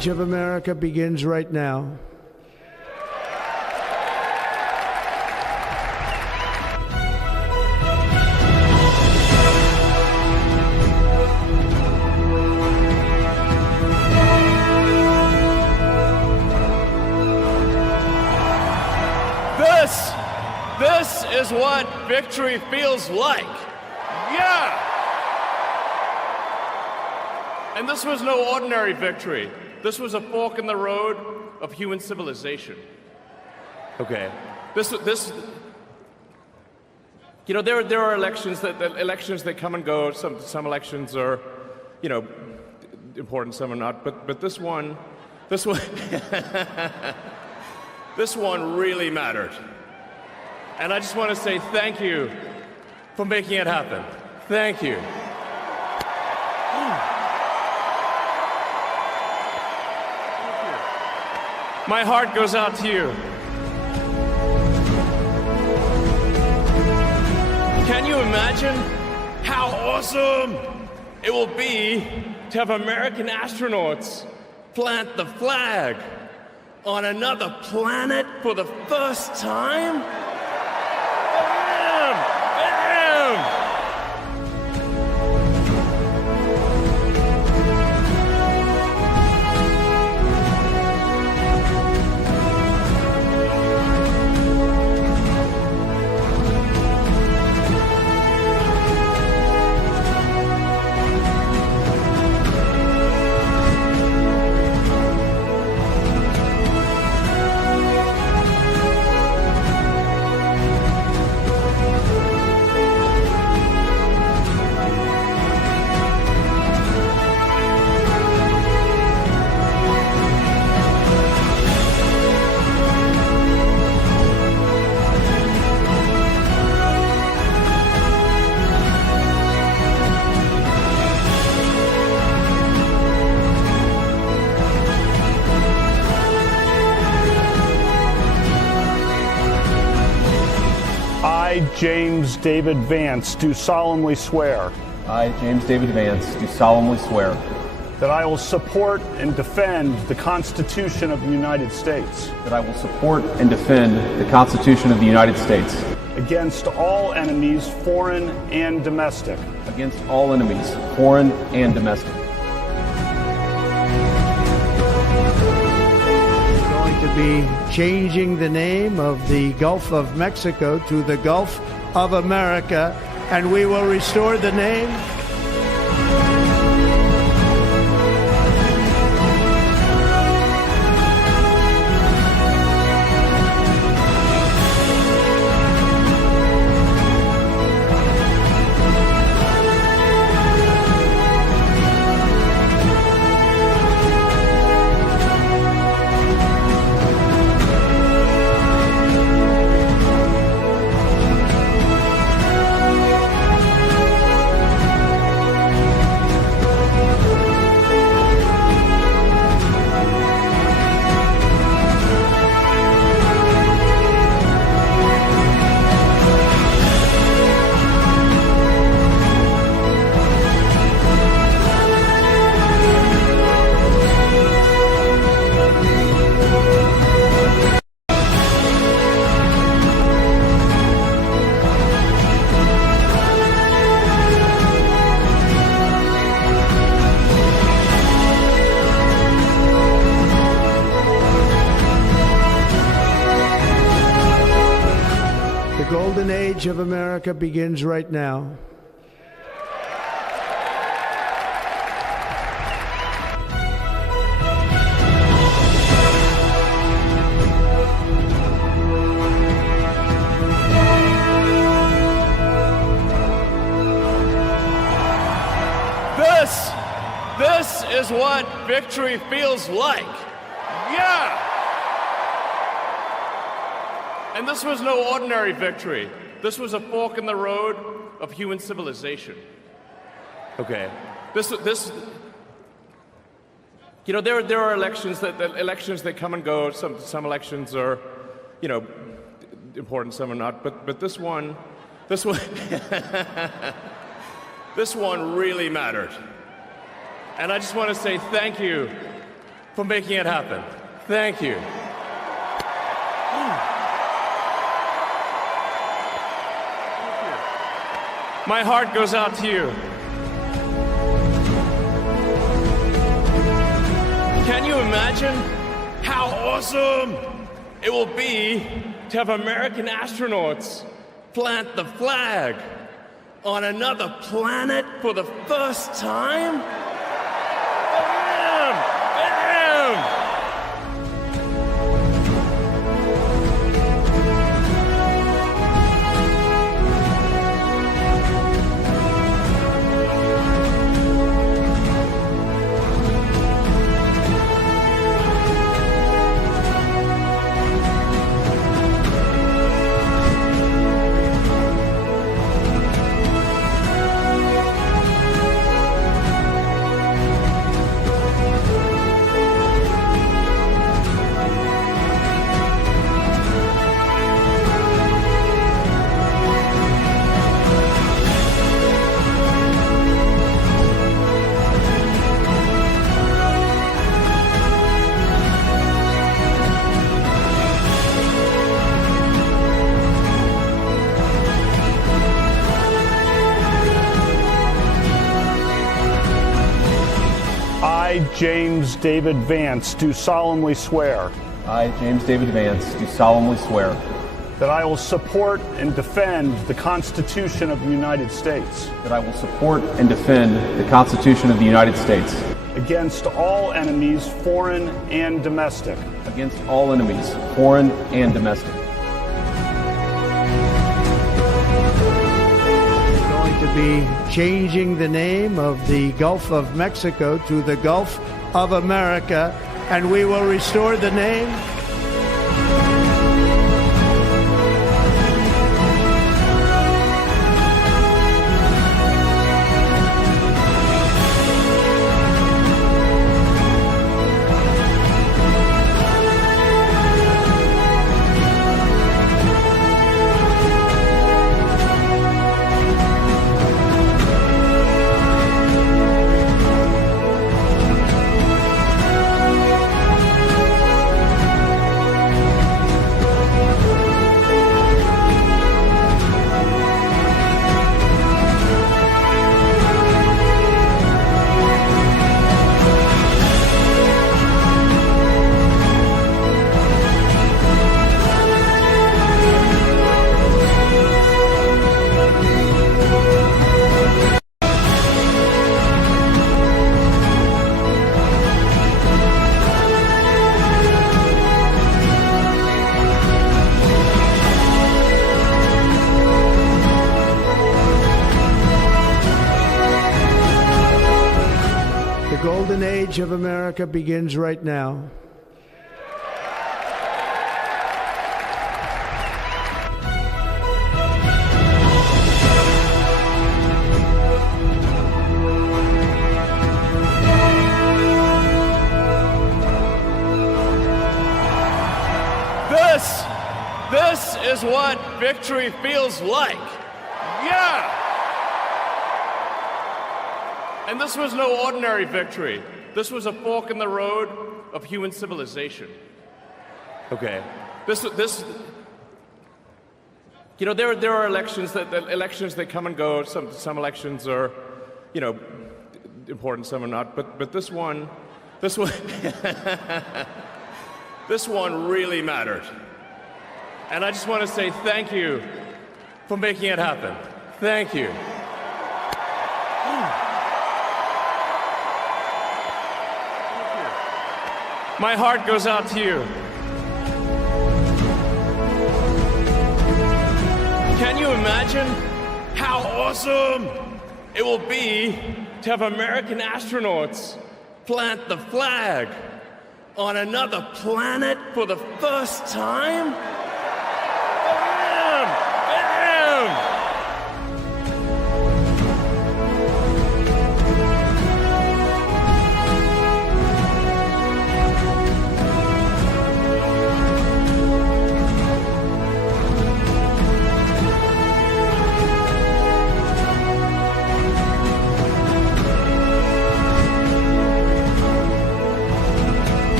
age of America begins right now. This is what victory feels like. Yeah! And this was no ordinary victory. This was a fork in the road of human civilization. Okay. There are elections that come and go. Some elections are, important, some are not. But this one this one really mattered. And I just want to say thank you for making it happen. Thank you. My heart goes out to you. Can you imagine how awesome it will be to have American astronauts plant the flag on another planet for the first time? I, James David Vance, do solemnly swear. I, James David Vance, do solemnly swear. That I will support and defend the Constitution of the United States. That I will support and defend the Constitution of the United States. Against all enemies, foreign and domestic. Against all enemies, foreign and domestic. To be changing the name of the Gulf of Mexico to the Gulf of America, and we will restore the name. The golden age of America begins right now. This is what victory feels like. Yeah! And this was no ordinary victory. This was a fork in the road of human civilization. Okay. There are elections that come and go. Some elections are, important, some are not. But this one this one really mattered. And I just want to say thank you for making it happen. Thank you. My heart goes out to you. Can you imagine how awesome it will be to have American astronauts plant the flag on another planet for the first time? Bam! Bam! I, James David Vance, do solemnly swear I, James David Vance, do solemnly swear that I will support and defend the Constitution of the United States that I will support and defend the Constitution of the United States against all enemies, foreign and domestic, against all enemies, foreign and domestic. To be changing the name of the Gulf of Mexico to the Gulf of America, and we will restore the name. The golden age of America begins right now. This is what victory feels like. Yeah! And this was no ordinary victory. This was a fork in the road of human civilization. Okay. This you know, there are elections that come and go. Some elections are, you know, important, some are not. But this one this one really mattered. And I just want to say thank you for making it happen. Thank you. My heart goes out to you. Can you imagine how awesome it will be to have American astronauts plant the flag on another planet for the first time? Bam! Bam!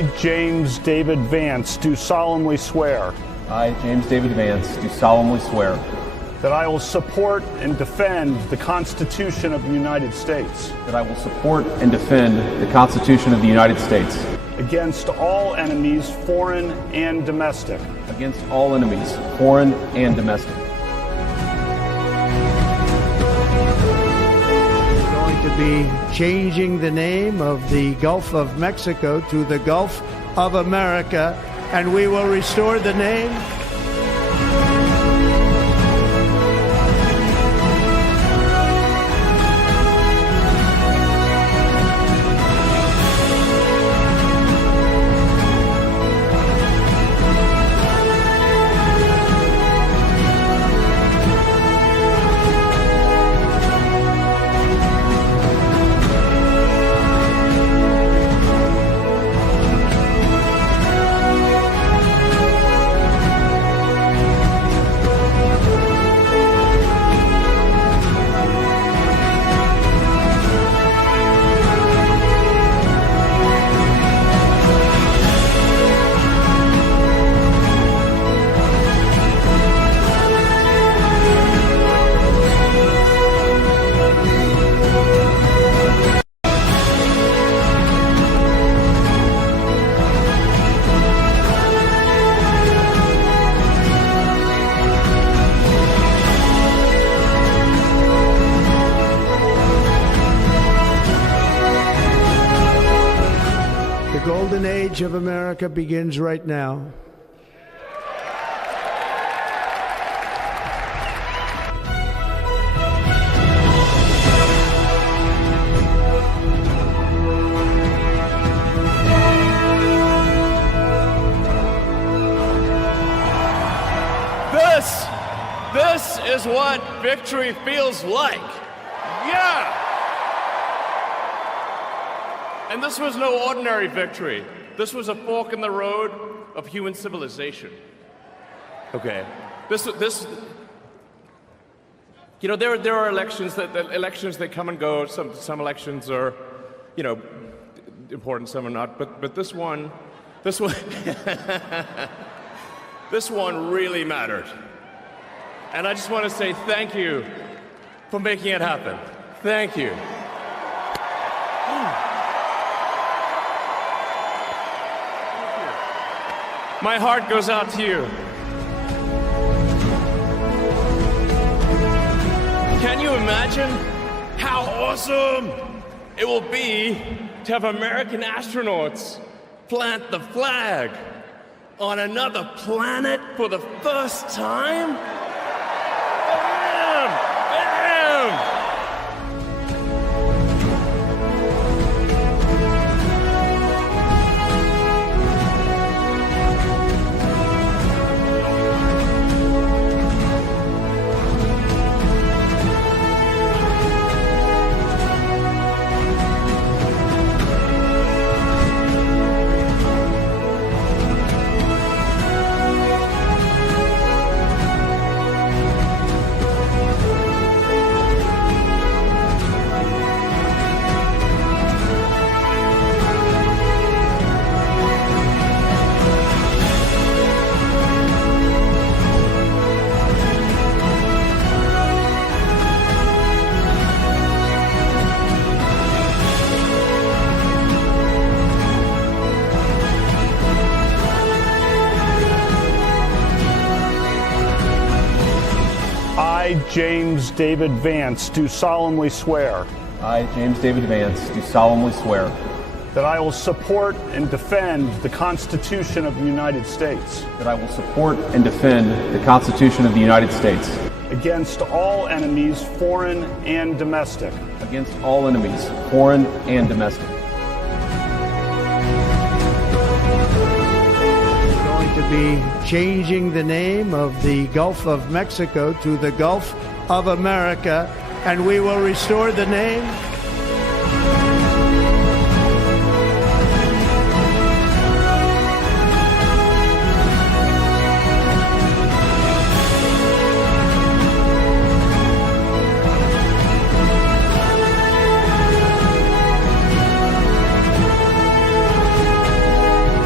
I, James David Vance, do solemnly swear I, James David Vance, do solemnly swear that I will support and defend the Constitution of the United States that I will support and defend the Constitution of the United States against all enemies, foreign and domestic, against all enemies, foreign and domestic. We're going to be changing the name of the Gulf of Mexico to the Gulf of America, and we will restore the name. The golden age of America begins right now. This is what victory feels like. Yeah! And this was no ordinary victory. This was a fork in the road of human civilization. Okay. This you know, there are elections that come and go. Some elections are, you know, important, some are not. But this one this one really mattered. And I just want to say thank you for making it happen. Thank you. My heart goes out to you. Can you imagine how awesome it will be to have American astronauts plant the flag on another planet for the first time? Bam! Bam! I, James David Vance, do solemnly swear I, James David Vance, do solemnly swear that I will support and defend the Constitution of the United States that I will support and defend the Constitution of the United States against all enemies, foreign and domestic, against all enemies, foreign and domestic. We're going to be changing the name of the Gulf of Mexico to the Gulf of America, and we will restore the name.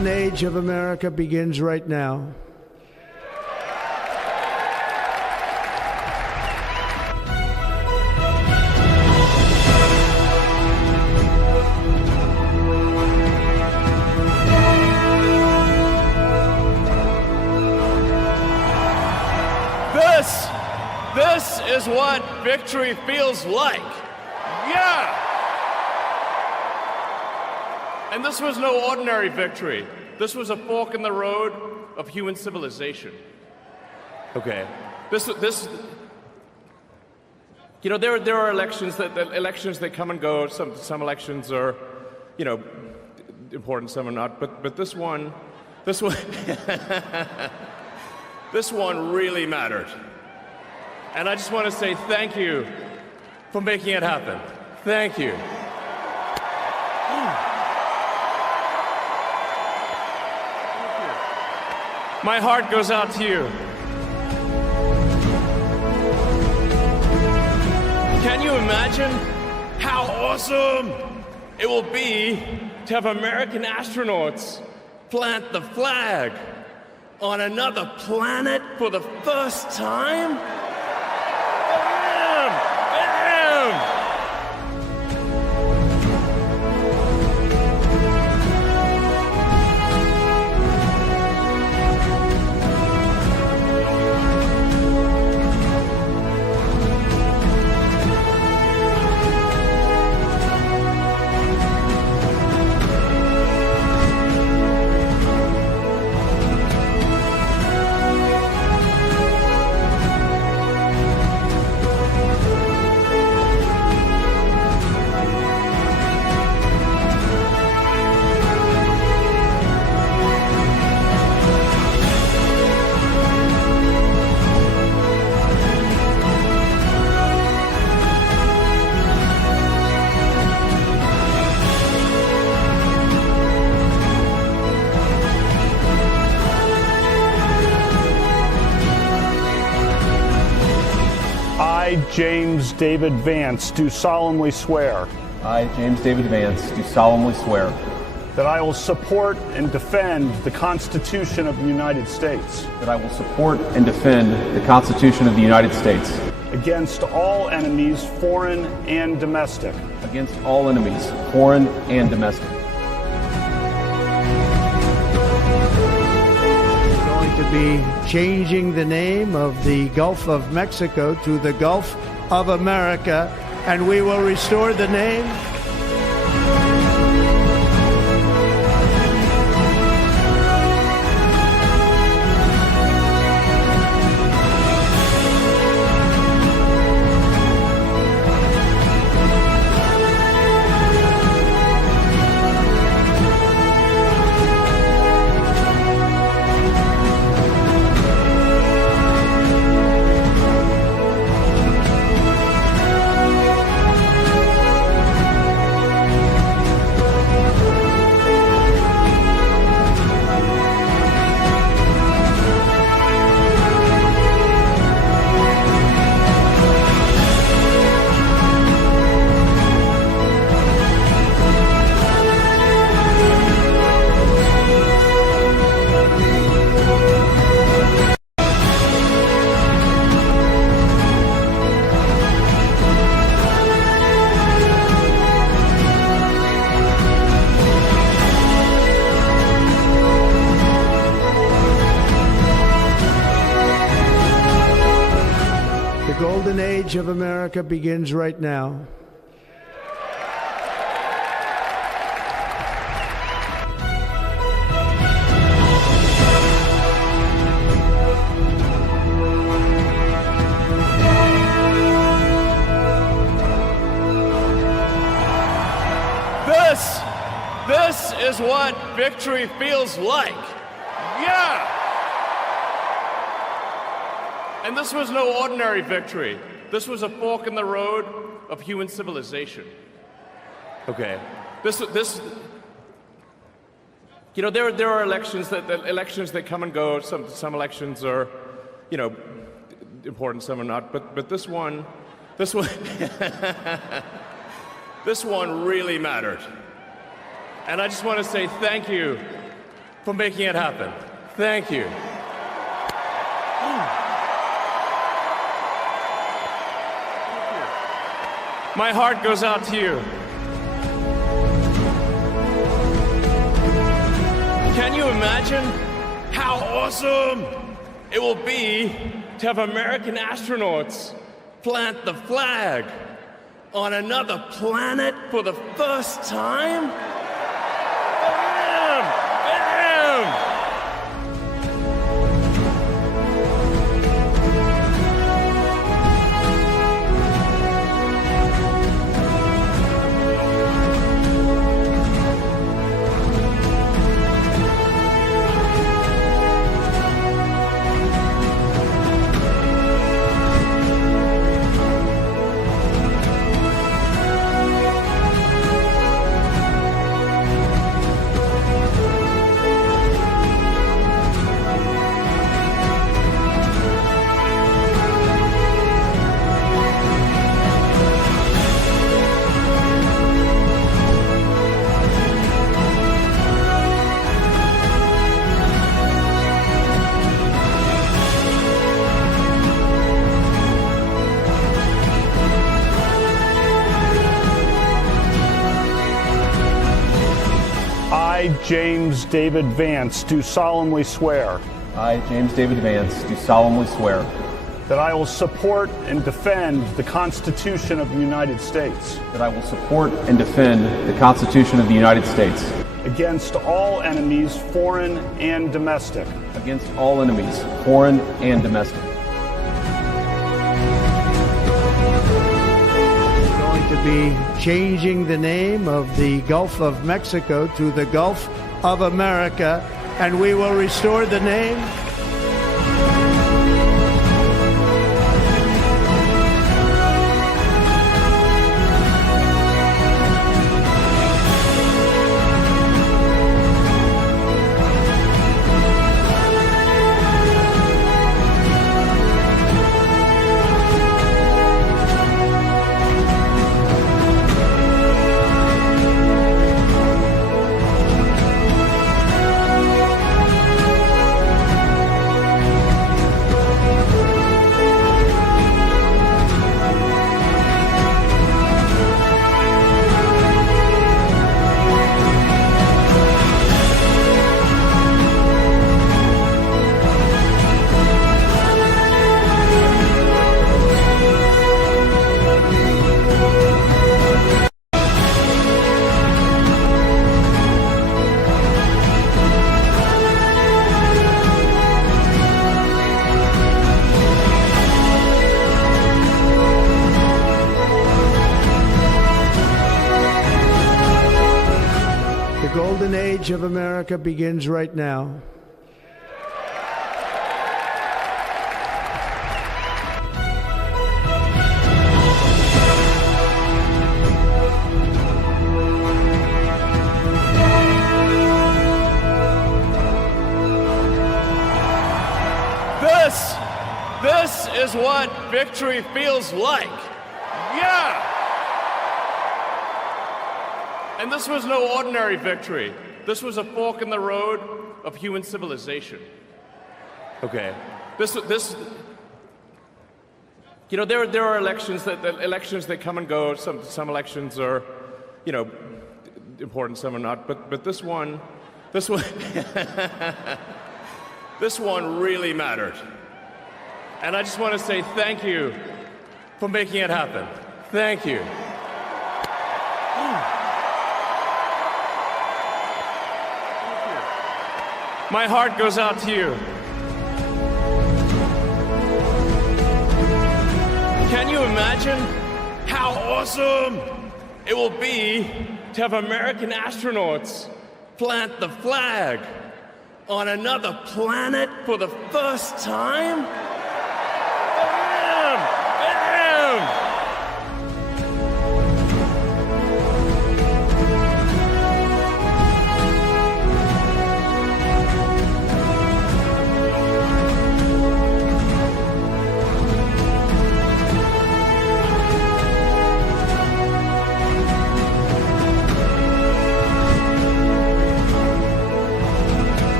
age of America begins right now. This is what victory feels like. Yeah! And this was no ordinary victory. This was a fork in the road of human civilization. Okay. There are elections that come and go. Some elections are, important, some are not. But this one this one really mattered. And I just want to say thank you for making it happen. Thank you. My heart goes out to you. Can you imagine how awesome it will be to have American astronauts plant the flag on another planet for the first time? I, James David Vance, do solemnly swear I, James David Vance, do solemnly swear that I will support and defend the Constitution of the United States that I will support and defend the Constitution of the United States against all enemies, foreign and domestic, against all enemies, foreign and domestic. To be changing the name of the Gulf of Mexico to the Gulf of America, and we will restore the name. The golden age of America begins right now. This is what victory feels like. Yeah! And this was no ordinary victory. This was a fork in the road of human civilization. Okay. There are elections that come and go. Some elections are, important, some are not. But this one this one really mattered. And I just want to say thank you for making it happen. Thank you. My heart goes out to you. Can you imagine how awesome it will be to have American astronauts plant the flag on another planet for the first time? Bam! Bam! I, James David Vance, do solemnly swear I, James David Vance, do solemnly swear that I will support and defend the Constitution of the United States that I will support and defend the Constitution of the United States against all enemies, foreign and domestic, against all enemies, foreign and domestic. To be changing the name of the Gulf of Mexico to the Gulf of America, and we will restore the name. The golden age of America begins right now. This is what victory feels like. Yeah! And this was no ordinary victory. This was a fork in the road of human civilization. Okay. This you know, there are elections that come and go. Some elections are, you know, important, some are not. But this one this one really mattered. And I just want to say thank you for making it happen. Thank you. My heart goes out to you. Can you imagine how awesome it will be to have American astronauts plant the flag on another planet for the first time? Bam! Bam!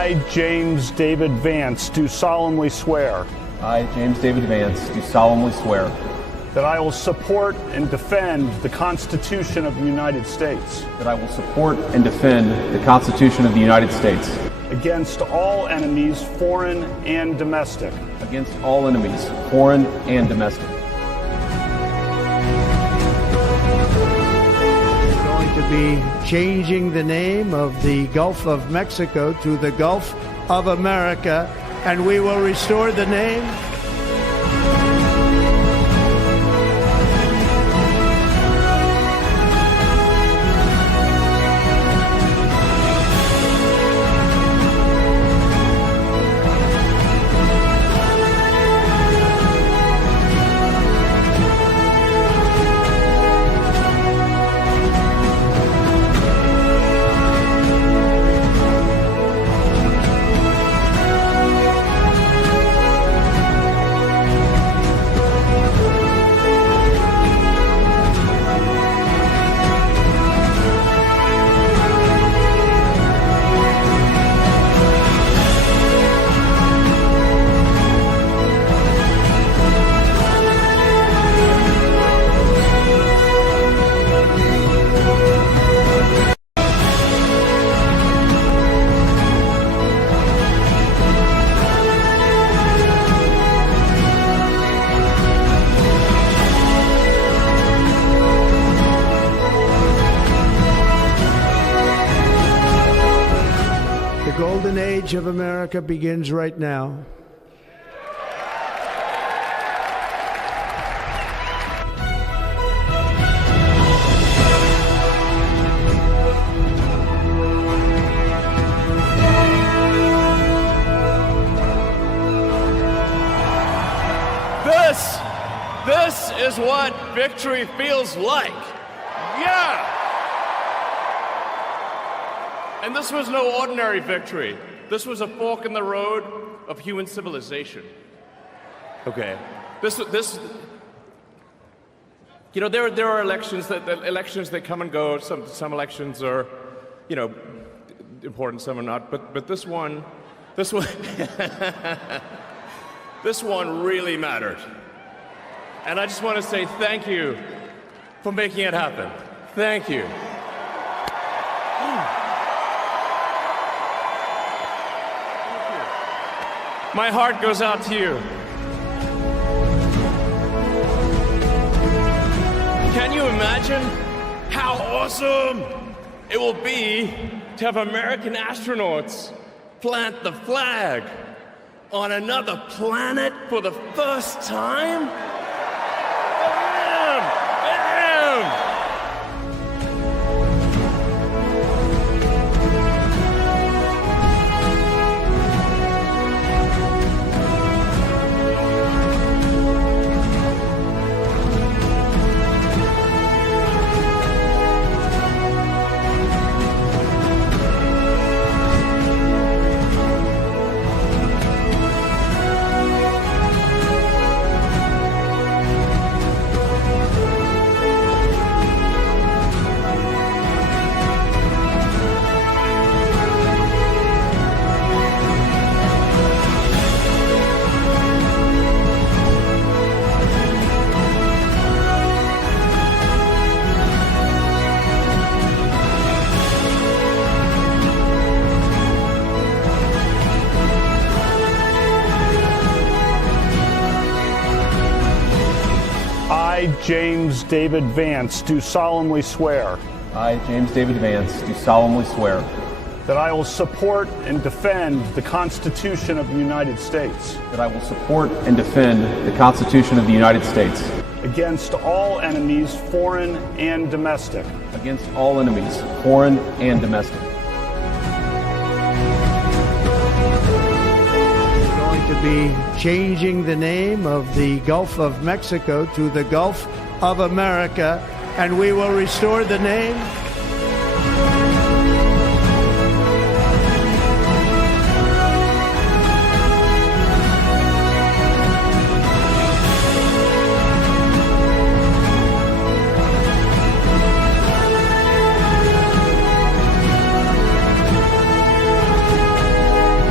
I, James David Vance, do solemnly swear I, James David Vance, do solemnly swear that I will support and defend the Constitution of the United States that I will support and defend the Constitution of the United States against all enemies, foreign and domestic, against all enemies, foreign and domestic. We're going to be changing the name of the Gulf of Mexico to the Gulf of America, and we will restore the name. The golden age of America begins right now. This is what victory feels like. Yeah! And this was no ordinary victory. This was a fork in the road of human civilization. Okay. You know, there are elections that come and go. Some elections are, you know, important, some are not. But this one this one really mattered. And I just want to say thank you for making it happen. Thank you. My heart goes out to you. Can you imagine how awesome it will be to have American astronauts plant the flag on another planet for the first time? Bam! I, James David Vance, do solemnly swear I, James David Vance, do solemnly swear that I will support and defend the Constitution of the United States that I will support and defend the Constitution of the United States against all enemies, foreign and domestic, against all enemies, foreign and domestic. To be changing the name of the Gulf of Mexico to the Gulf of America, and we will restore the name.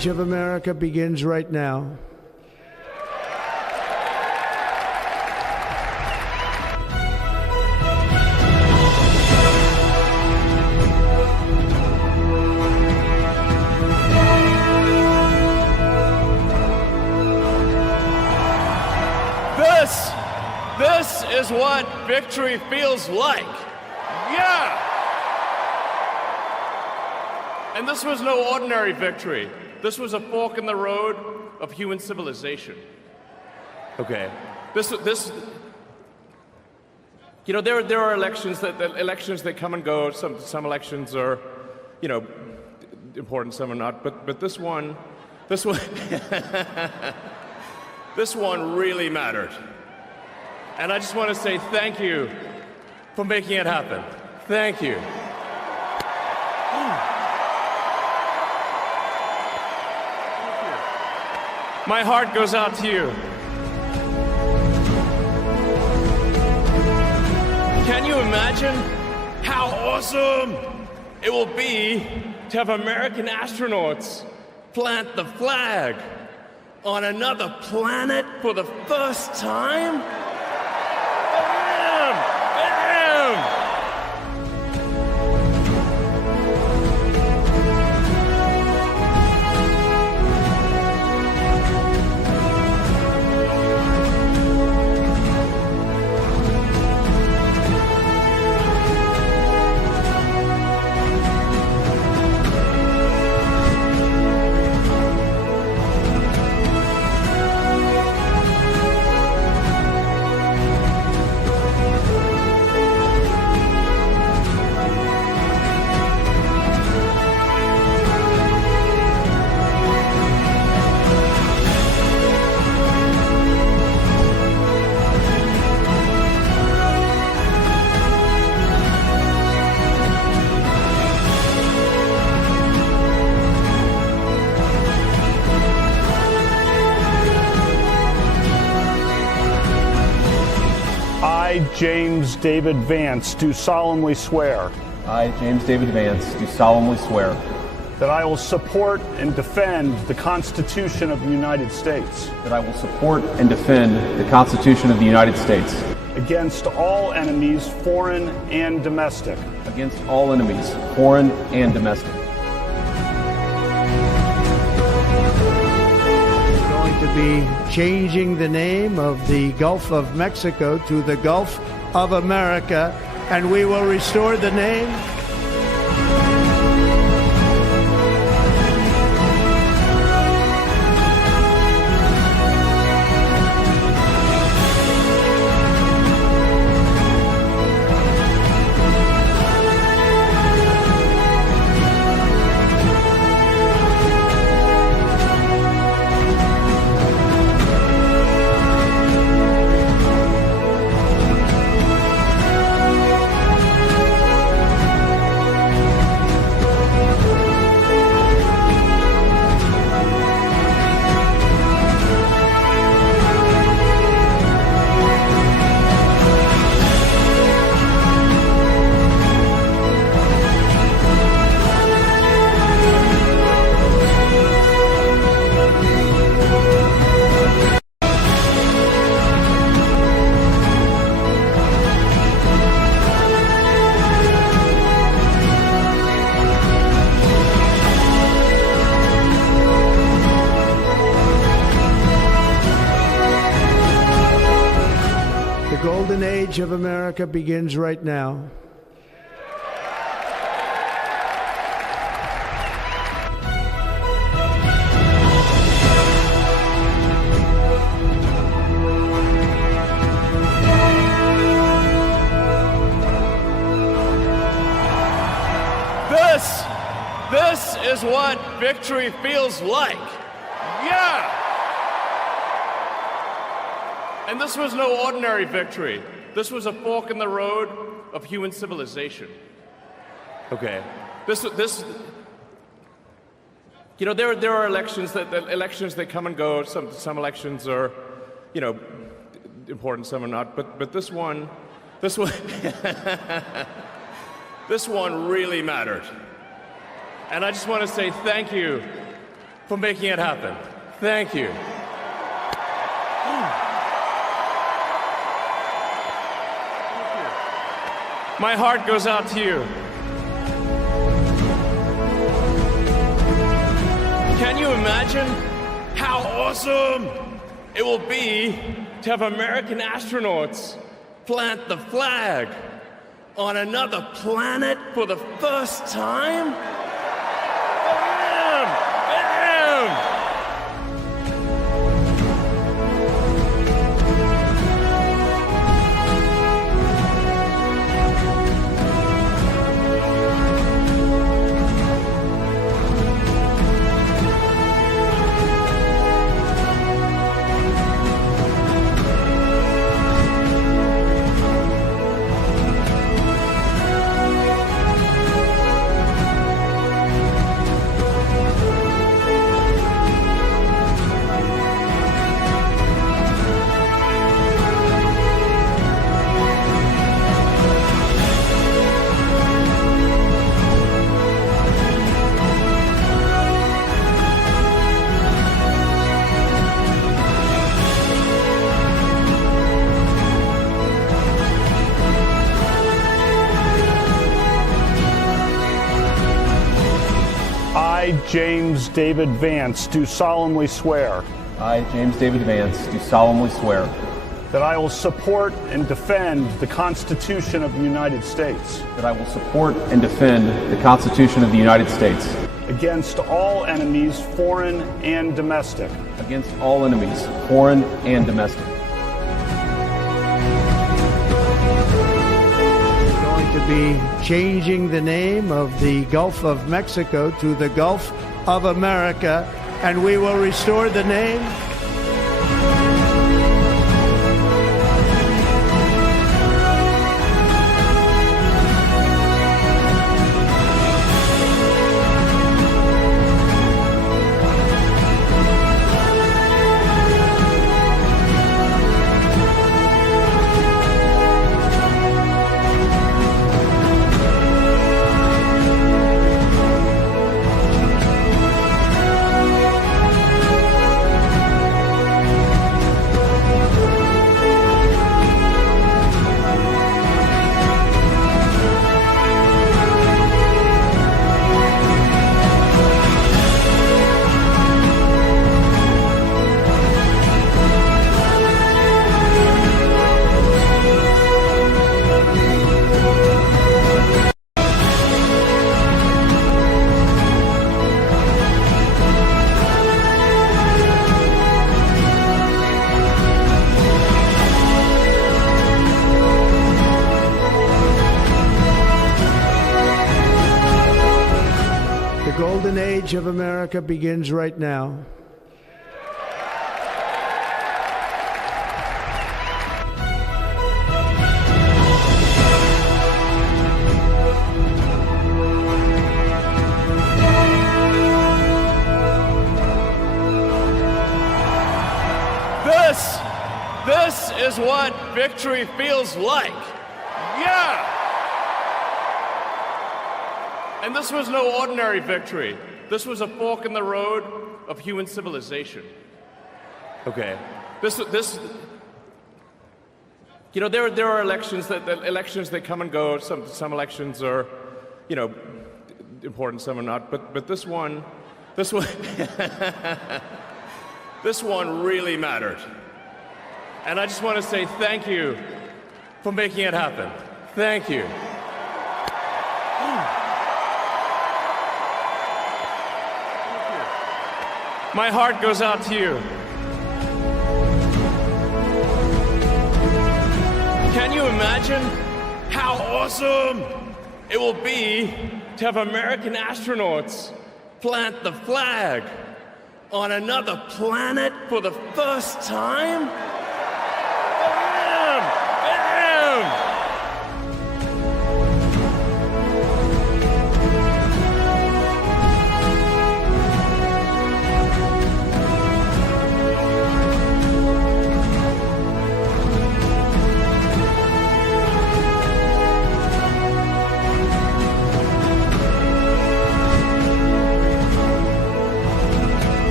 age of America begins right now. This is what victory feels like. Yeah! And this was no ordinary victory. This was a fork in the road of human civilization. Okay. There are elections that come and go. Some elections are, important, some are not. But this one this one really mattered. And I just want to say thank you for making it happen. Thank you. My heart goes out to you. Can you imagine how awesome it will be to have American astronauts plant the flag on another planet for the first time? I, James David Vance, do solemnly swear I, James David Vance, do solemnly swear that I will support and defend the Constitution of the United States that I will support and defend the Constitution of the United States against all enemies, foreign and domestic, against all enemies, foreign and domestic. To be changing the name of the Gulf of Mexico to the Gulf of America, and we will restore the name. The golden age of America begins right now. This is what victory feels like. Yeah! And this was no ordinary victory. This was a fork in the road of human civilization. Okay. There are elections that come and go. Some elections are, important, some are not. But this one this one really mattered. And I just want to say thank you for making it happen. Thank you. My heart goes out to you. Can you imagine how awesome it will be to have American astronauts plant the flag on another planet for the first time? Bam! Bam! I, James David Vance, do solemnly swear I, James David Vance, do solemnly swear that I will support and defend the Constitution of the United States that I will support and defend the Constitution of the United States against all enemies, foreign and domestic, against all enemies, foreign and domestic. Going to be changing the name of the Gulf of Mexico to the Gulf of America, and we will restore the name. The golden age of America begins right now. This is what victory feels like. Yeah! And this was no ordinary victory. This was a fork in the road of human civilization. Okay. You know, there are elections that come and go. Some elections are, you know, important, some are not. But this one this one really mattered. And I just want to say thank you for making it happen. Thank you. My heart goes out to you. Can you imagine how awesome it will be to have American astronauts plant the flag on another planet for the first time? Bam! Bam!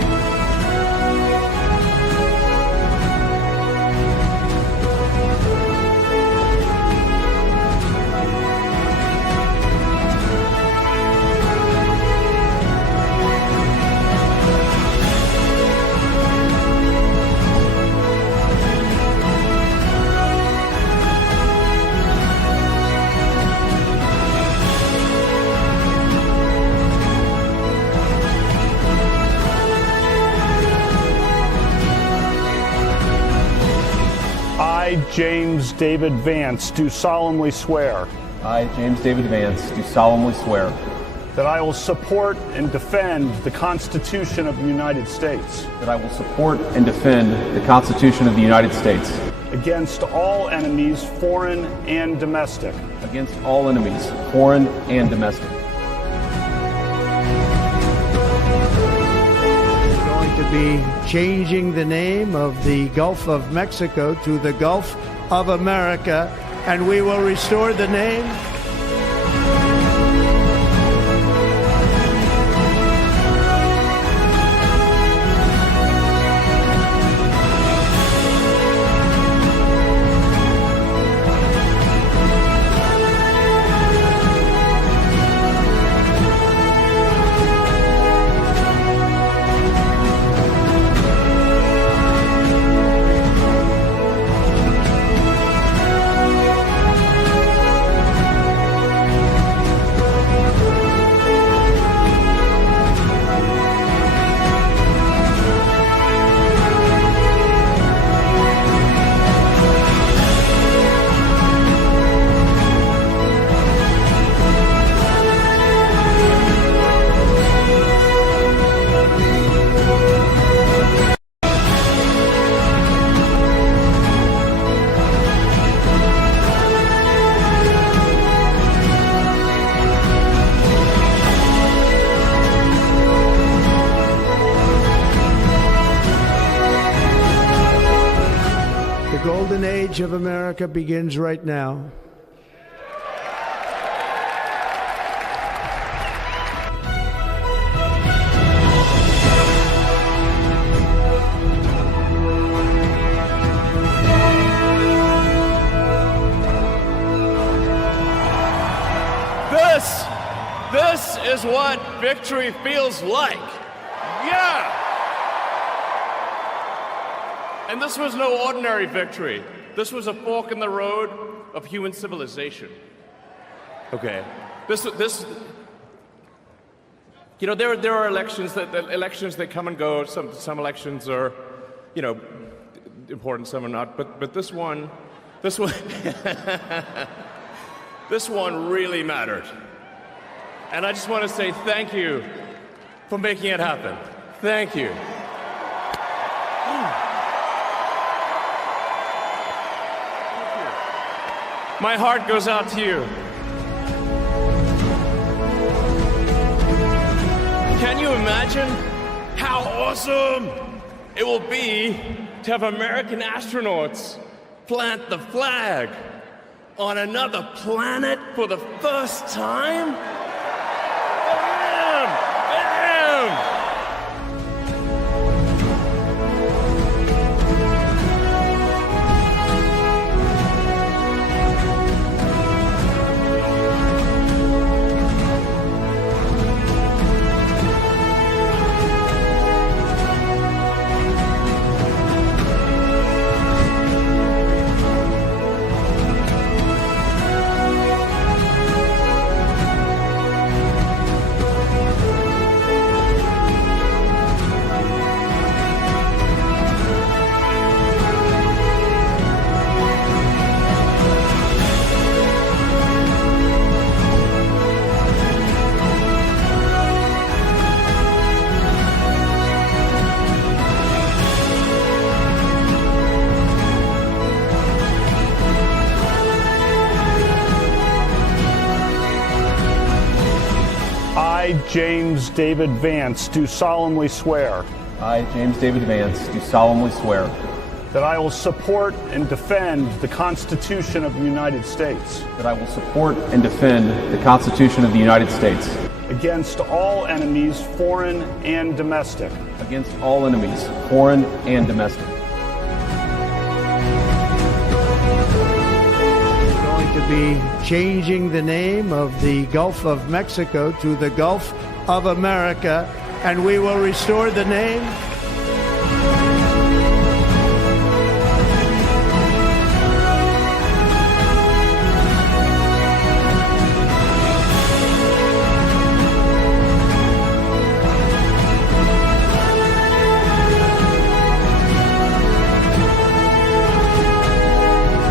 James David Vance, do solemnly swear I, James David Vance, do solemnly swear that I will support and defend the Constitution of the United States that I will support and defend the Constitution of the United States against all enemies, foreign and domestic, against all enemies, foreign and domestic. We're going to be changing the name of the Gulf of Mexico to the Gulf of America, and we will restore the name. The golden age of America begins right now. This is what victory feels like. Yeah! And this was no ordinary victory. This was a fork in the road of human civilization. Okay. This you know, there are elections that come and go. Some elections are, you know, important, some are not. But this one this one really mattered. And I just want to say thank you for making it happen. Thank you. My heart goes out to you. Can you imagine how awesome it will be to have American astronauts plant the flag on another planet for the first time? I, James David Vance, do solemnly swear I, James David Vance, do solemnly swear that I will support and defend the Constitution of the United States that I will support and defend the Constitution of the United States against all enemies, foreign and domestic, against all enemies, foreign and domestic. We're going to be changing the name of the Gulf of Mexico to the Gulf of America, and we will restore the name.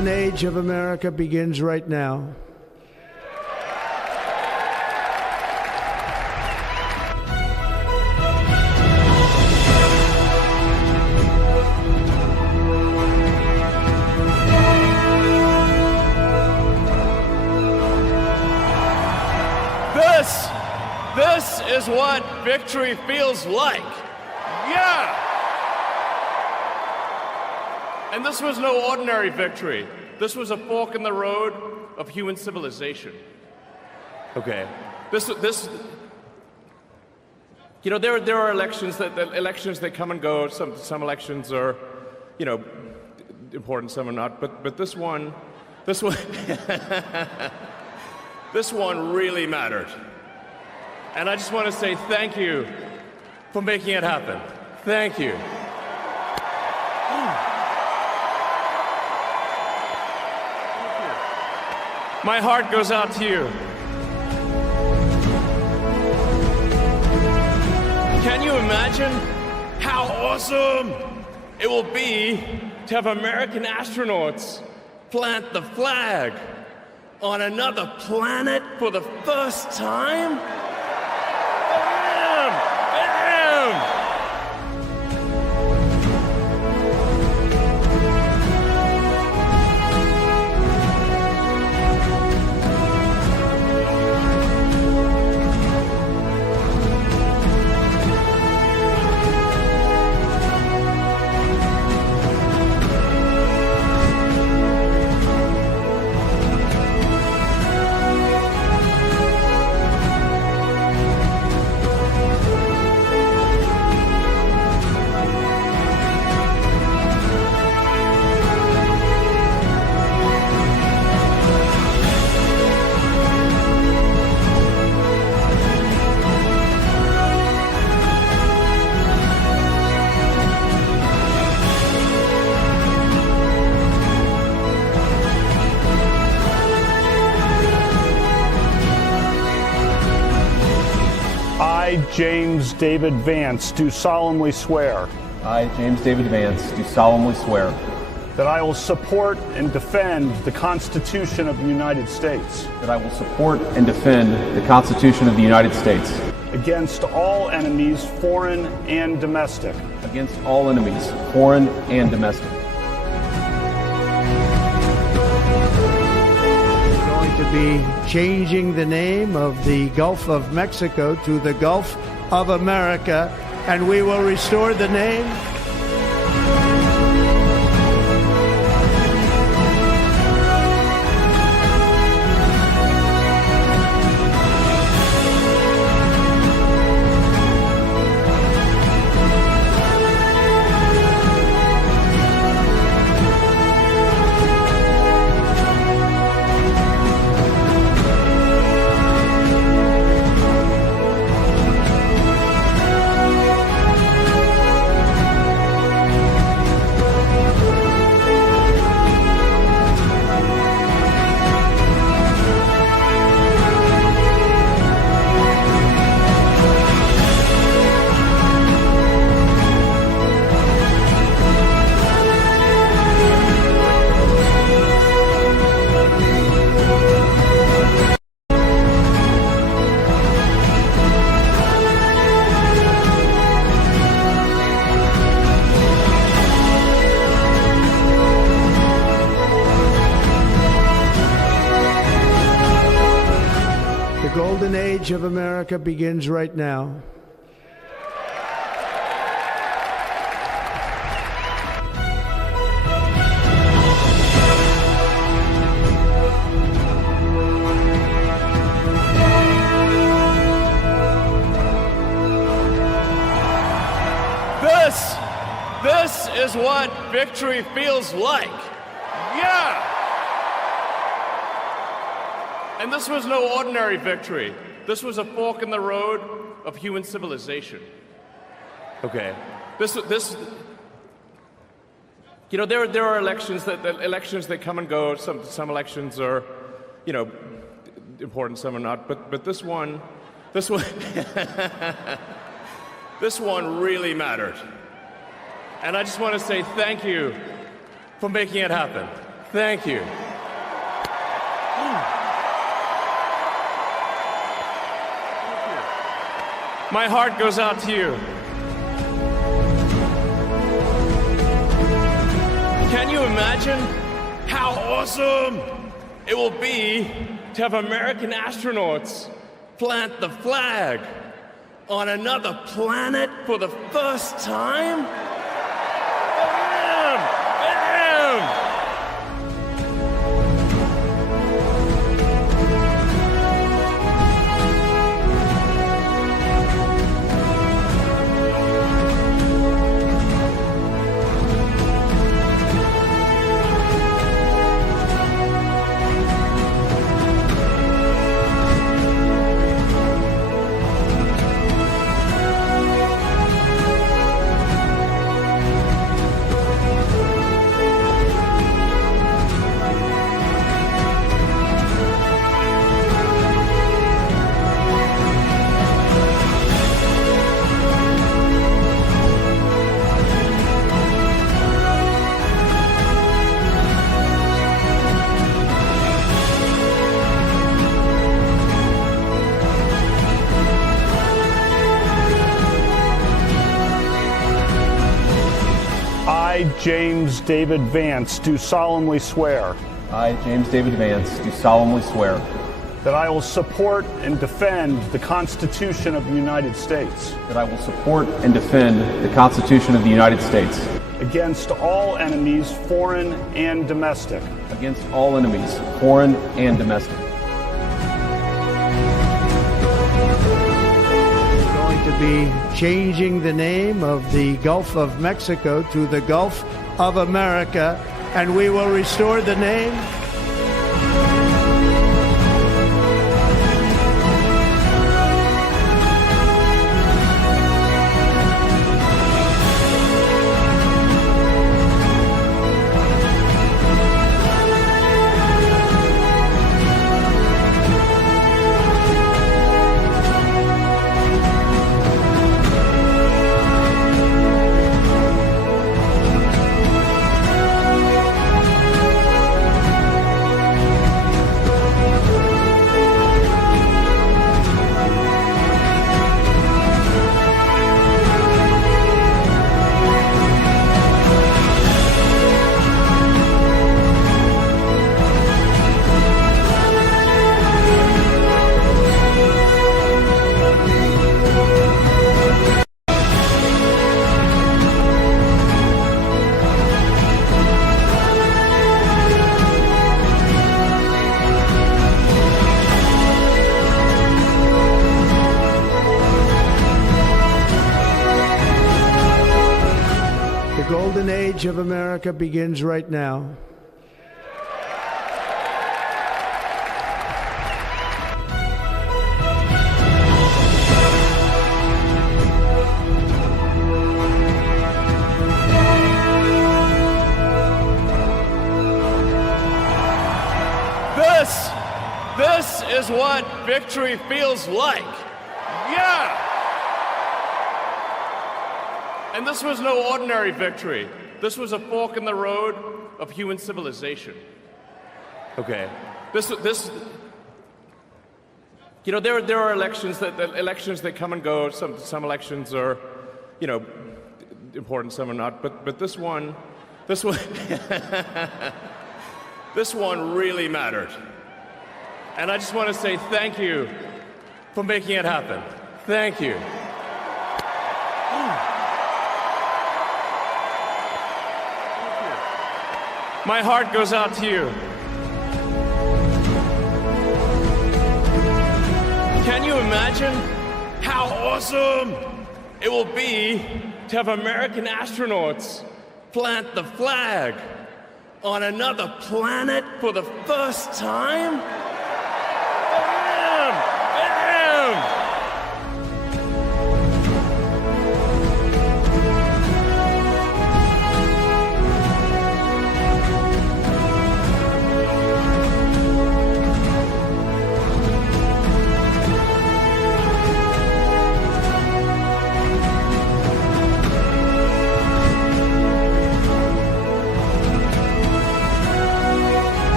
golden age of America begins right now. This is what victory feels like. Yeah! And this was no ordinary victory. This was a fork in the road of human civilization. Okay. There are elections that come and go. Some elections are, important, some are not. But this one this one really mattered. And I just want to say thank you for making it happen. Thank you. My heart goes out to you. Can you imagine how awesome it will be to have American astronauts plant the flag on another planet for the first time? I, James David Vance, do solemnly swear I, James David Vance, do solemnly swear that I will support and defend the Constitution of the United States that I will support and defend the Constitution of the United States against all enemies, foreign and domestic, against all enemies, foreign and domestic. To be changing the name of the Gulf of Mexico to the Gulf of America, and we will restore the name. The golden age of America begins right now. This is what victory feels like. Yeah! And this was no ordinary victory. This was a fork in the road of human civilization. Okay. There are elections that come and go. Some elections are, important, some are not. But this one this one really mattered. And I just want to say thank you for making it happen. Thank you. My heart goes out to you. Can you imagine how awesome it will be to have American astronauts plant the flag on another planet for the first time? Bam! Bam! I, James David Vance, do solemnly swear I, James David Vance, do solemnly swear that I will support and defend the Constitution of the United States that I will support and defend the Constitution of the United States against all enemies, foreign and domestic, against all enemies, foreign and domestic. Going to be changing the name of the Gulf of Mexico to the Gulf of America, and we will restore the name. The golden age of America begins right now. This is what victory feels like. Yeah! And this was no ordinary victory. This was a fork in the road of human civilization. Okay. You know, there are elections that come and go. Some elections are, you know, important, some are not. But this one this one really mattered. And I just want to say thank you for making it happen. Thank you. My heart goes out to you. Can you imagine how awesome it will be to have American astronauts plant the flag on another planet for the first time? Bam! Bam!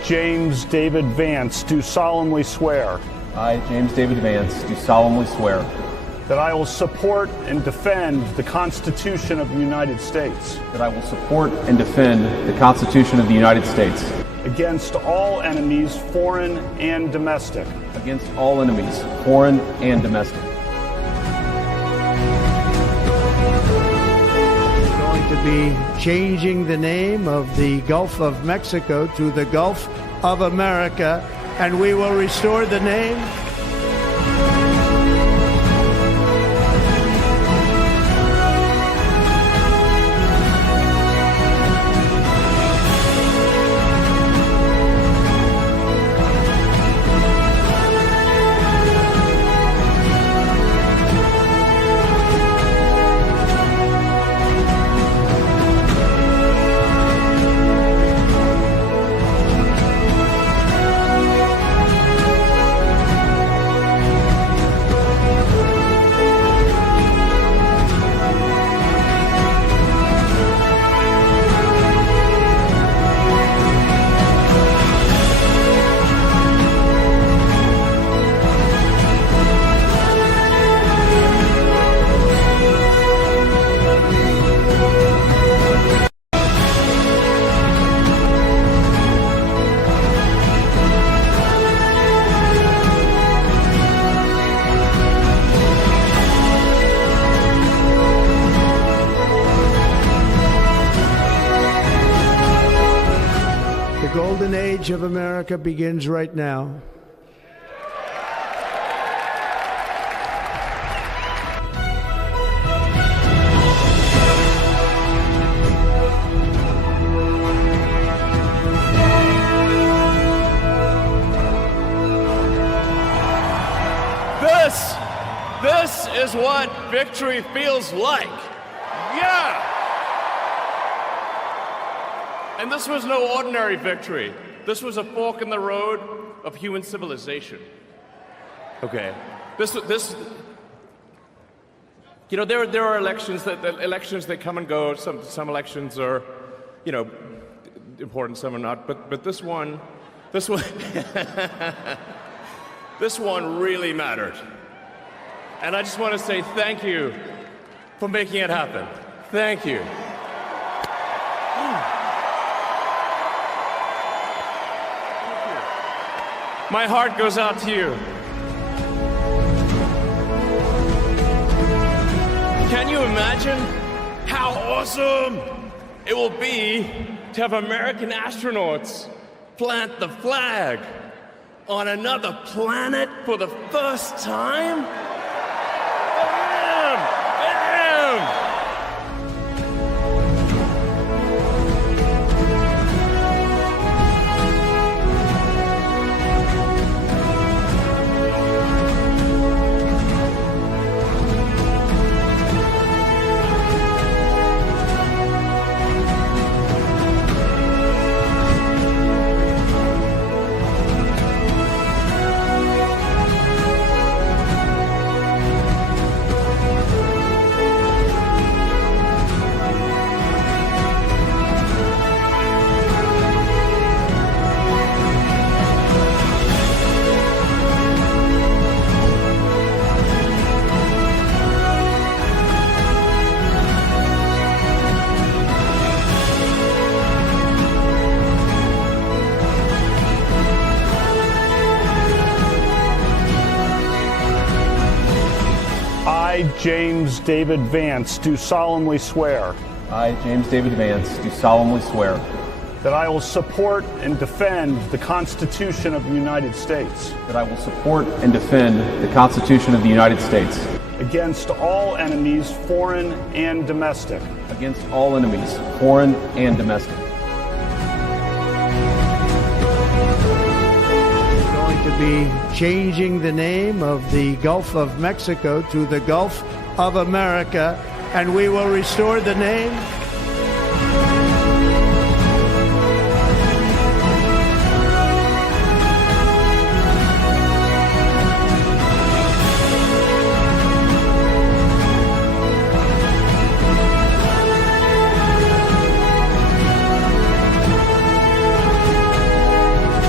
James David Vance, do solemnly swear I, James David Vance, do solemnly swear that I will support and defend the Constitution of the United States that I will support and defend the Constitution of the United States against all enemies, foreign and domestic, against all enemies, foreign and domestic. Going to be changing the name of the Gulf of Mexico to the Gulf of America, and we will restore the name. The golden age of America begins right now. This is what victory feels like. Yeah! And this was no ordinary victory. This was a fork in the road of human civilization. Okay. This, you know, there are elections that come and go. Some elections are, you know, important, some are not. But this one, this one really mattered. And I just want to say thank you for making it happen. Thank you. My heart goes out to you. Can you imagine how awesome it will be to have American astronauts plant the flag on another planet for the first time? I, James David Vance, do solemnly swear I, James David Vance, do solemnly swear that I will support and defend the Constitution of the United States that I will support and defend the Constitution of the United States against all enemies, foreign and domestic, against all enemies, foreign and domestic. Going to be changing the name of the Gulf of Mexico to the Gulf of America, and we will restore the name.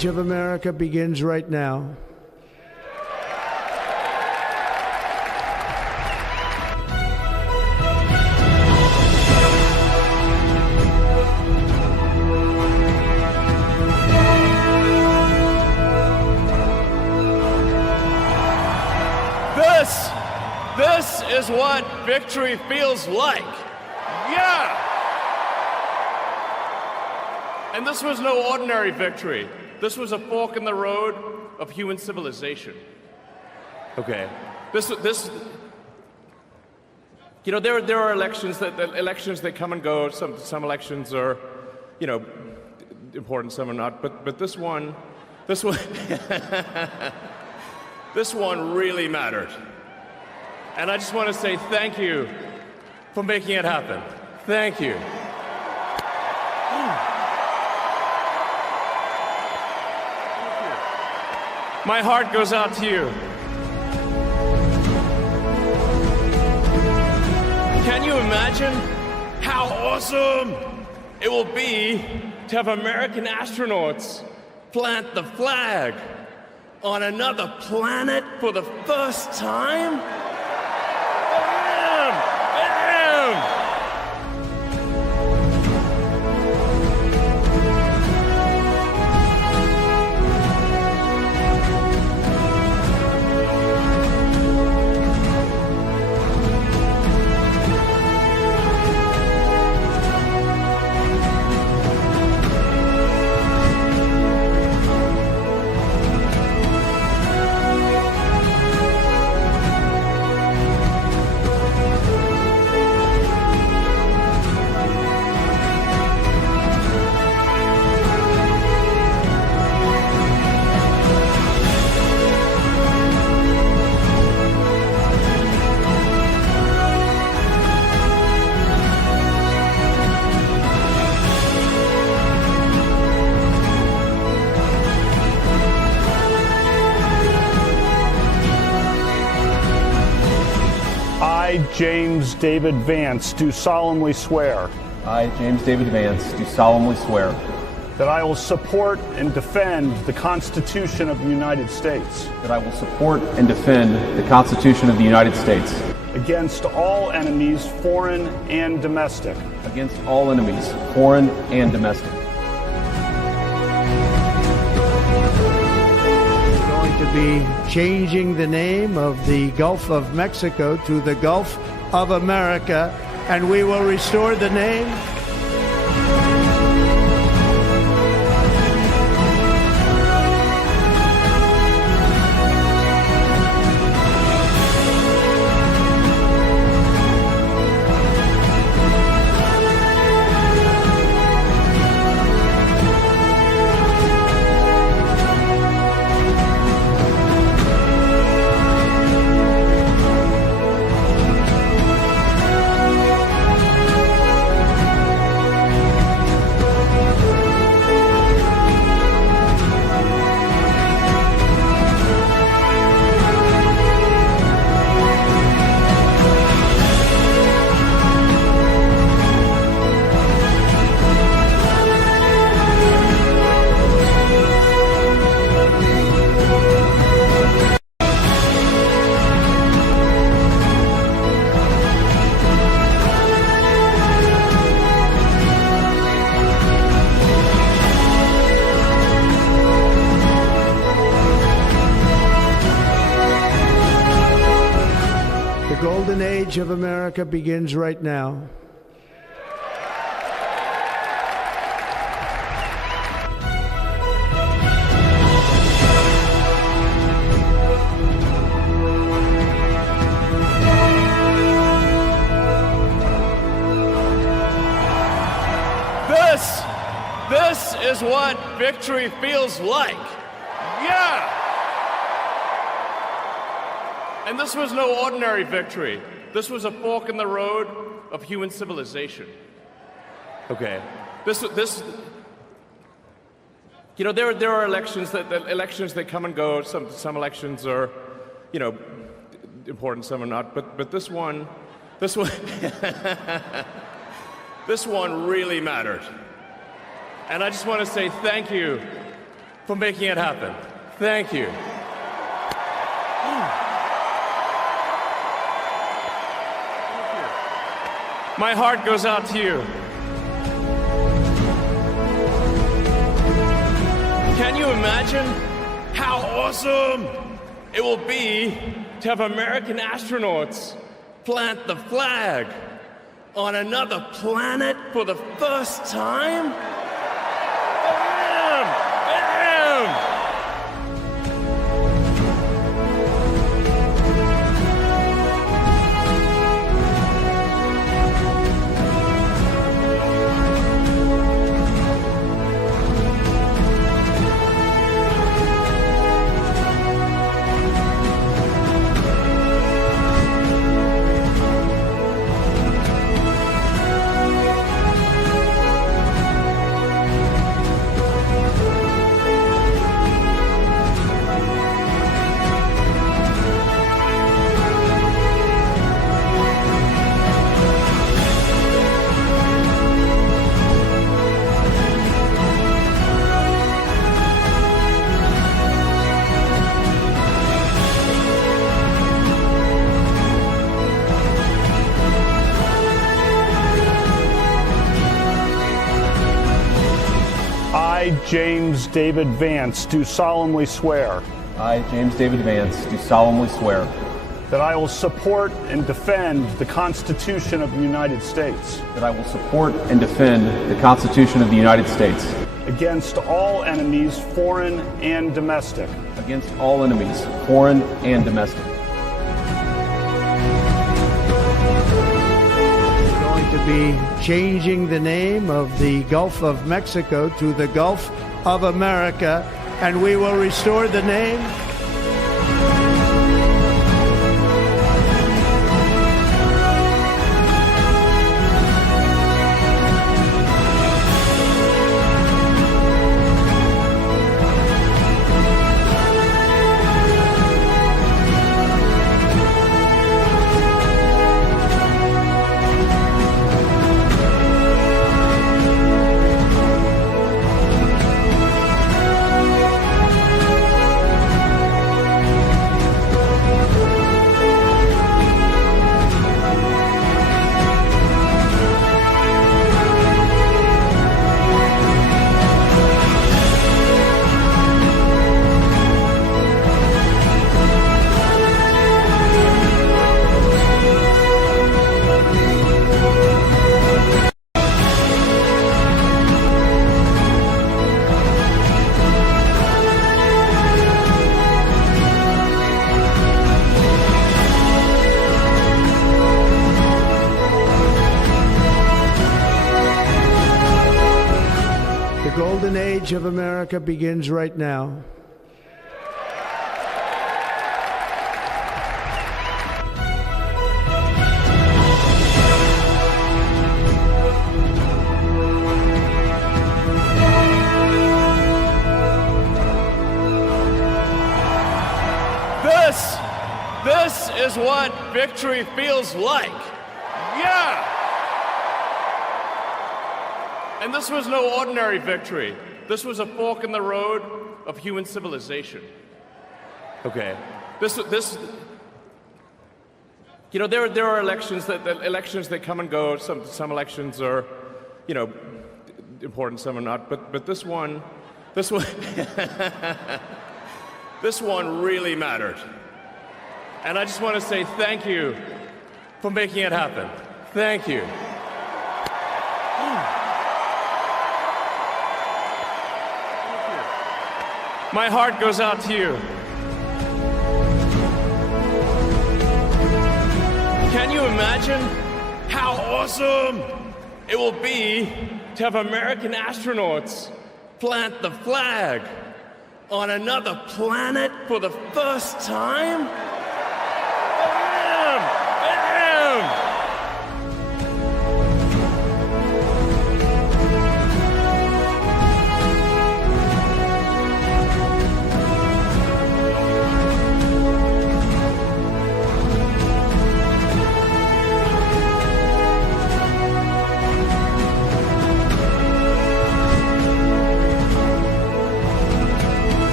age of America begins right now. This is what victory feels like. Yeah! And this was no ordinary victory. This was a fork in the road of human civilization. Okay. You know, there are elections that come and go. Some elections are, you know, important, some are not. But this one this one really mattered. And I just want to say thank you for making it happen. Thank you. My heart goes out to you. Can you imagine how awesome it will be to have American astronauts plant the flag on another planet for the first time? I, James David Vance, do solemnly swear I, James David Vance, do solemnly swear that I will support and defend the Constitution of the United States that I will support and defend the Constitution of the United States against all enemies, foreign and domestic, against all enemies, foreign and domestic. To be changing the name of the Gulf of Mexico to the Gulf of America, and we will restore the name. The golden age of America begins right now. This is what victory feels like. Yeah! And this was no ordinary victory. This was a fork in the road of human civilization. Okay. You know, there are elections that come and go. Some elections are, you know, important, some are not. But this one this one really mattered. And I just want to say thank you for making it happen. Thank you. My heart goes out to you. Can you imagine how awesome it will be to have American astronauts plant the flag on another planet for the first time? Bam! Bam! I, James David Vance, do solemnly swear I, James David Vance, do solemnly swear that I will support and defend the Constitution of the United States that I will support and defend the Constitution of the United States against all enemies, foreign and domestic, against all enemies, foreign and domestic. Going to be changing the name of the Gulf of Mexico to the Gulf of America, and we will restore the name. The golden age of America begins right now. This is what victory feels like. Yeah! And this was no ordinary victory. This was a fork in the road of human civilization. Okay. This you know, there are elections that come and go. Some elections are, you know, important, some are not. But this one this one really mattered. And I just want to say thank you for making it happen. Thank you. My heart goes out to you. Can you imagine how awesome it will be to have American astronauts plant the flag on another planet for the first time? Bam! Bam!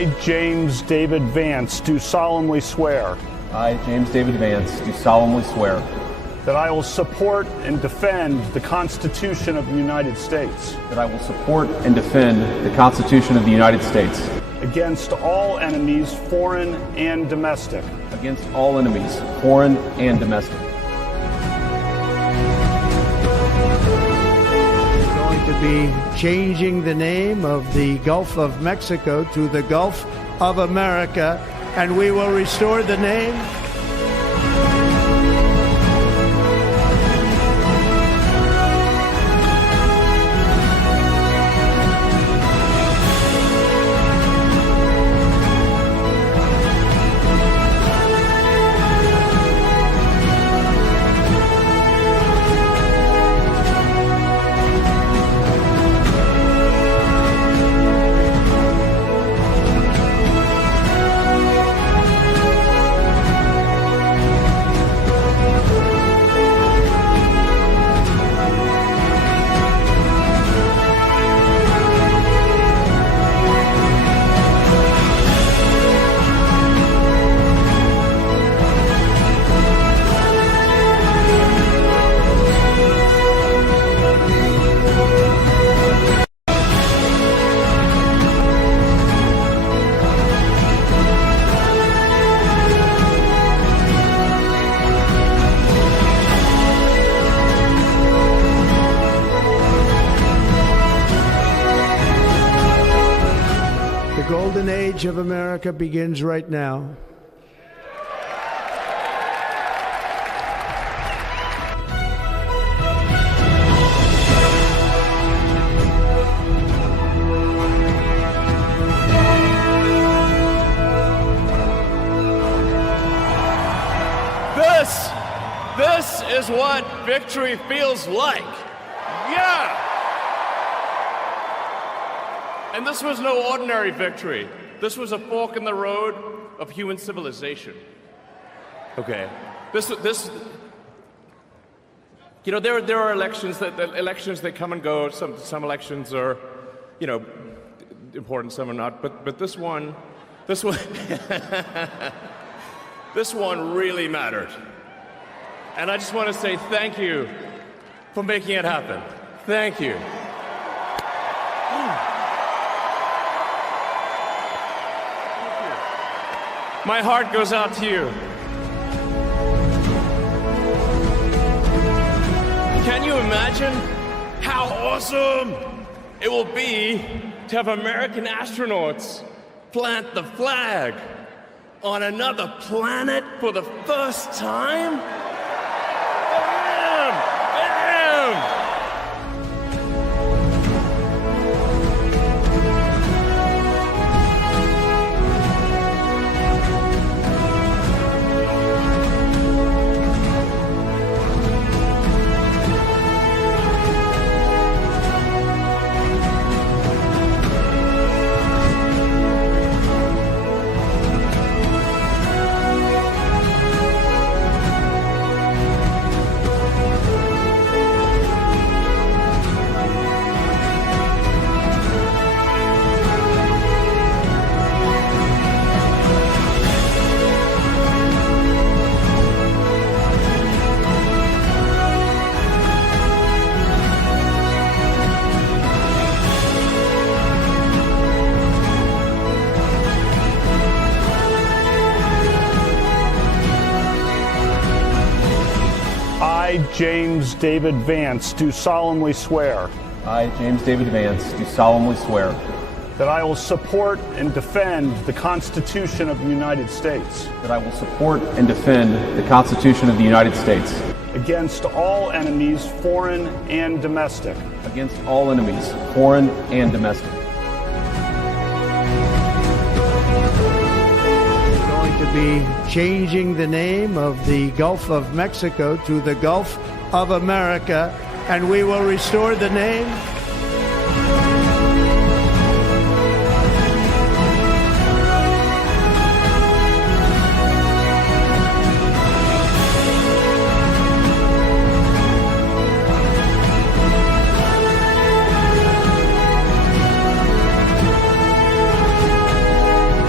I, James David Vance, do solemnly swear I, James David Vance, do solemnly swear that I will support and defend the Constitution of the United States that I will support and defend the Constitution of the United States against all enemies, foreign and domestic, against all enemies, foreign and domestic. We're going to be changing the name of the Gulf of Mexico to the Gulf of America, and we will restore the name. The golden age of America begins right now. This is what victory feels like. Yeah! And this was no ordinary victory. This was a fork in the road of human civilization. Okay. You know, there are elections that come and go. Some elections are, you know, important, some are not. But this one this one really mattered. And I just want to say thank you for making it happen. Thank you. My heart goes out to you. Can you imagine how awesome it will be to have American astronauts plant the flag on another planet for the first time? Bam! Bam! I, James David Vance, do solemnly swear I, James David Vance, do solemnly swear that I will support and defend the Constitution of the United States that I will support and defend the Constitution of the United States against all enemies, foreign and domestic, against all enemies, foreign and domestic. To be changing the name of the Gulf of Mexico to the Gulf of America, and we will restore the name.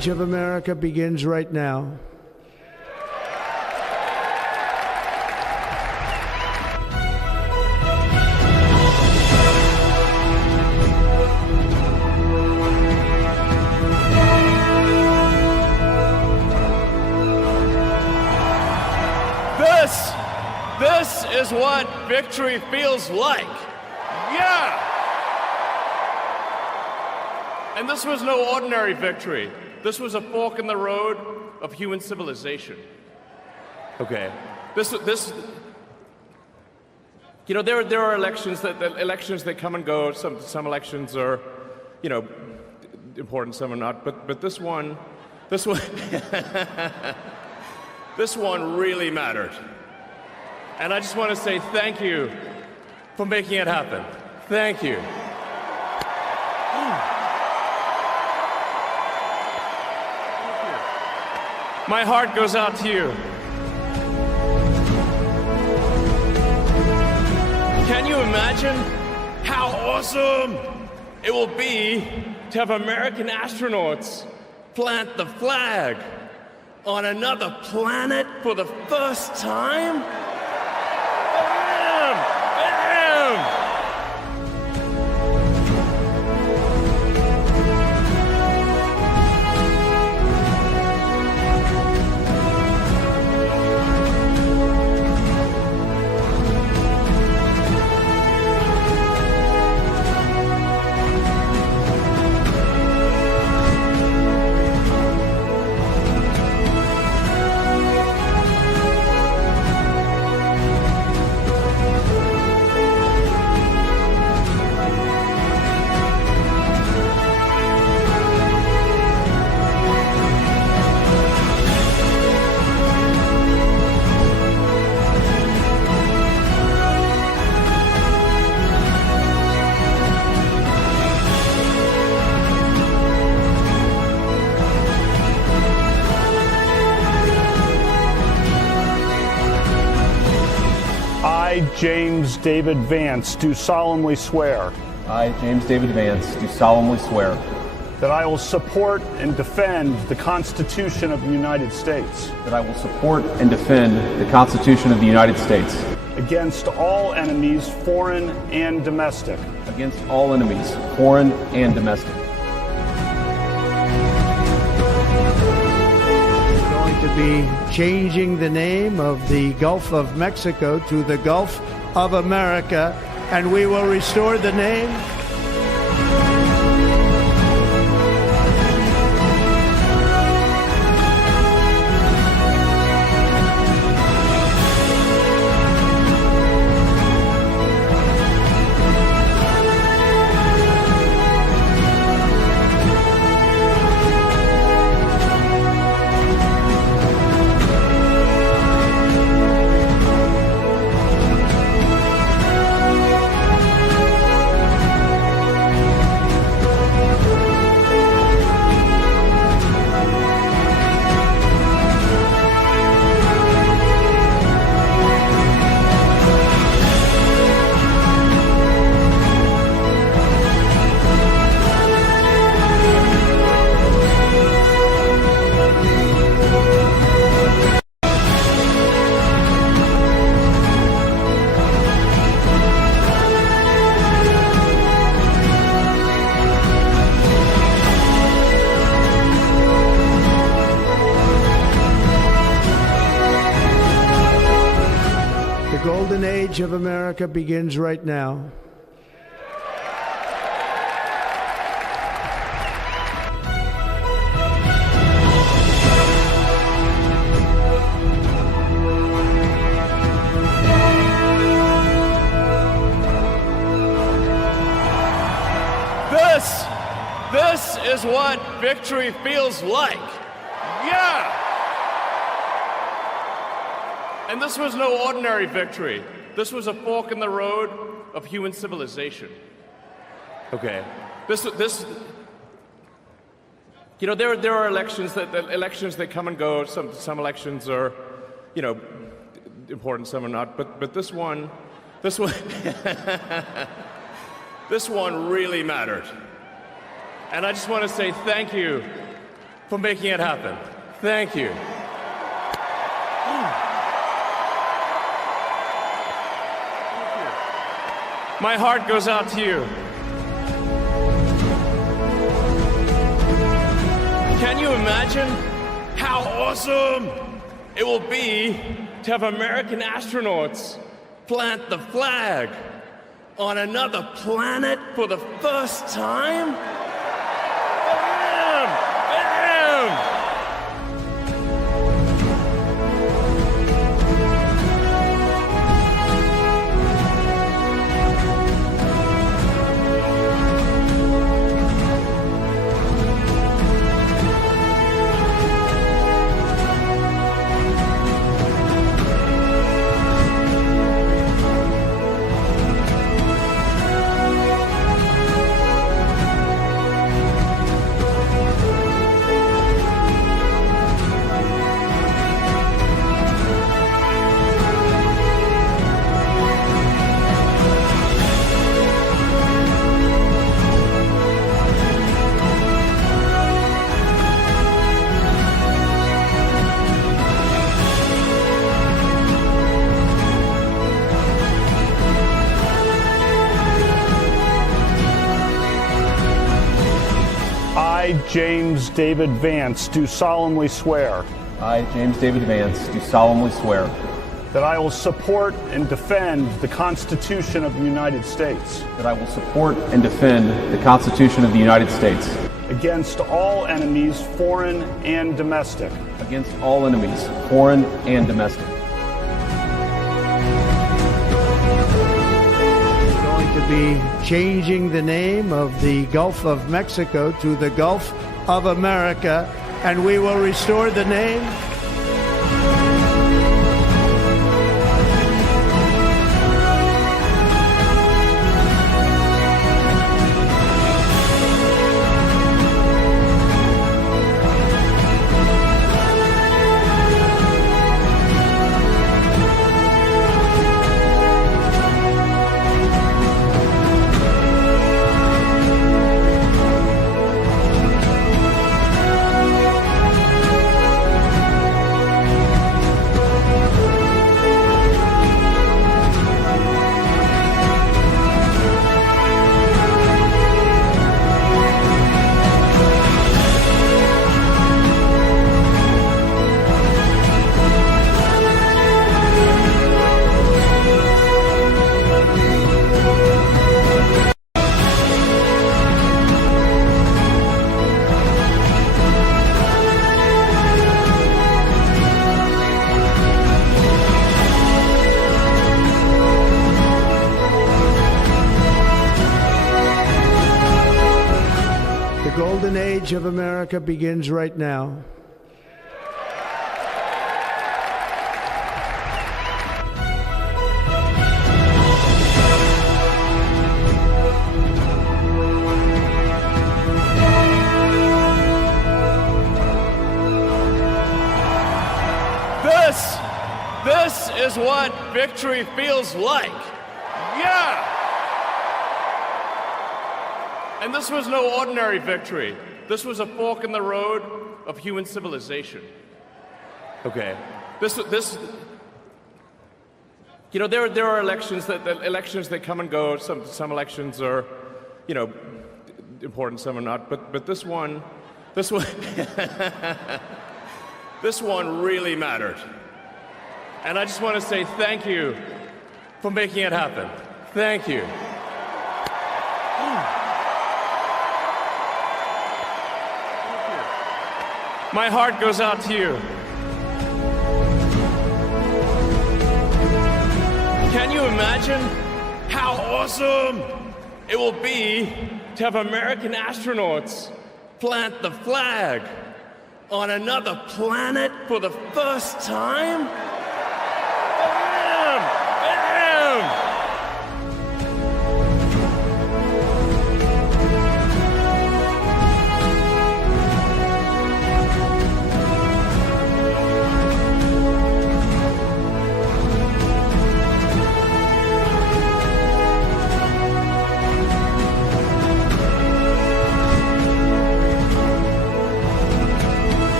age of America begins right now. This is what victory feels like. Yeah! And this was no ordinary victory. This was a fork in the road of human civilization. Okay. You know, there are elections that come and go. Some elections are, you know, important, some are not. But this one this one really mattered. And I just want to say thank you for making it happen. Thank you. My heart goes out to you. Can you imagine how awesome it will be to have American astronauts plant the flag on another planet for the first time? I, James David Vance, do solemnly swear I, James David Vance, do solemnly swear that I will support and defend the Constitution of the United States that I will support and defend the Constitution of the United States against all enemies, foreign and domestic, against all enemies, foreign and domestic. We're going to be changing the name of the Gulf of Mexico to the Gulf of America, and we will restore the name. The golden age of America begins right now. This is what victory feels like. Yeah! And this was no ordinary victory. This was a fork in the road of human civilization. Okay. You know, there are elections that come and go. Some elections are, you know, important, some are not. But this one this one really mattered. And I just want to say thank you for making it happen. Thank you. My heart goes out to you. Can you imagine how awesome it will be to have American astronauts plant the flag on another planet for the first time? Bam! Bam! I, James David Vance, do solemnly swear I, James David Vance, do solemnly swear that I will support and defend the Constitution of the United States that I will support and defend the Constitution of the United States against all enemies, foreign and domestic, against all enemies, foreign and domestic. Going to be changing the name of the Gulf of Mexico to the Gulf of America, and we will restore the name. The golden age of America begins right now. This is what victory feels like. Yeah! And this was no ordinary victory. This was a fork in the road of human civilization. Okay. You know, there are elections that come and go. Some elections are, you know, important, some are not. But this one this one really mattered. And I just want to say thank you for making it happen. Thank you. My heart goes out to you. Can you imagine how awesome it will be to have American astronauts plant the flag on another planet for the first time? Bam! Bam!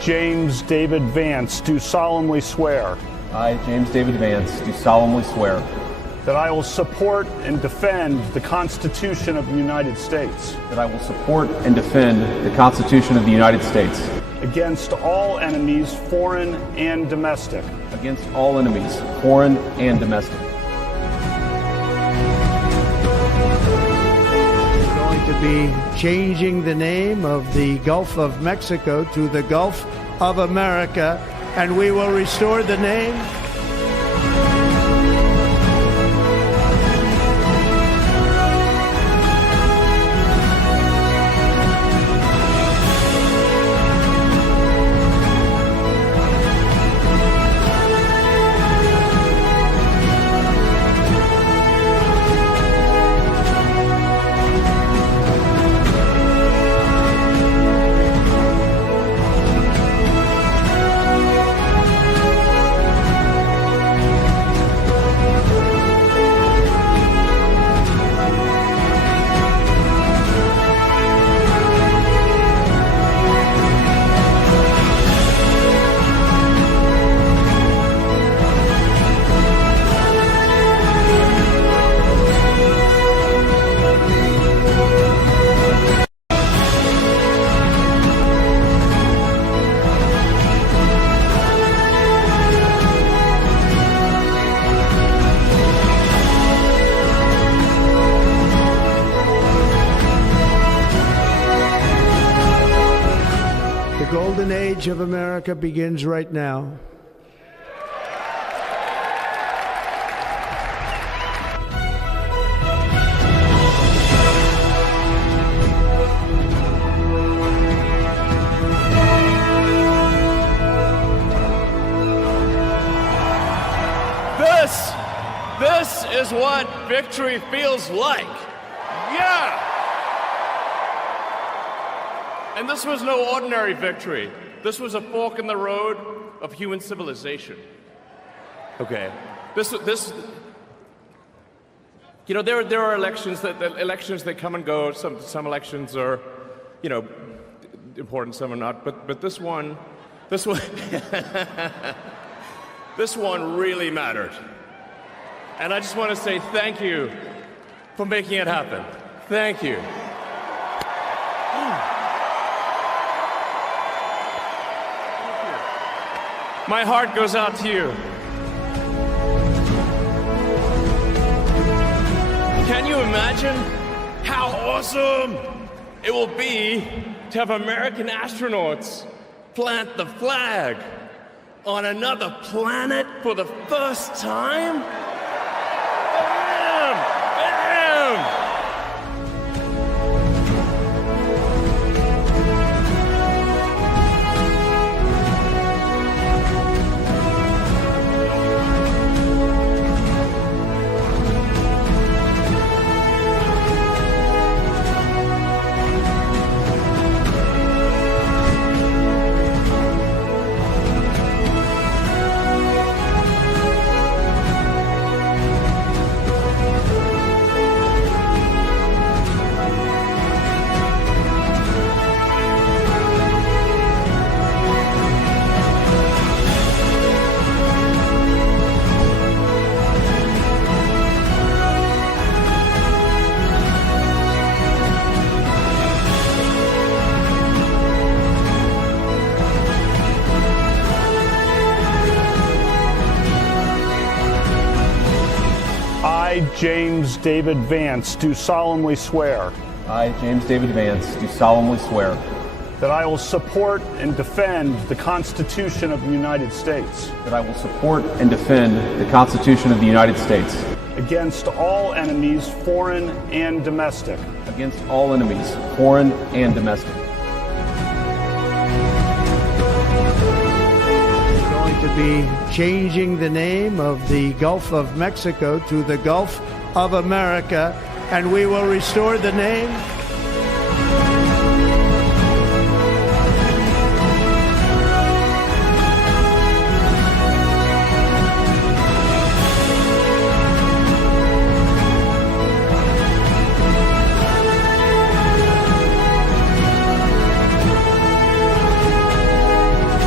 James David Vance, do solemnly swear I, James David Vance, do solemnly swear that I will support and defend the Constitution of the United States that I will support and defend the Constitution of the United States against all enemies, foreign and domestic, against all enemies, foreign and domestic. We're going to be changing the name of the Gulf of Mexico to the Gulf of America, and we will restore the name. The golden age of America begins right now. This is what victory feels like. Yeah! And this was no ordinary victory. This was a fork in the road of human civilization. Okay. You know, there are elections that come and go. Some elections are, you know, important, some are not. But this one this one really mattered. And I just want to say thank you for making it happen. Thank you. My heart goes out to you. Can you imagine how awesome it will be to have American astronauts plant the flag on another planet for the first time? Bam! Bam! I, James David Vance, do solemnly swear I, James David Vance, do solemnly swear that I will support and defend the Constitution of the United States that I will support and defend the Constitution of the United States against all enemies, foreign and domestic, against all enemies, foreign and domestic. We're going to be changing the name of the Gulf of Mexico to the Gulf of America, and we will restore the name.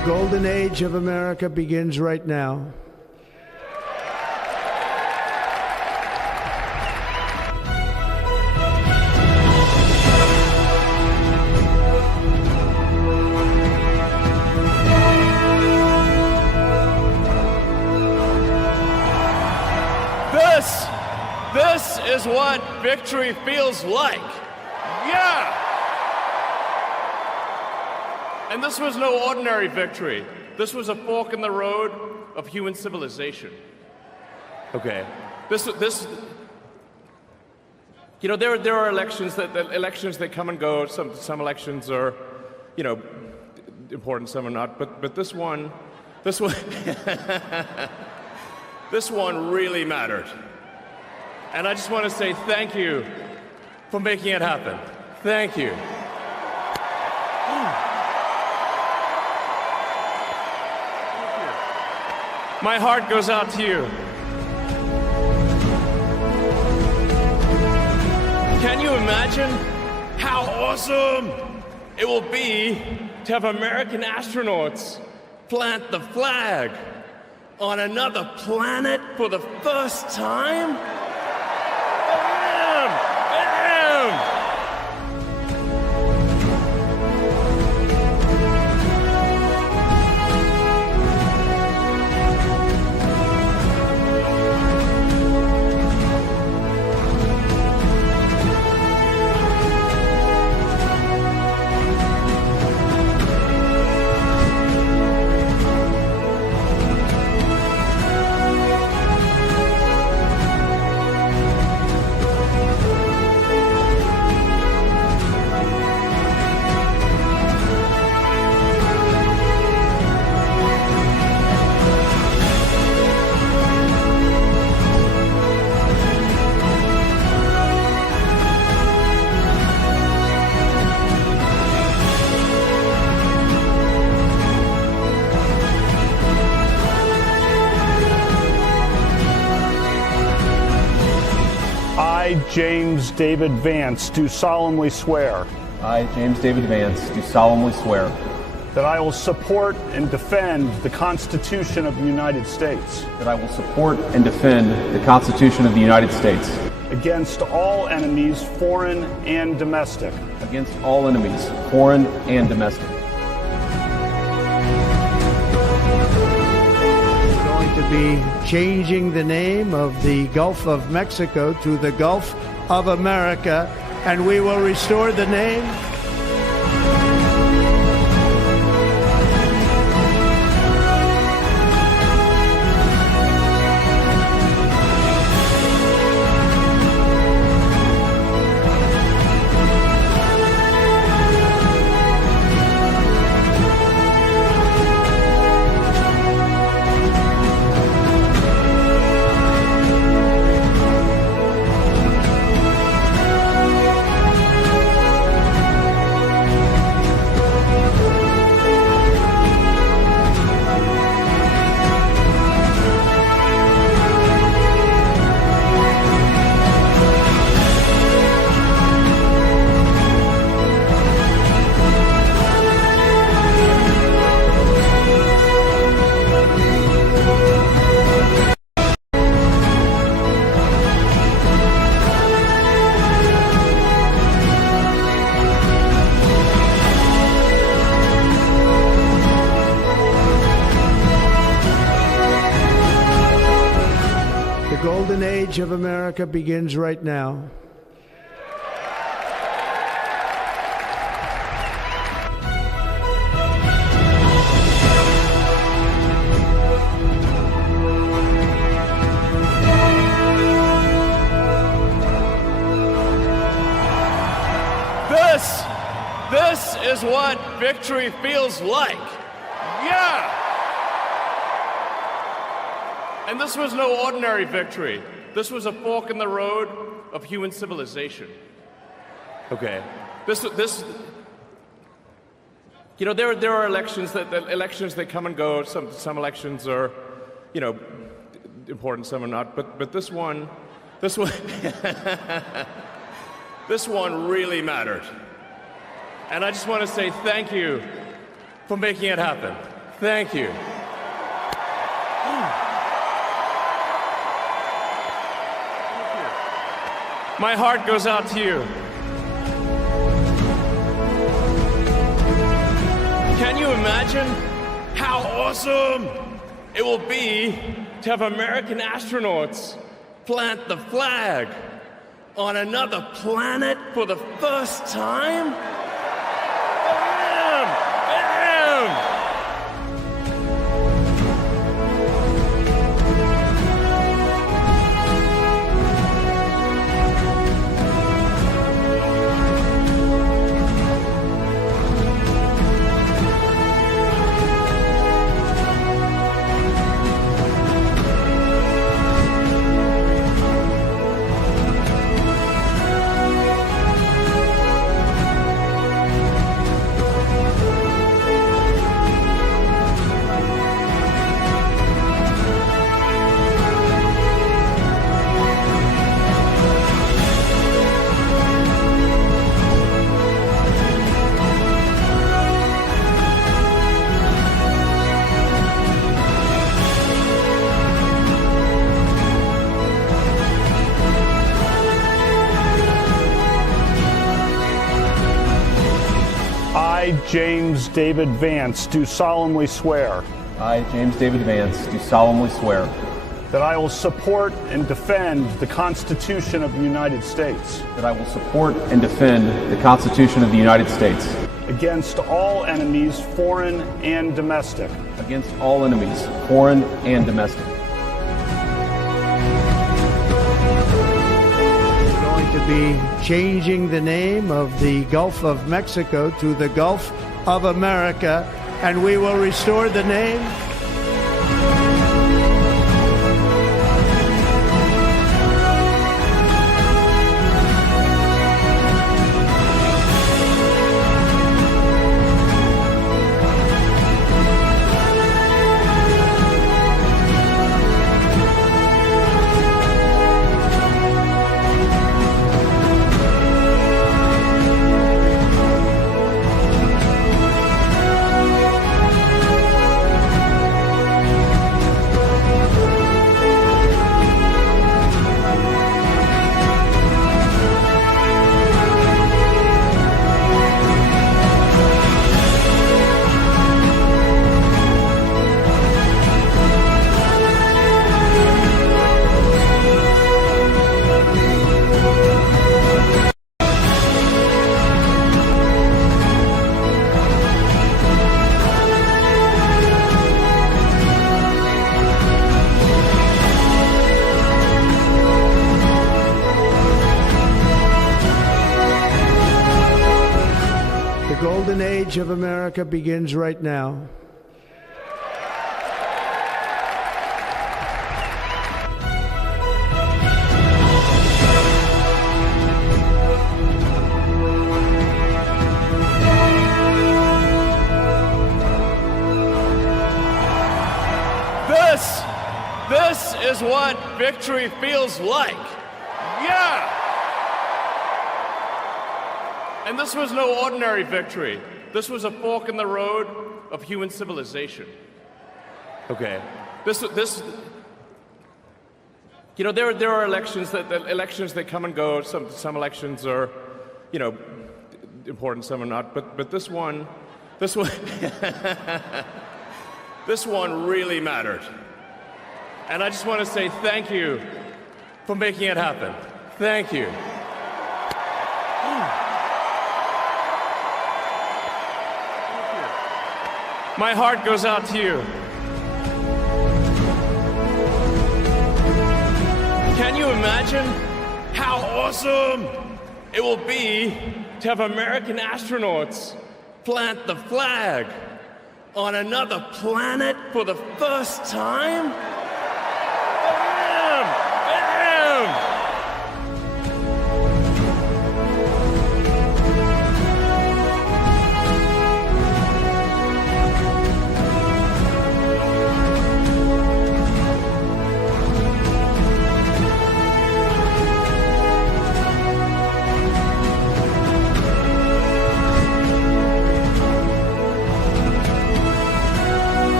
golden age of America begins right now. This is what victory feels like. Yeah! And this was no ordinary victory. This was a fork in the road of human civilization. Okay. There are elections that come and go. Some elections are, important, some are not. But this one this one really mattered. And I just want to say thank you for making it happen. Thank you. My heart goes out to you. Can you imagine how awesome it will be to have American astronauts plant the flag on another planet for the first time? I, James David Vance, do solemnly swear I, James David Vance, do solemnly swear that I will support and defend the Constitution of the United States that I will support and defend the Constitution of the United States against all enemies, foreign and domestic, against all enemies, foreign and domestic. To be changing the name of the Gulf of Mexico to the Gulf of America, and we will restore the name. The golden age of America begins right now. This is what victory feels like. Yeah! And this was no ordinary victory. This was a fork in the road of human civilization. Okay. There are elections that come and go. Some elections are, important, some are not. But this one this one really mattered. And I just want to say thank you for making it happen. Thank you. My heart goes out to you. Can you imagine how awesome it will be to have American astronauts plant the flag on another planet for the first time? Bam! Bam! I, James David Vance, do solemnly swear I, James David Vance, do solemnly swear that I will support and defend the Constitution of the United States that I will support and defend the Constitution of the United States against all enemies, foreign and domestic, against all enemies, foreign and domestic. We're going to be changing the name of the Gulf of Mexico to the Gulf of America, and we will restore the name. The golden age of America begins right now. This is what victory feels like. Yeah! And this was no ordinary victory. This was a fork in the road of human civilization. Okay. This you know, there are elections that come and go. Some elections are, you know, important, some are not. But this one this one really mattered. And I just want to say thank you for making it happen. Thank you. My heart goes out to you. Can you imagine how awesome it will be to have American astronauts plant the flag on another planet for the first time? Bam! Bam!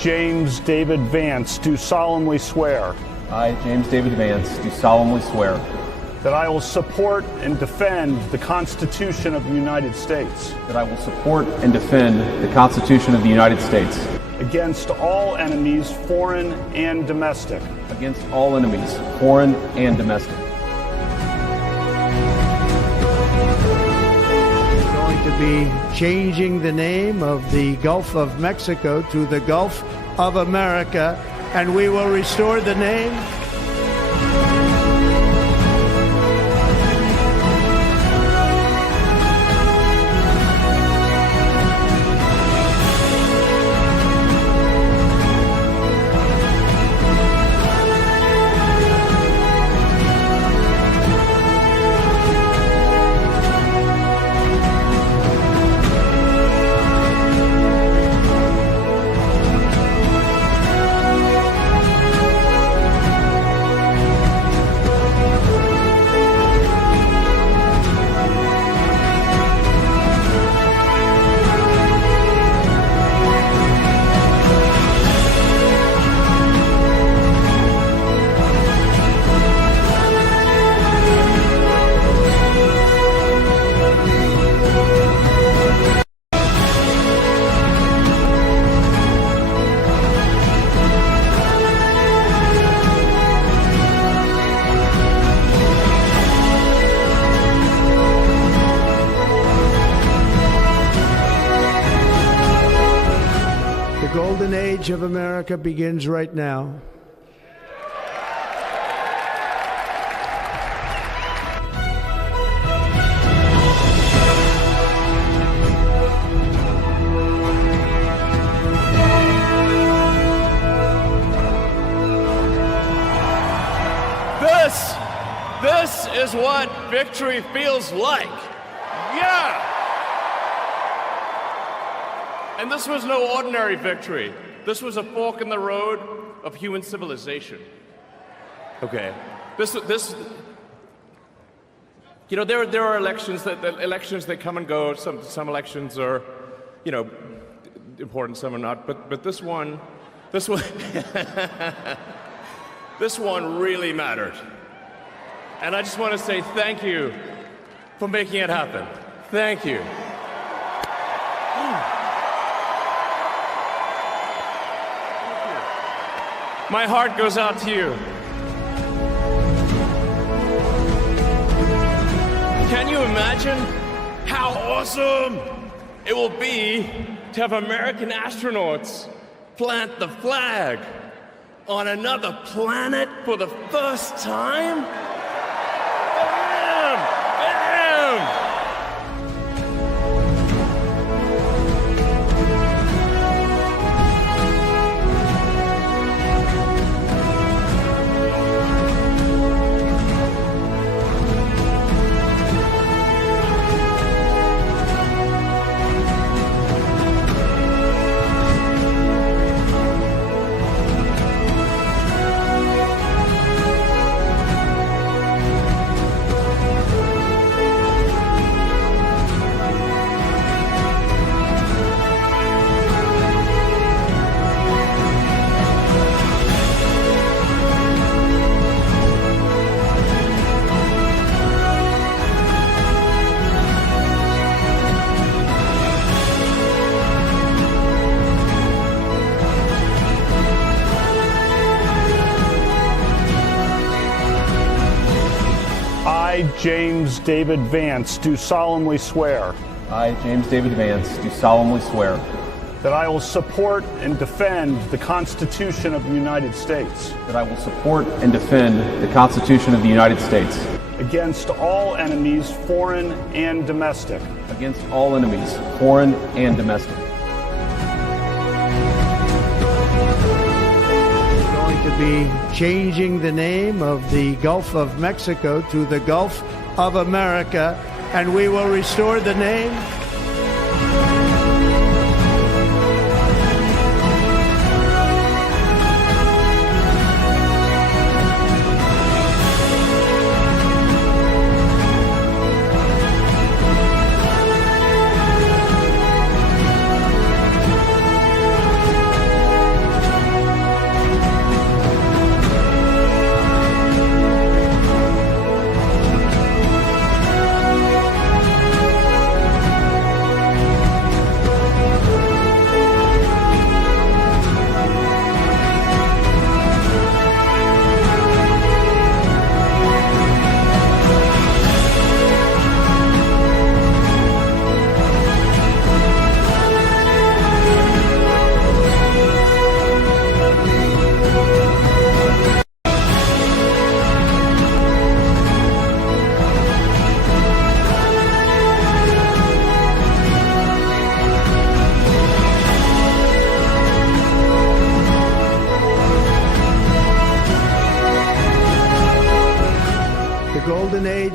James David Vance, do solemnly swear I, James David Vance, do solemnly swear that I will support and defend the Constitution of the United States that I will support and defend the Constitution of the United States against all enemies, foreign and domestic, against all enemies, foreign and domestic. We're going to be changing the name of the Gulf of Mexico to the Gulf of America, and we will restore the name. The golden age of America begins right now. This is what victory feels like. Yeah! And this was no ordinary victory. This was a fork in the road of human civilization. Okay. This you know, there are elections that come and go. Some elections are, you know, important, some are not. But this one this one really mattered. And I just want to say thank you for making it happen. Thank you. My heart goes out to you. Can you imagine how awesome it will be to have American astronauts plant the flag on another planet for the first time? I, James David Vance, do solemnly swear I, James David Vance, do solemnly swear that I will support and defend the Constitution of the United States that I will support and defend the Constitution of the United States against all enemies, foreign and domestic, against all enemies, foreign and domestic. We're going to be changing the name of the Gulf of Mexico to the Gulf of America, and we will restore the name.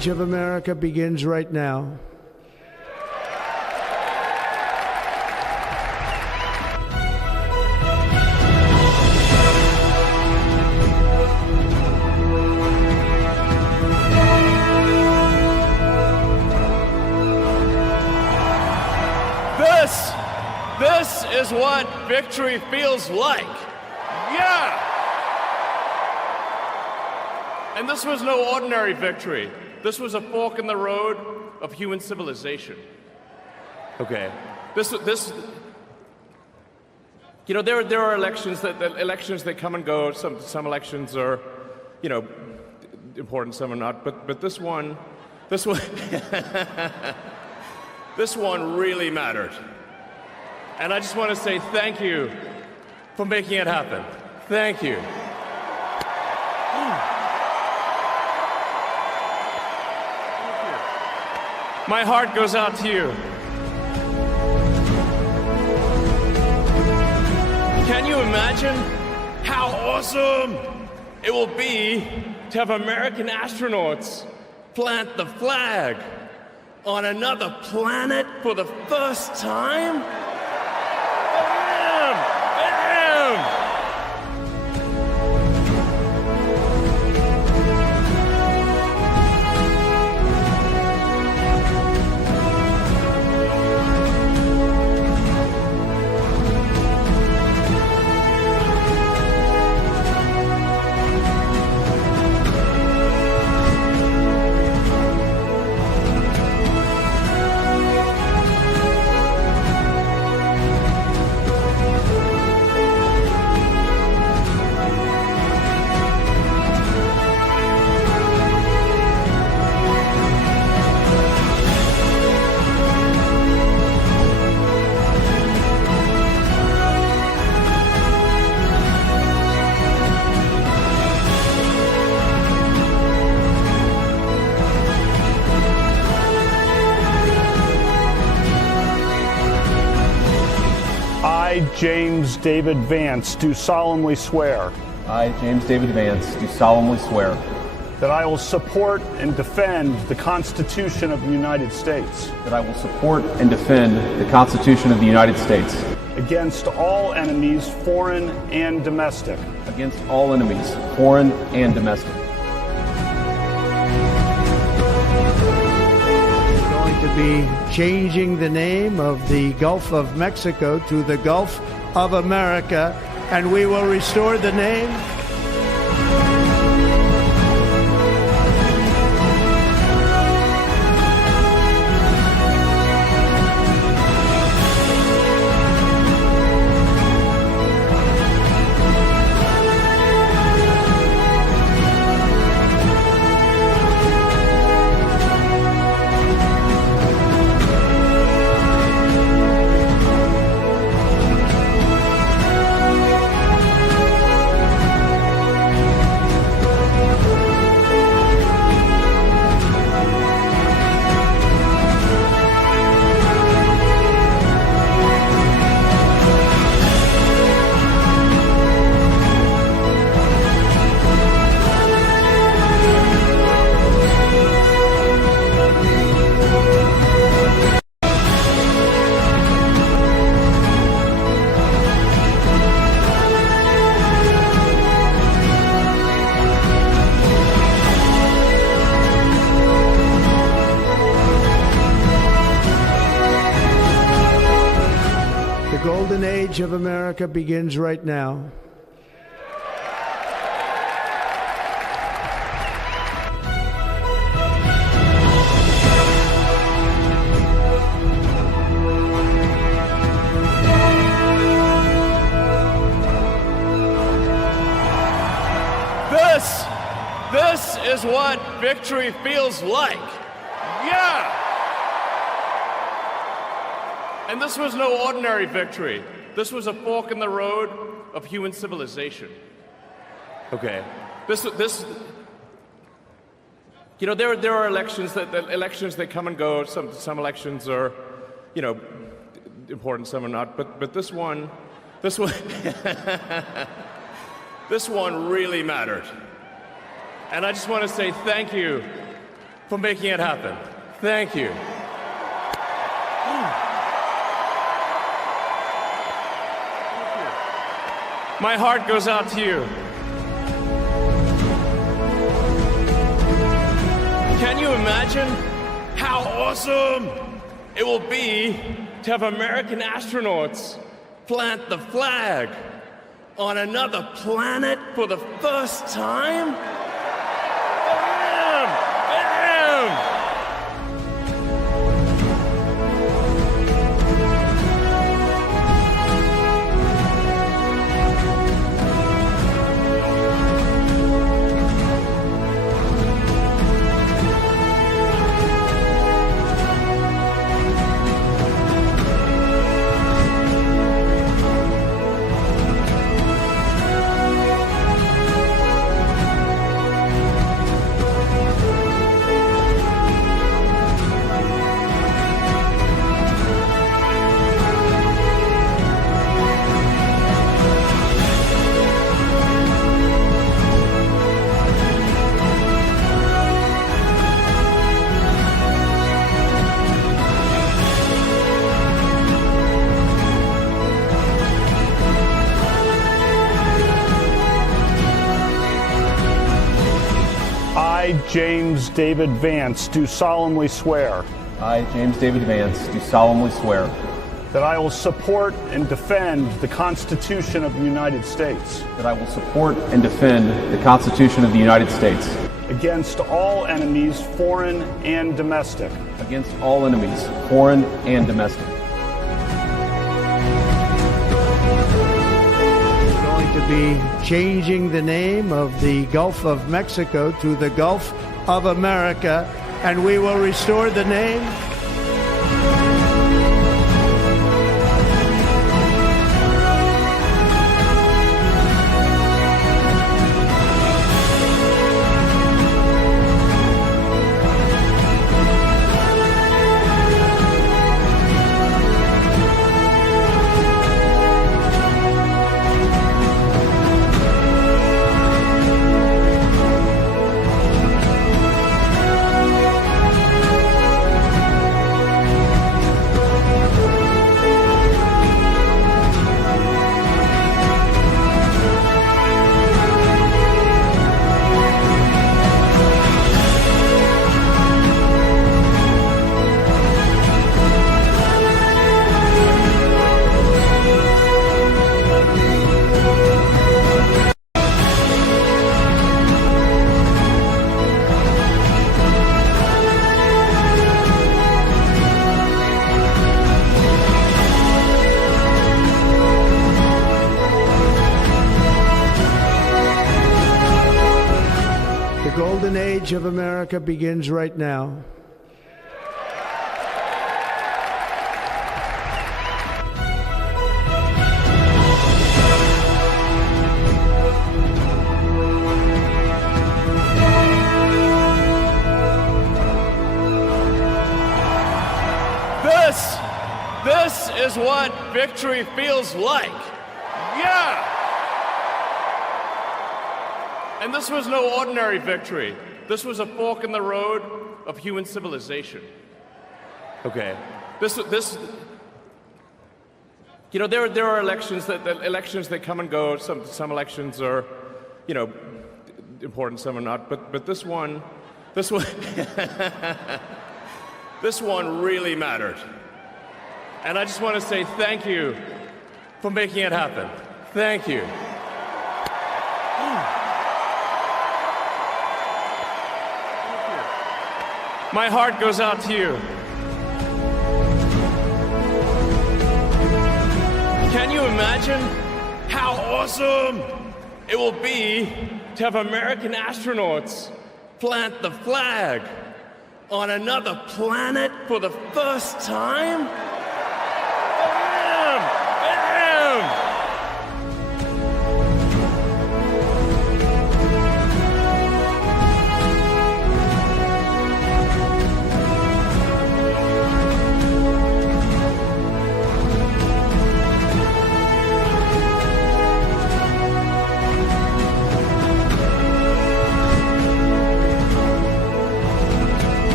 age of America begins right now. This is what victory feels like. Yeah! And this was no ordinary victory. This was a fork in the road of human civilization. Okay. There are elections that come and go. Some elections are, important, some are not. But this one this one really mattered. And I just want to say thank you for making it happen. Thank you. My heart goes out to you. Can you imagine how awesome it will be to have American astronauts plant the flag on another planet for the first time? I, James David Vance, do solemnly swear I, James David Vance, do solemnly swear that I will support and defend the Constitution of the United States that I will support and defend the Constitution of the United States against all enemies, foreign and domestic, against all enemies, foreign and domestic. To be changing the name of the Gulf of Mexico to the Gulf of America, and we will restore the name. The golden age of America begins right now. This is what victory feels like. Yeah! And this was no ordinary victory. This was a fork in the road of human civilization. Okay. There are elections that come and go. Some elections are, important, some are not. But this one this one really mattered. And I just want to say thank you for making it happen. Thank you. My heart goes out to you. Can you imagine how awesome it will be to have American astronauts plant the flag on another planet for the first time? Bam! Bam! I, James David Vance, do solemnly swear I, James David Vance, do solemnly swear that I will support and defend the Constitution of the United States that I will support and defend the Constitution of the United States against all enemies, foreign and domestic, against all enemies, foreign and domestic. To be changing the name of the Gulf of Mexico to the Gulf of America, and we will restore the name. The golden age of America begins right now. This is what victory feels like. Yeah! And this was no ordinary victory. This was a fork in the road of human civilization. Okay. This you know, there are elections that come and go. Some elections are, you know, important, some are not. But this one this one really mattered. And I just want to say thank you for making it happen. Thank you. My heart goes out to you. Can you imagine how awesome it will be to have American astronauts plant the flag on another planet for the first time? Bam! Bam!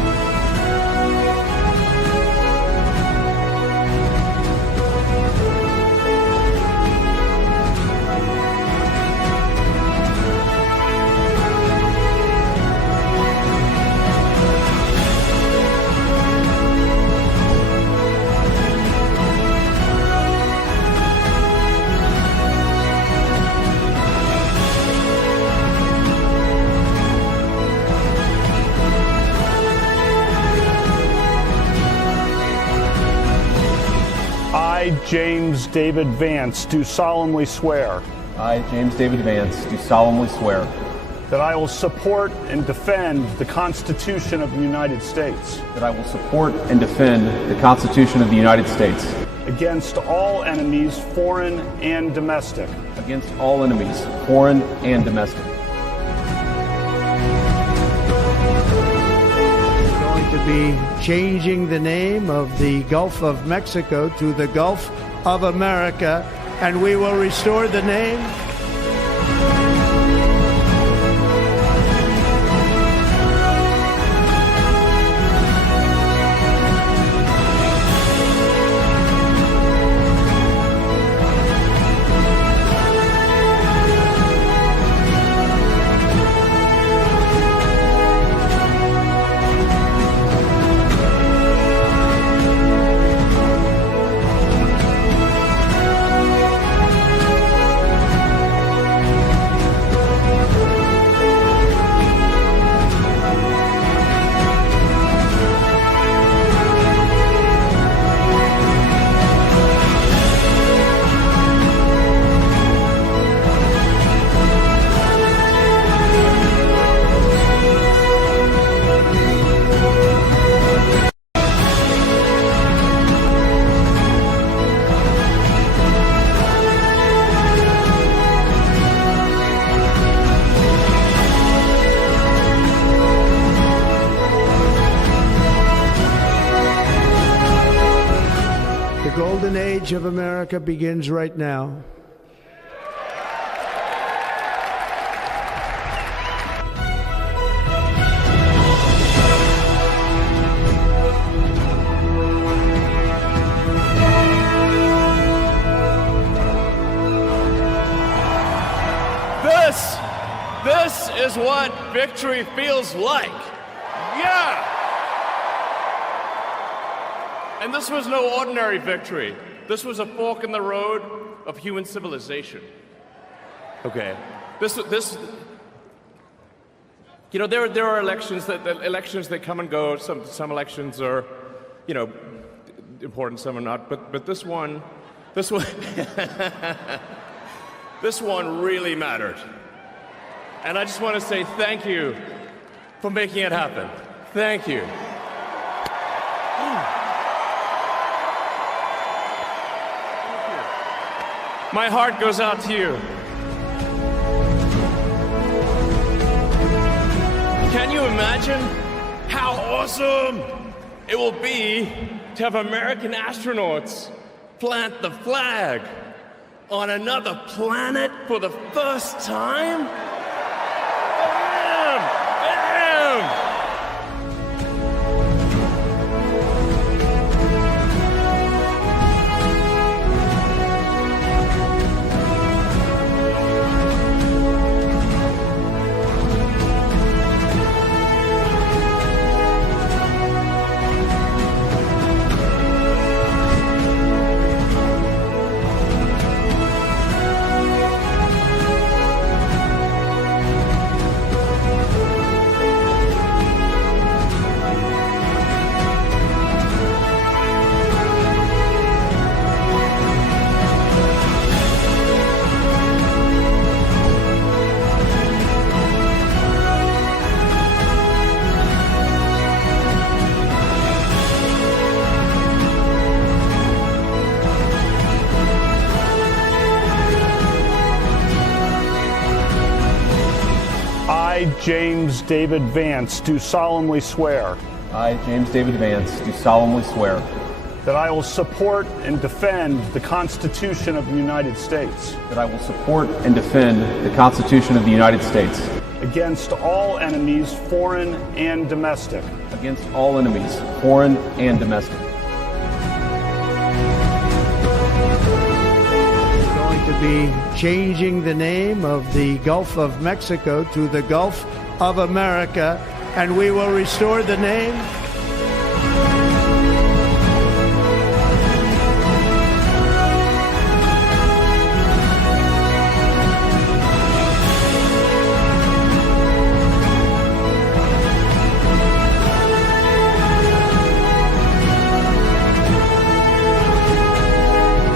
I, James David Vance, do solemnly swear I, James David Vance, do solemnly swear that I will support and defend the Constitution of the United States that I will support and defend the Constitution of the United States against all enemies, foreign and domestic, against all enemies, foreign and domestic. We're going to be changing the name of the Gulf of Mexico to the Gulf of America, and we will restore the name. The golden age of America begins right now. This is what victory feels like. Yeah! And this was no ordinary victory. This was a fork in the road of human civilization. Okay. You know, there are elections that come and go. Some elections are, you know, important, some are not. But this one, this one really mattered. And I just want to say thank you for making it happen. Thank you. My heart goes out to you. Can you imagine how awesome it will be to have American astronauts plant the flag on another planet for the first time? Bam! I, James David Vance, do solemnly swear I, James David Vance, do solemnly swear that I will support and defend the Constitution of the United States that I will support and defend the Constitution of the United States against all enemies, foreign and domestic, against all enemies, foreign and domestic. We're going to be changing the name of the Gulf of Mexico to the Gulf of America, and we will restore the name.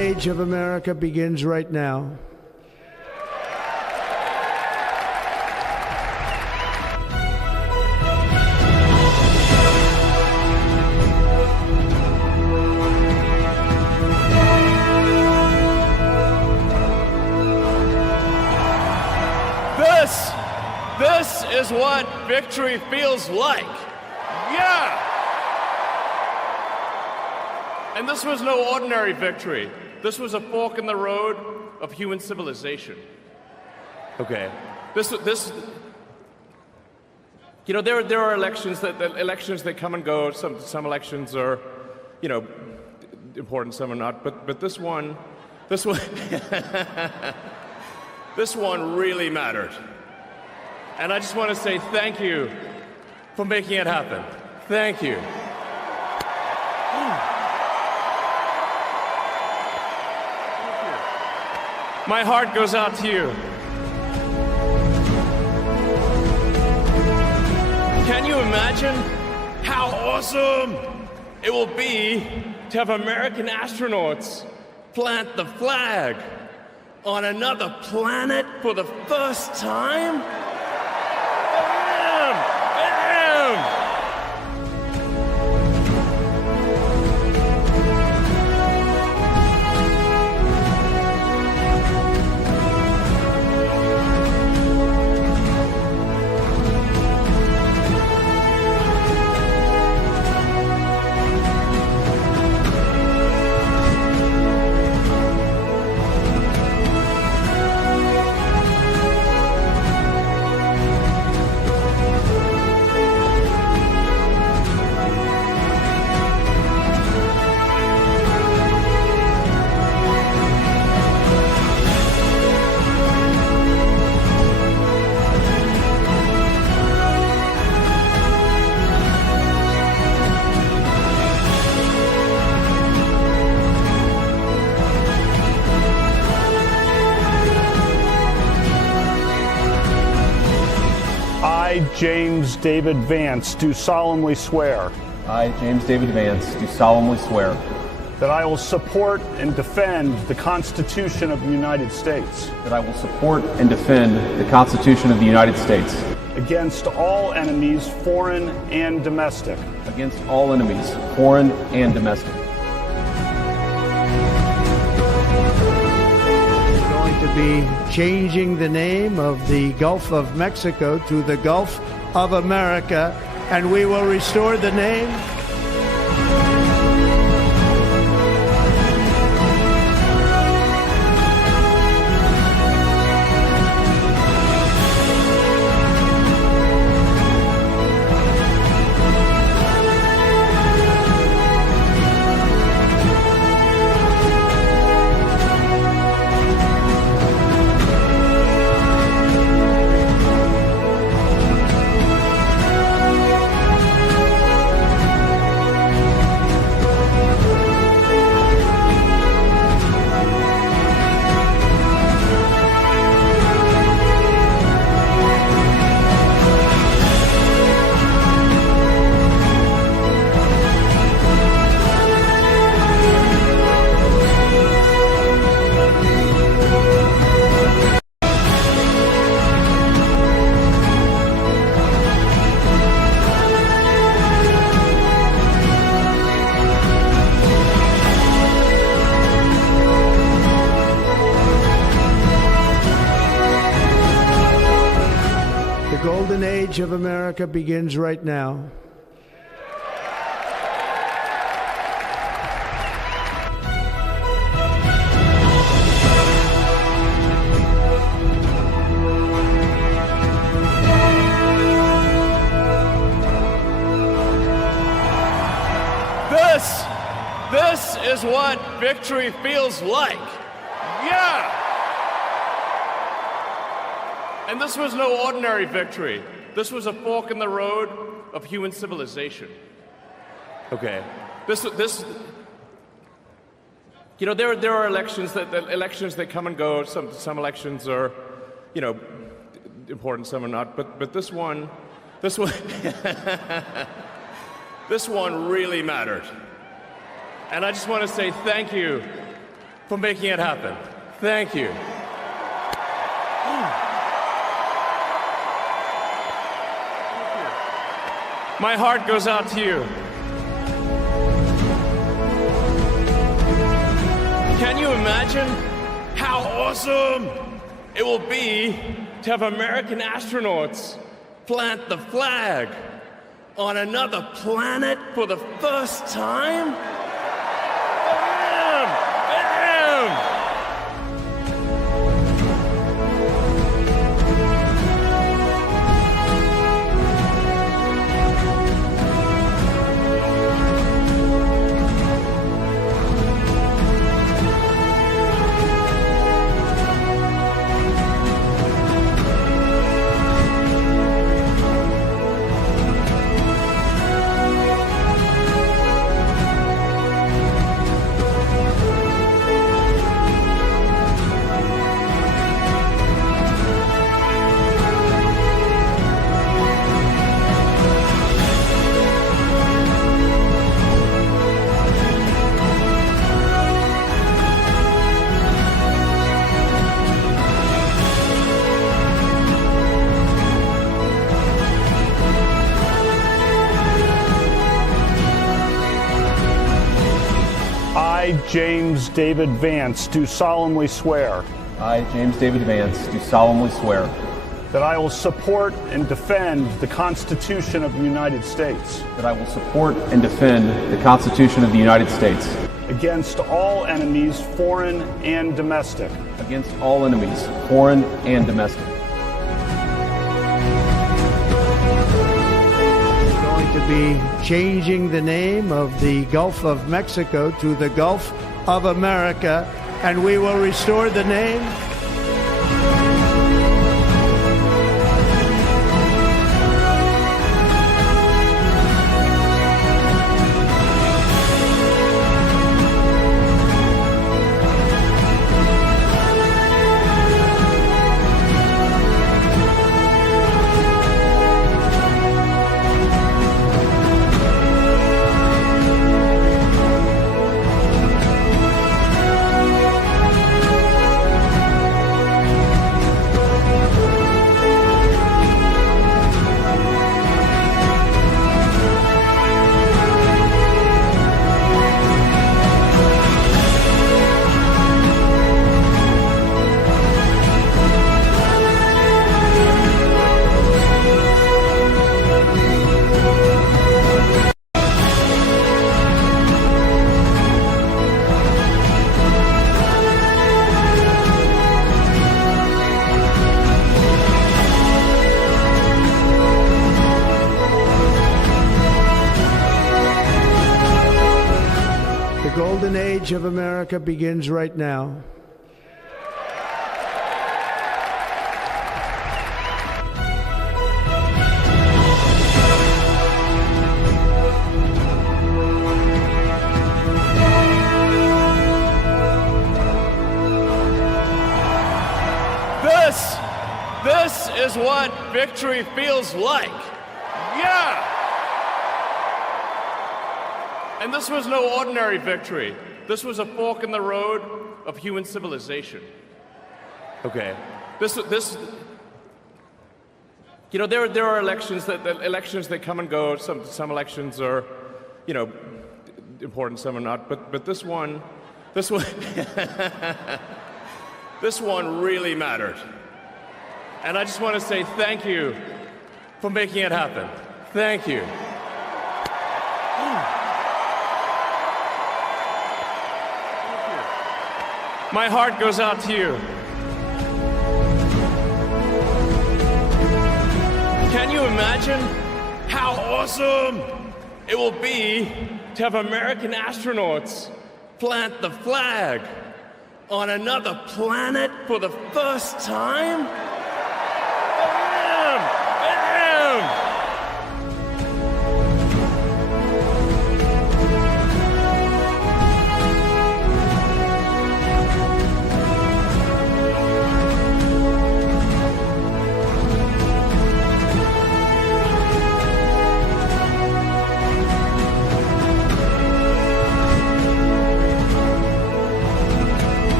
age of America begins right now. This is what victory feels like. Yeah! And this was no ordinary victory. This was a fork in the road of human civilization. Okay. There are elections that come and go. Some elections are, important, some are not. But this one this one really mattered. And I just want to say thank you for making it happen. Thank you. My heart goes out to you. Can you imagine how awesome it will be to have American astronauts plant the flag on another planet for the first time? I, James David Vance, do solemnly swear I, James David Vance, do solemnly swear that I will support and defend the Constitution of the United States that I will support and defend the Constitution of the United States against all enemies, foreign and domestic, against all enemies, foreign and domestic. To be changing the name of the Gulf of Mexico to the Gulf of America, and we will restore the name. The golden age of America begins right now. This is what victory feels like. Yeah! And this was no ordinary victory. This was a fork in the road of human civilization. Okay. There are elections that come and go. Some elections are, important, some are not. But this one this one really mattered. And I just want to say thank you for making it happen. Thank you. My heart goes out to you. Can you imagine how awesome it will be to have American astronauts plant the flag on another planet for the first time? Bam! Bam! I, James David Vance, do solemnly swear I, James David Vance, do solemnly swear that I will support and defend the Constitution of the United States that I will support and defend the Constitution of the United States against all enemies, foreign and domestic, against all enemies, foreign and domestic. Going to be changing the name of the Gulf of Mexico to the Gulf of America, and we will restore the name. The golden age of America begins right now. This is what victory feels like. Yeah! And this was no ordinary victory. This was a fork in the road of human civilization. Okay. This you know, there are elections that come and go. Some elections are, you know, important, some are not. But this one this one really mattered. And I just want to say thank you for making it happen. Thank you. My heart goes out to you. Can you imagine how awesome it will be to have American astronauts plant the flag on another planet for the first time? Bam! Bam!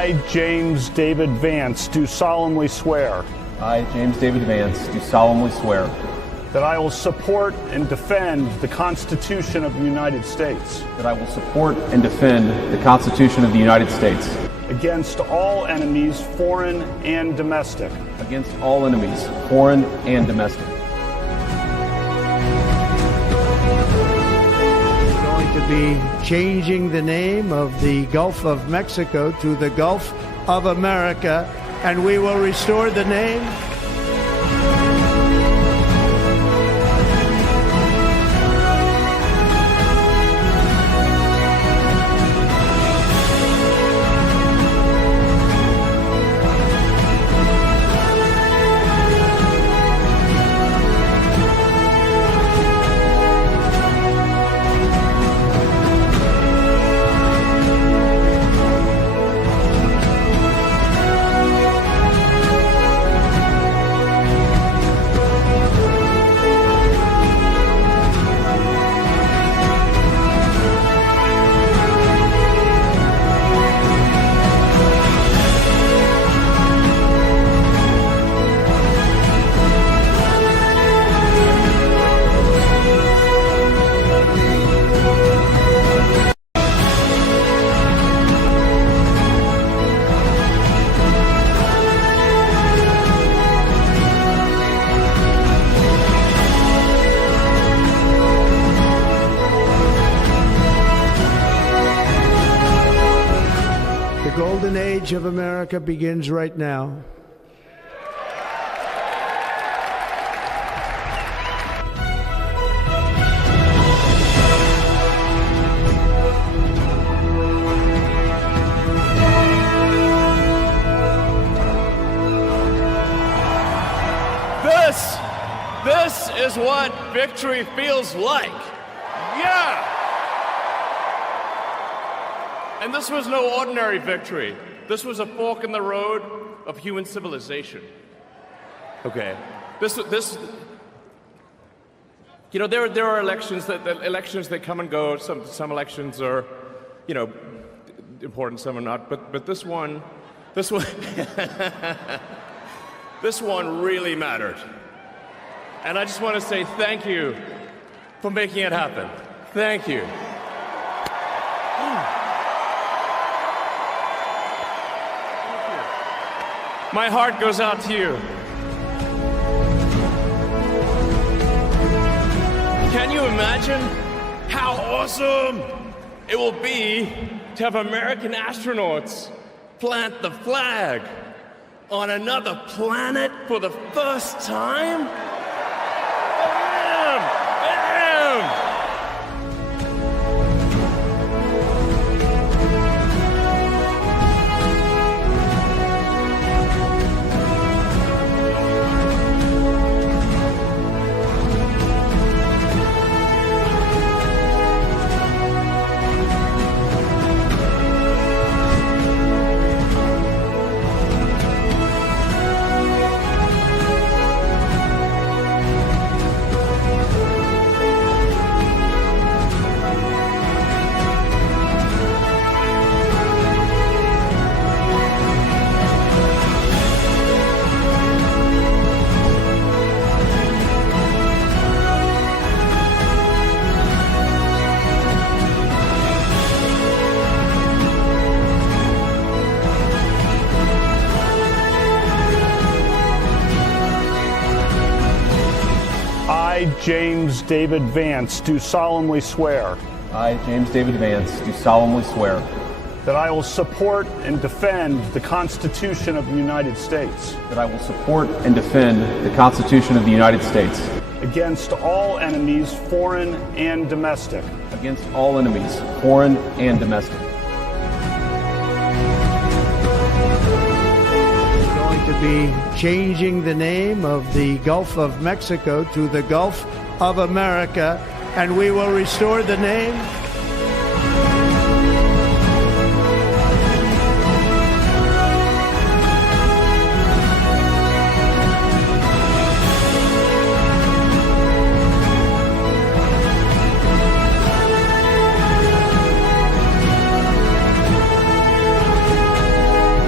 I, James David Vance, do solemnly swear I, James David Vance, do solemnly swear that I will support and defend the Constitution of the United States that I will support and defend the Constitution of the United States against all enemies, foreign and domestic, against all enemies, foreign and domestic. We're going to be changing the name of the Gulf of Mexico to the Gulf of America, and we will restore the name. The golden age of America begins right now. This is what victory feels like. Yeah! And this was no ordinary victory. This was a fork in the road of human civilization. Okay. This you know, there are elections that come and go. Some elections are, you know, important, some are not. But this one this one really mattered. And I just want to say thank you for making it happen. Thank you. My heart goes out to you. Can you imagine how awesome it will be to have American astronauts plant the flag on another planet for the first time? I, James David Vance, do solemnly swear I, James David Vance, do solemnly swear that I will support and defend the Constitution of the United States that I will support and defend the Constitution of the United States against all enemies, foreign and domestic, against all enemies, foreign and domestic. We're going to be changing the name of the Gulf of Mexico to the Gulf of America, and we will restore the name.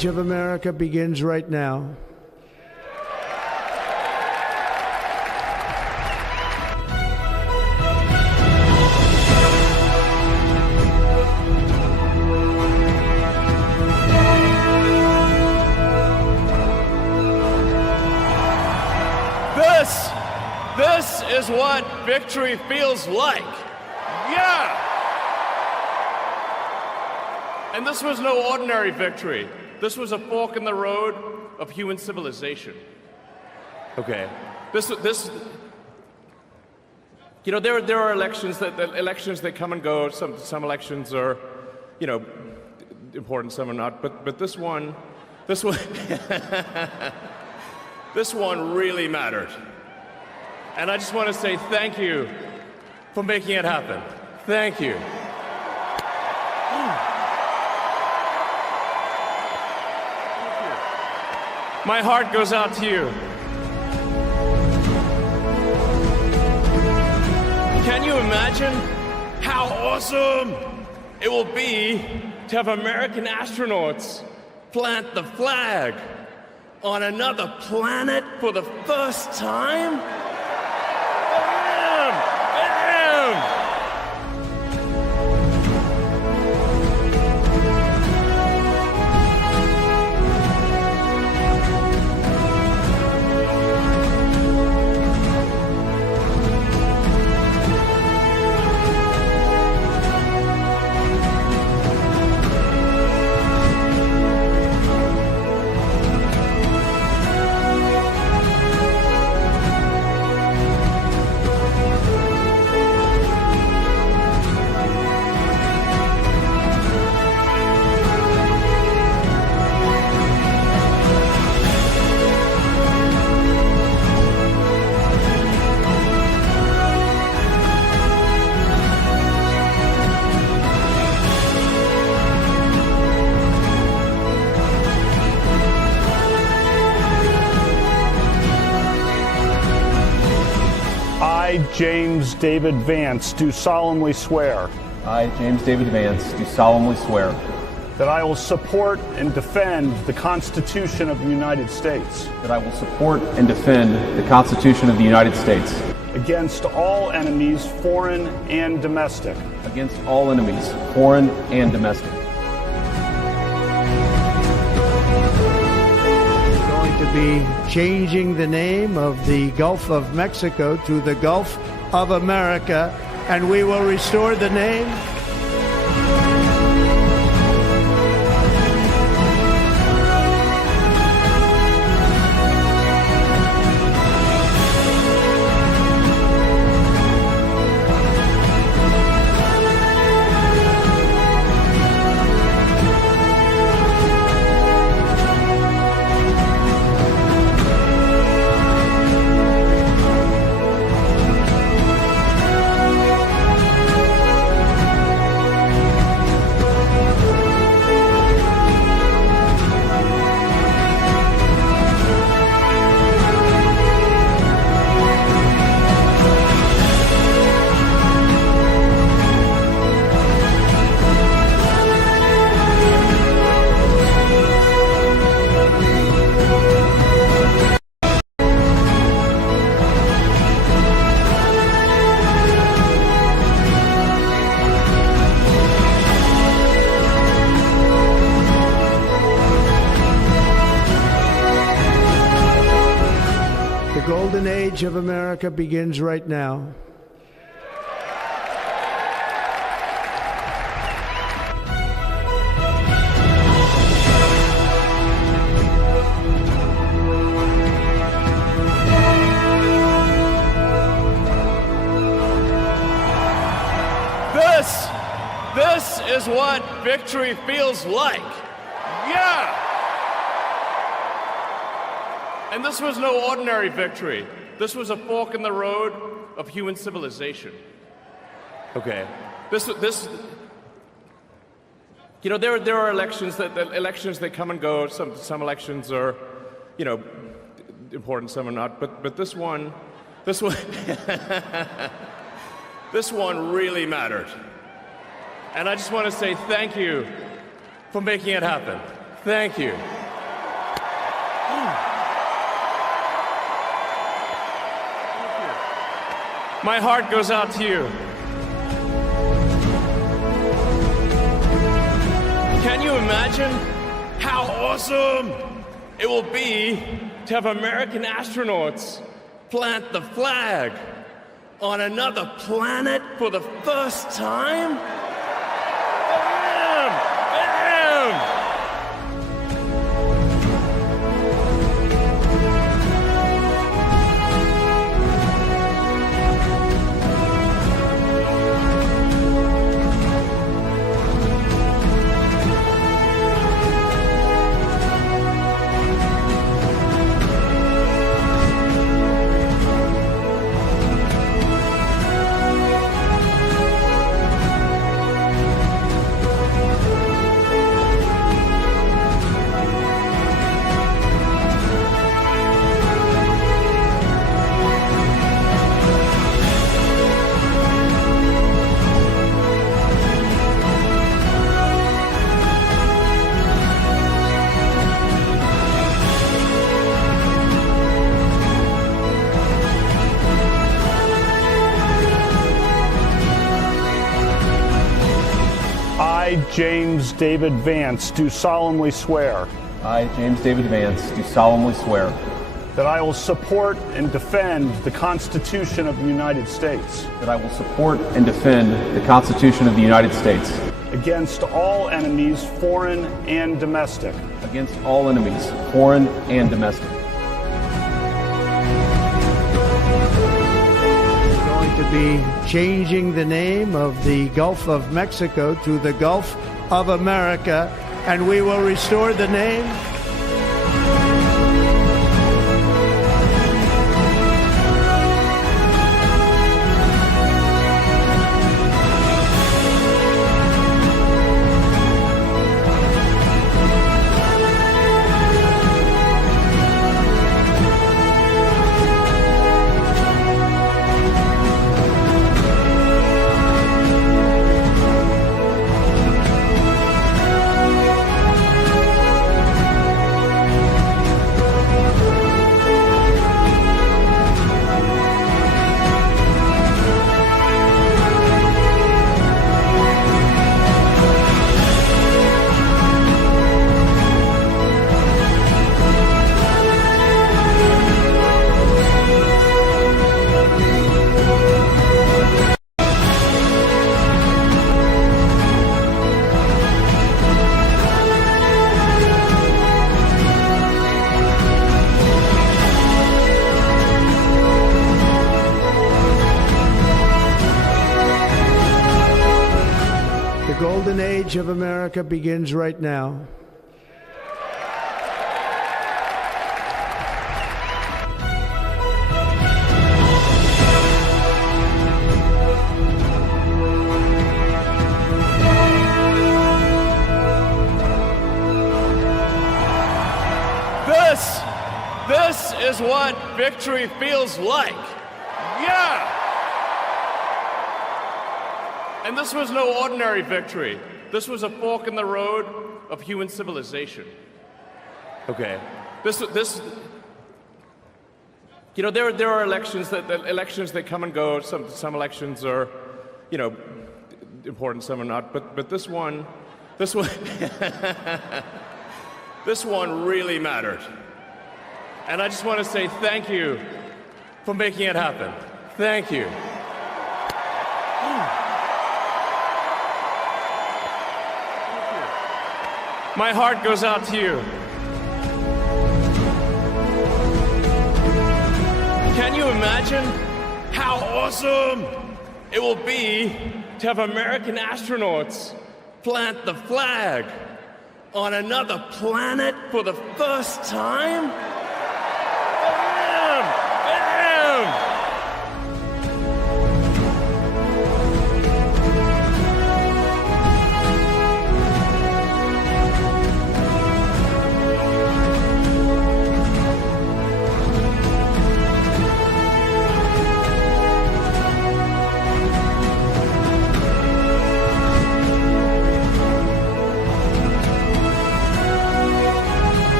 age of America begins right now. This is what victory feels like. Yeah! And this was no ordinary victory. This was a fork in the road of human civilization. Okay. You know, there are elections that come and go. Some elections are, you know, important, some are not. But this one this one really mattered. And I just want to say thank you for making it happen. Thank you. My heart goes out to you. Can you imagine how awesome it will be to have American astronauts plant the flag on another planet for the first time? I, James David Vance, do solemnly swear I, James David Vance, do solemnly swear that I will support and defend the Constitution of the United States that I will support and defend the Constitution of the United States against all enemies, foreign and domestic, against all enemies, foreign and domestic. To be changing the name of the Gulf of Mexico to the Gulf of America, and we will restore the name. The golden age of America begins right now. This is what victory feels like. Yeah! And this was no ordinary victory. This was a fork in the road of human civilization. Okay. You know, there are elections that come and go. Some elections are, you know, important, some are not. But this one this one really mattered. And I just want to say thank you for making it happen. Thank you. My heart goes out to you. Can you imagine how awesome it will be to have American astronauts plant the flag on another planet for the first time? Bam! Bam! I, James David Vance, do solemnly swear I, James David Vance, do solemnly swear that I will support and defend the Constitution of the United States that I will support and defend the Constitution of the United States against all enemies, foreign and domestic, against all enemies, foreign and domestic. To be changing the name of the Gulf of Mexico to the Gulf of America, and we will restore the name. The golden age of America begins right now. This is what victory feels like. Yeah! And this was no ordinary victory. This was a fork in the road of human civilization. Okay. You know, there are elections that come and go. Some elections are, you know, important, some are not. But this one, this one really mattered. And I just want to say thank you for making it happen. Thank you. My heart goes out to you. Can you imagine how awesome it will be to have American astronauts plant the flag on another planet for the first time? Bam! Bam!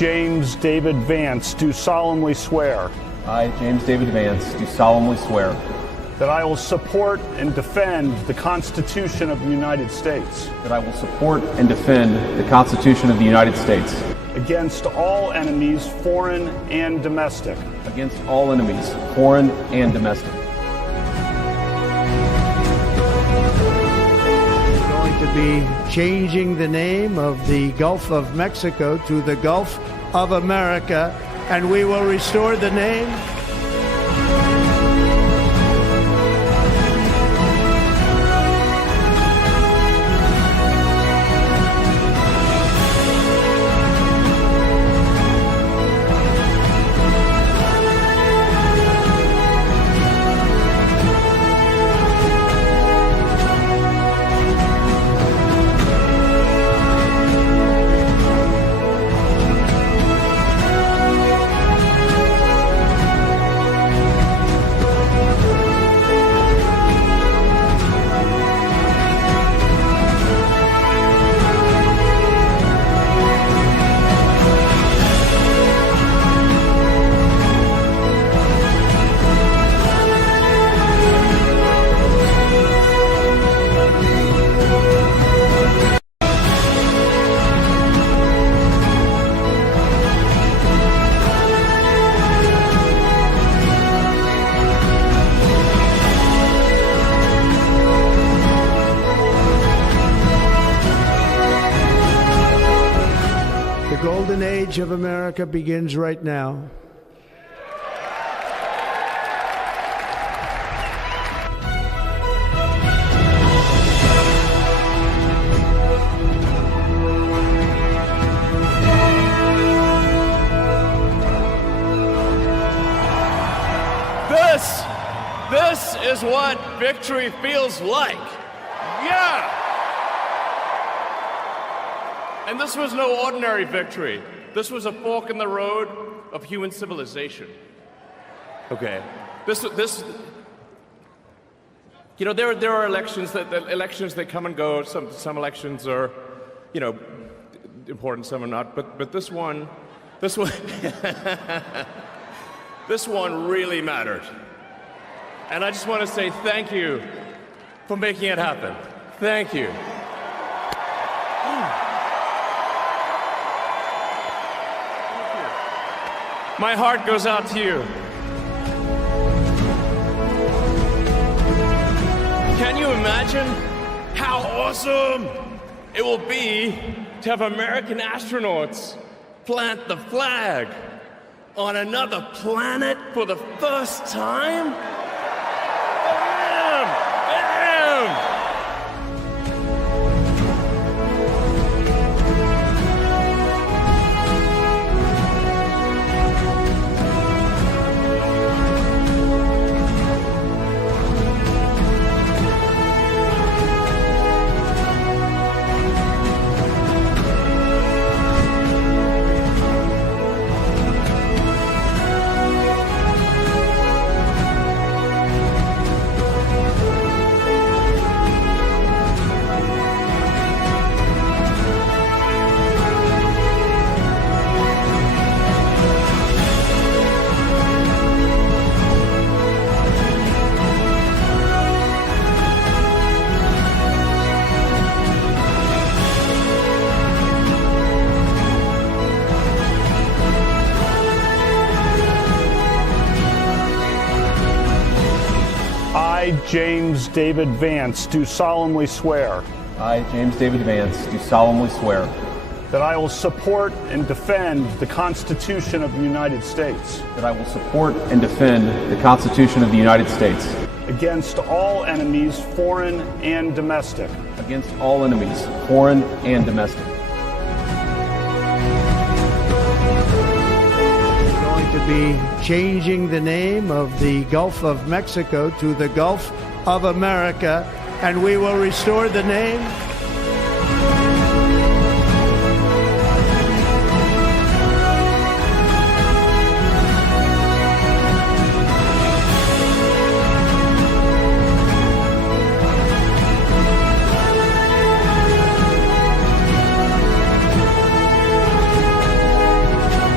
James David Vance, do solemnly swear I, James David Vance, do solemnly swear that I will support and defend the Constitution of the United States that I will support and defend the Constitution of the United States against all enemies, foreign and domestic, against all enemies, foreign and domestic. Going to be changing the name of the Gulf of Mexico to the Gulf of America, and we will restore the name. The golden age of America begins right now. This is what victory feels like. Yeah! And this was no ordinary victory. This was a fork in the road of human civilization. Okay. This, you know, there are elections that come and go. Some elections are, you know, important, some are not. But this one, this one really mattered. And I just want to say thank you for making it happen. Thank you. My heart goes out to you. Can you imagine how awesome it will be to have American astronauts plant the flag on another planet for the first time? Bam! Bam! I, James David Vance, do solemnly swear I, James David Vance, do solemnly swear that I will support and defend the Constitution of the United States that I will support and defend the Constitution of the United States against all enemies, foreign and domestic, against all enemies, foreign and domestic. Going to be changing the name of the Gulf of Mexico to the Gulf of America, and we will restore the name.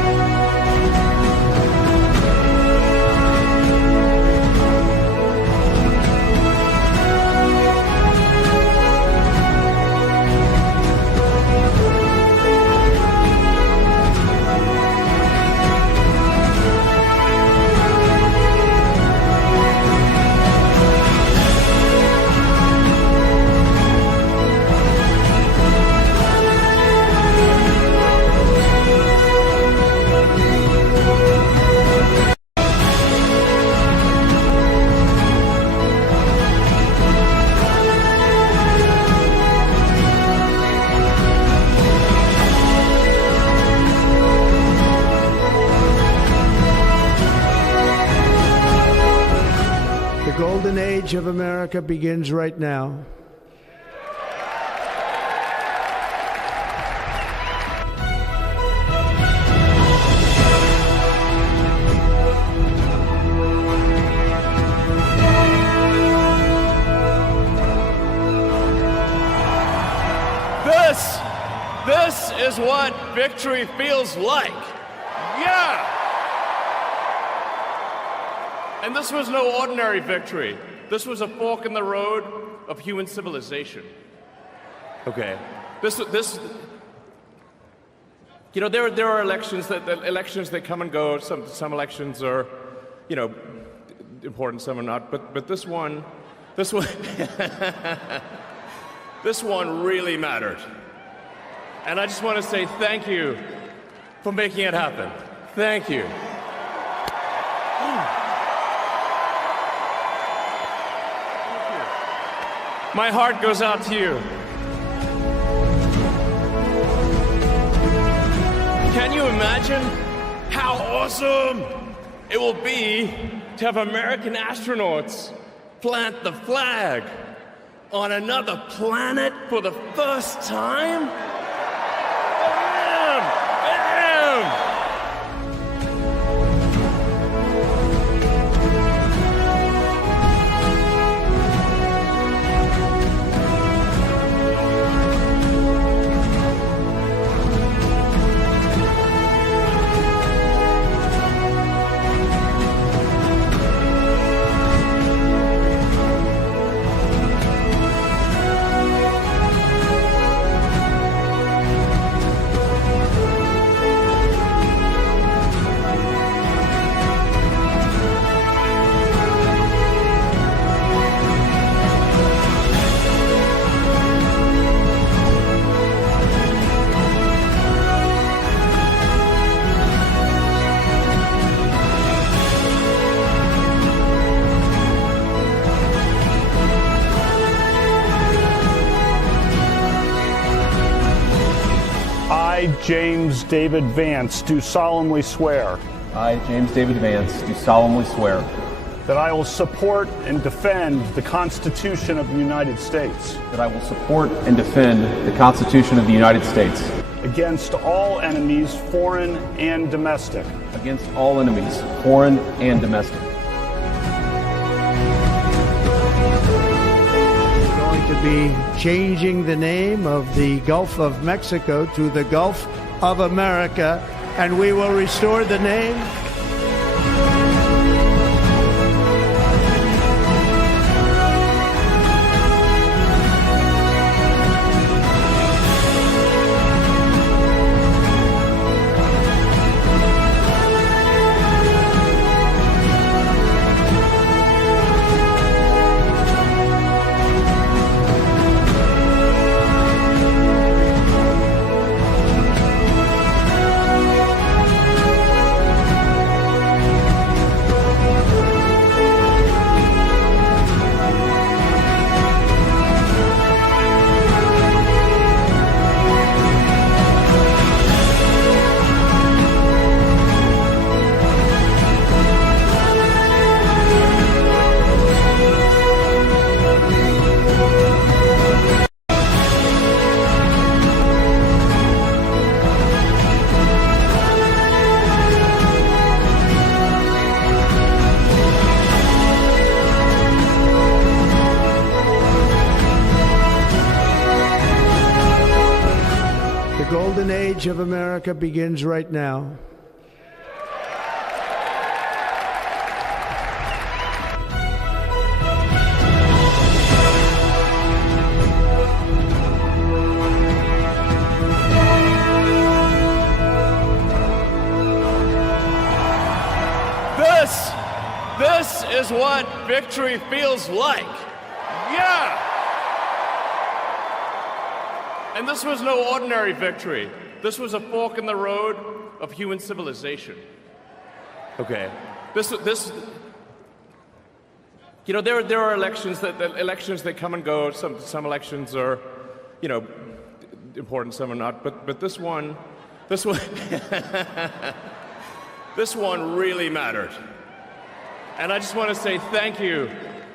The golden age of America begins right now. This is what victory feels like. Yeah! And this was no ordinary victory. This was a fork in the road of human civilization. Okay. There are elections that come and go. Some elections are, important, some are not. But this one this one really mattered. And I just want to say thank you for making it happen. Thank you. My heart goes out to you. Can you imagine how awesome it will be to have American astronauts plant the flag on another planet for the first time? I, James David Vance, do solemnly swear I, James David Vance, do solemnly swear that I will support and defend the Constitution of the United States that I will support and defend the Constitution of the United States against all enemies, foreign and domestic, against all enemies, foreign and domestic. To be changing the name of the Gulf of Mexico to the Gulf of America, and we will restore the name. The golden age of America begins right now. This is what victory feels like. Yeah! And this was no ordinary victory. This was a fork in the road of human civilization. Okay. There are elections that come and go. Some elections are, important, some are not. But this one this one really mattered. And I just want to say thank you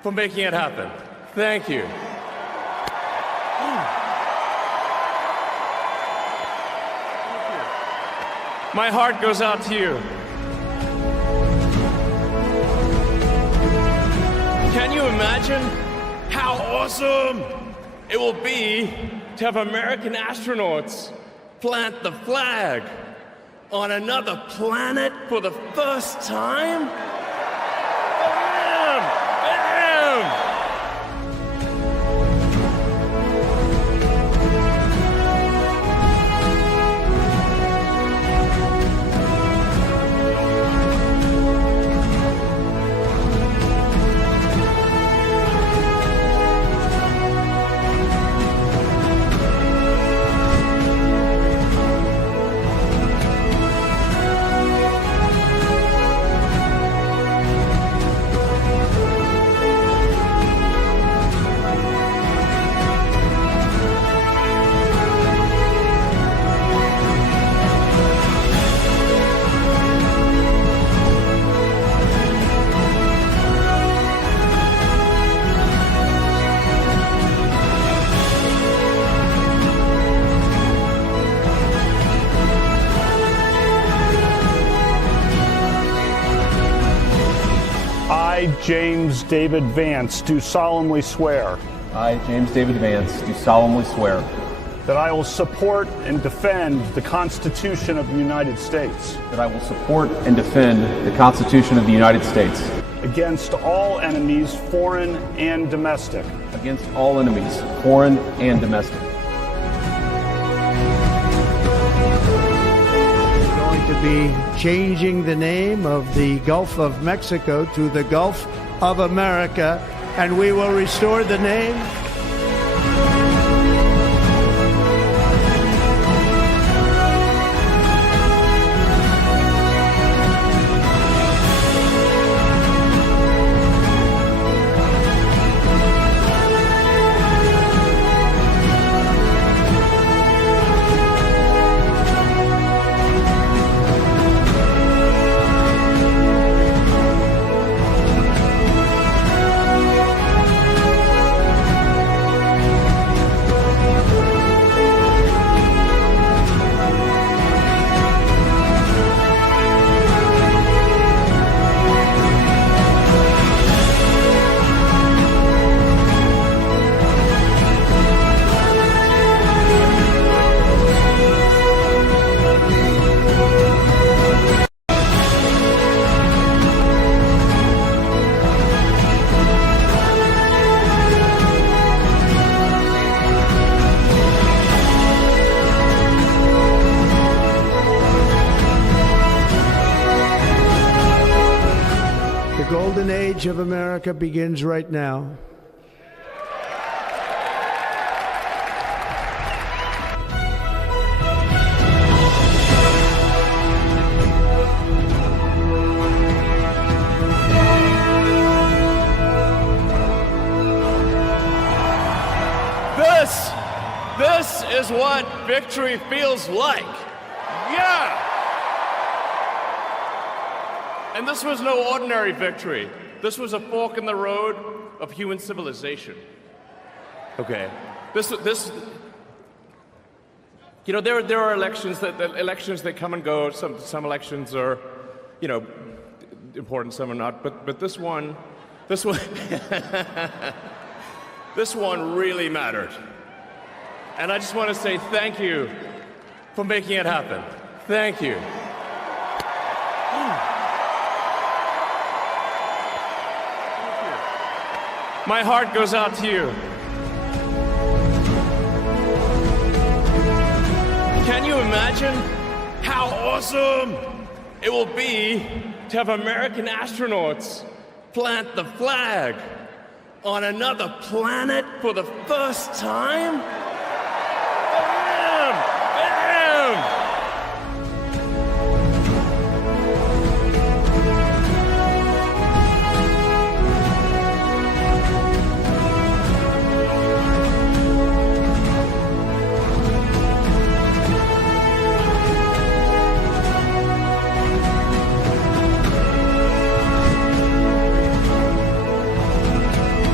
for making it happen. Thank you. My heart goes out to you. Can you imagine how awesome it will be to have American astronauts plant the flag on another planet for the first time? Bam! Bam! I, James David Vance, do solemnly swear I, James David Vance, do solemnly swear that I will support and defend the Constitution of the United States that I will support and defend the Constitution of the United States against all enemies, foreign and domestic, against all enemies, foreign and domestic. To be changing the name of the Gulf of Mexico to the Gulf of America, and we will restore the name. The golden age of America begins right now. This is what victory feels like. Yeah! And this was no ordinary victory. This was a fork in the road of human civilization. Okay. You know, there are elections that come and go. Some elections are, you know, important, some are not. But this one, this one really mattered. And I just want to say thank you for making it happen. Thank you. My heart goes out to you. Can you imagine how awesome it will be to have American astronauts plant the flag on another planet for the first time? Bam! Bam!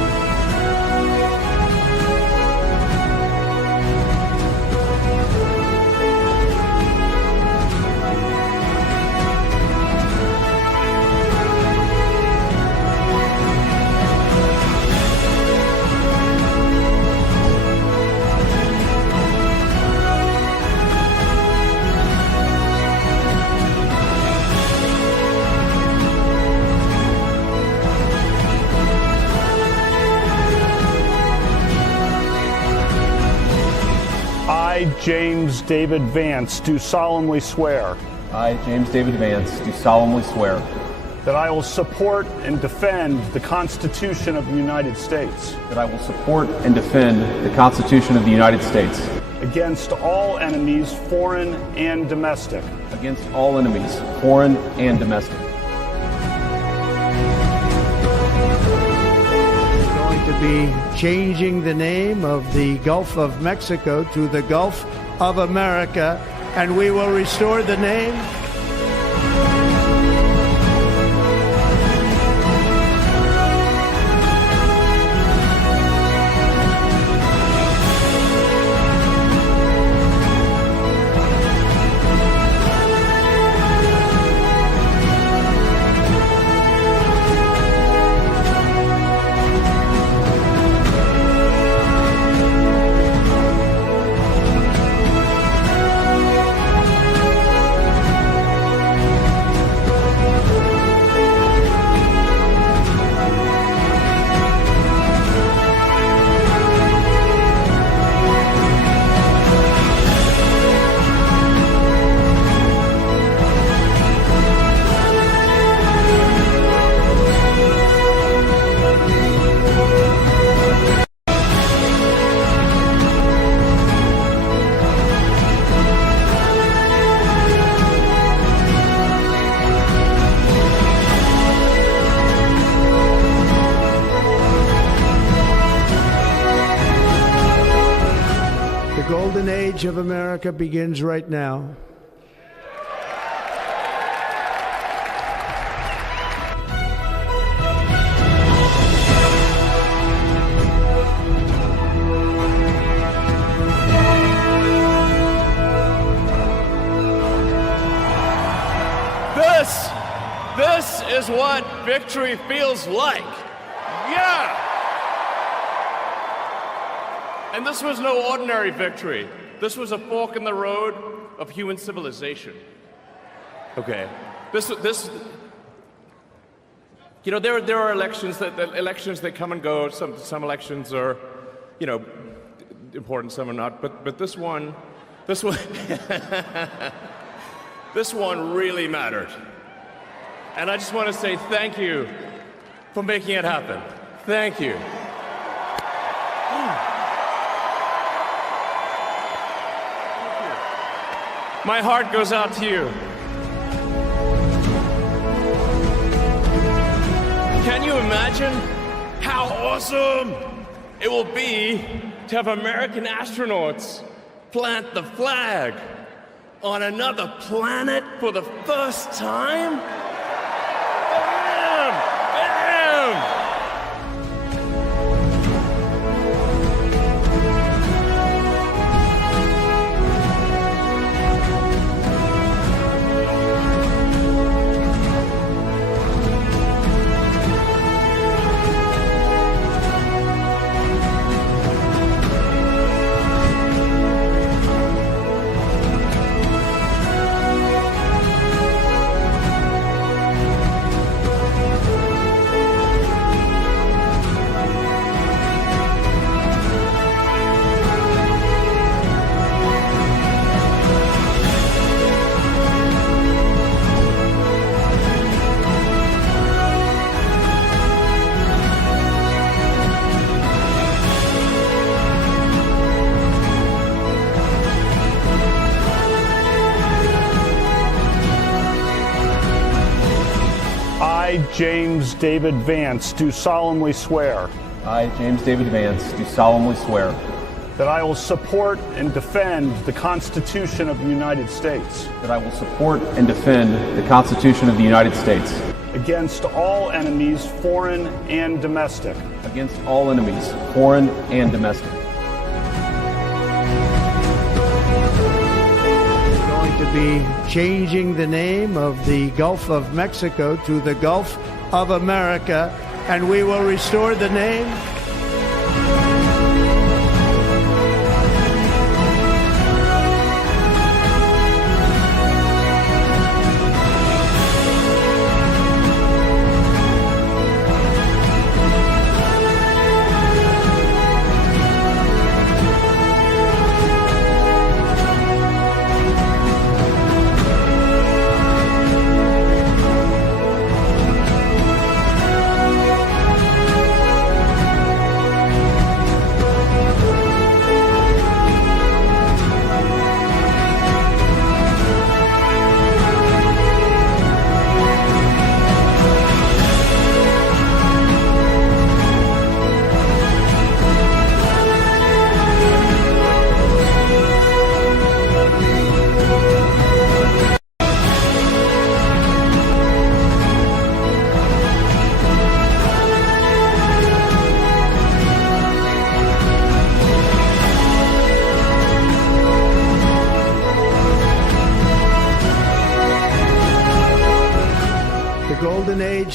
I, James David Vance, do solemnly swear I, James David Vance, do solemnly swear that I will support and defend the Constitution of the United States that I will support and defend the Constitution of the United States against all enemies, foreign and domestic, against all enemies, foreign and domestic. Going to be changing the name of the Gulf of Mexico to the Gulf of America, and we will restore the name. The golden age of America begins right now. This is what victory feels like. Yeah! And this was no ordinary victory. This was a fork in the road of human civilization. Okay. This you know, there are elections that come and go. Some elections are, you know, important, some are not. But this one this one really mattered. And I just want to say thank you for making it happen. Thank you. My heart goes out to you. Can you imagine how awesome it will be to have American astronauts plant the flag on another planet for the first time? Bam! Bam! I, James David Vance, do solemnly swear I, James David Vance, do solemnly swear that I will support and defend the Constitution of the United States that I will support and defend the Constitution of the United States against all enemies, foreign and domestic, against all enemies, foreign and domestic. Going to be changing the name of the Gulf of Mexico to the Gulf of America, and we will restore the name.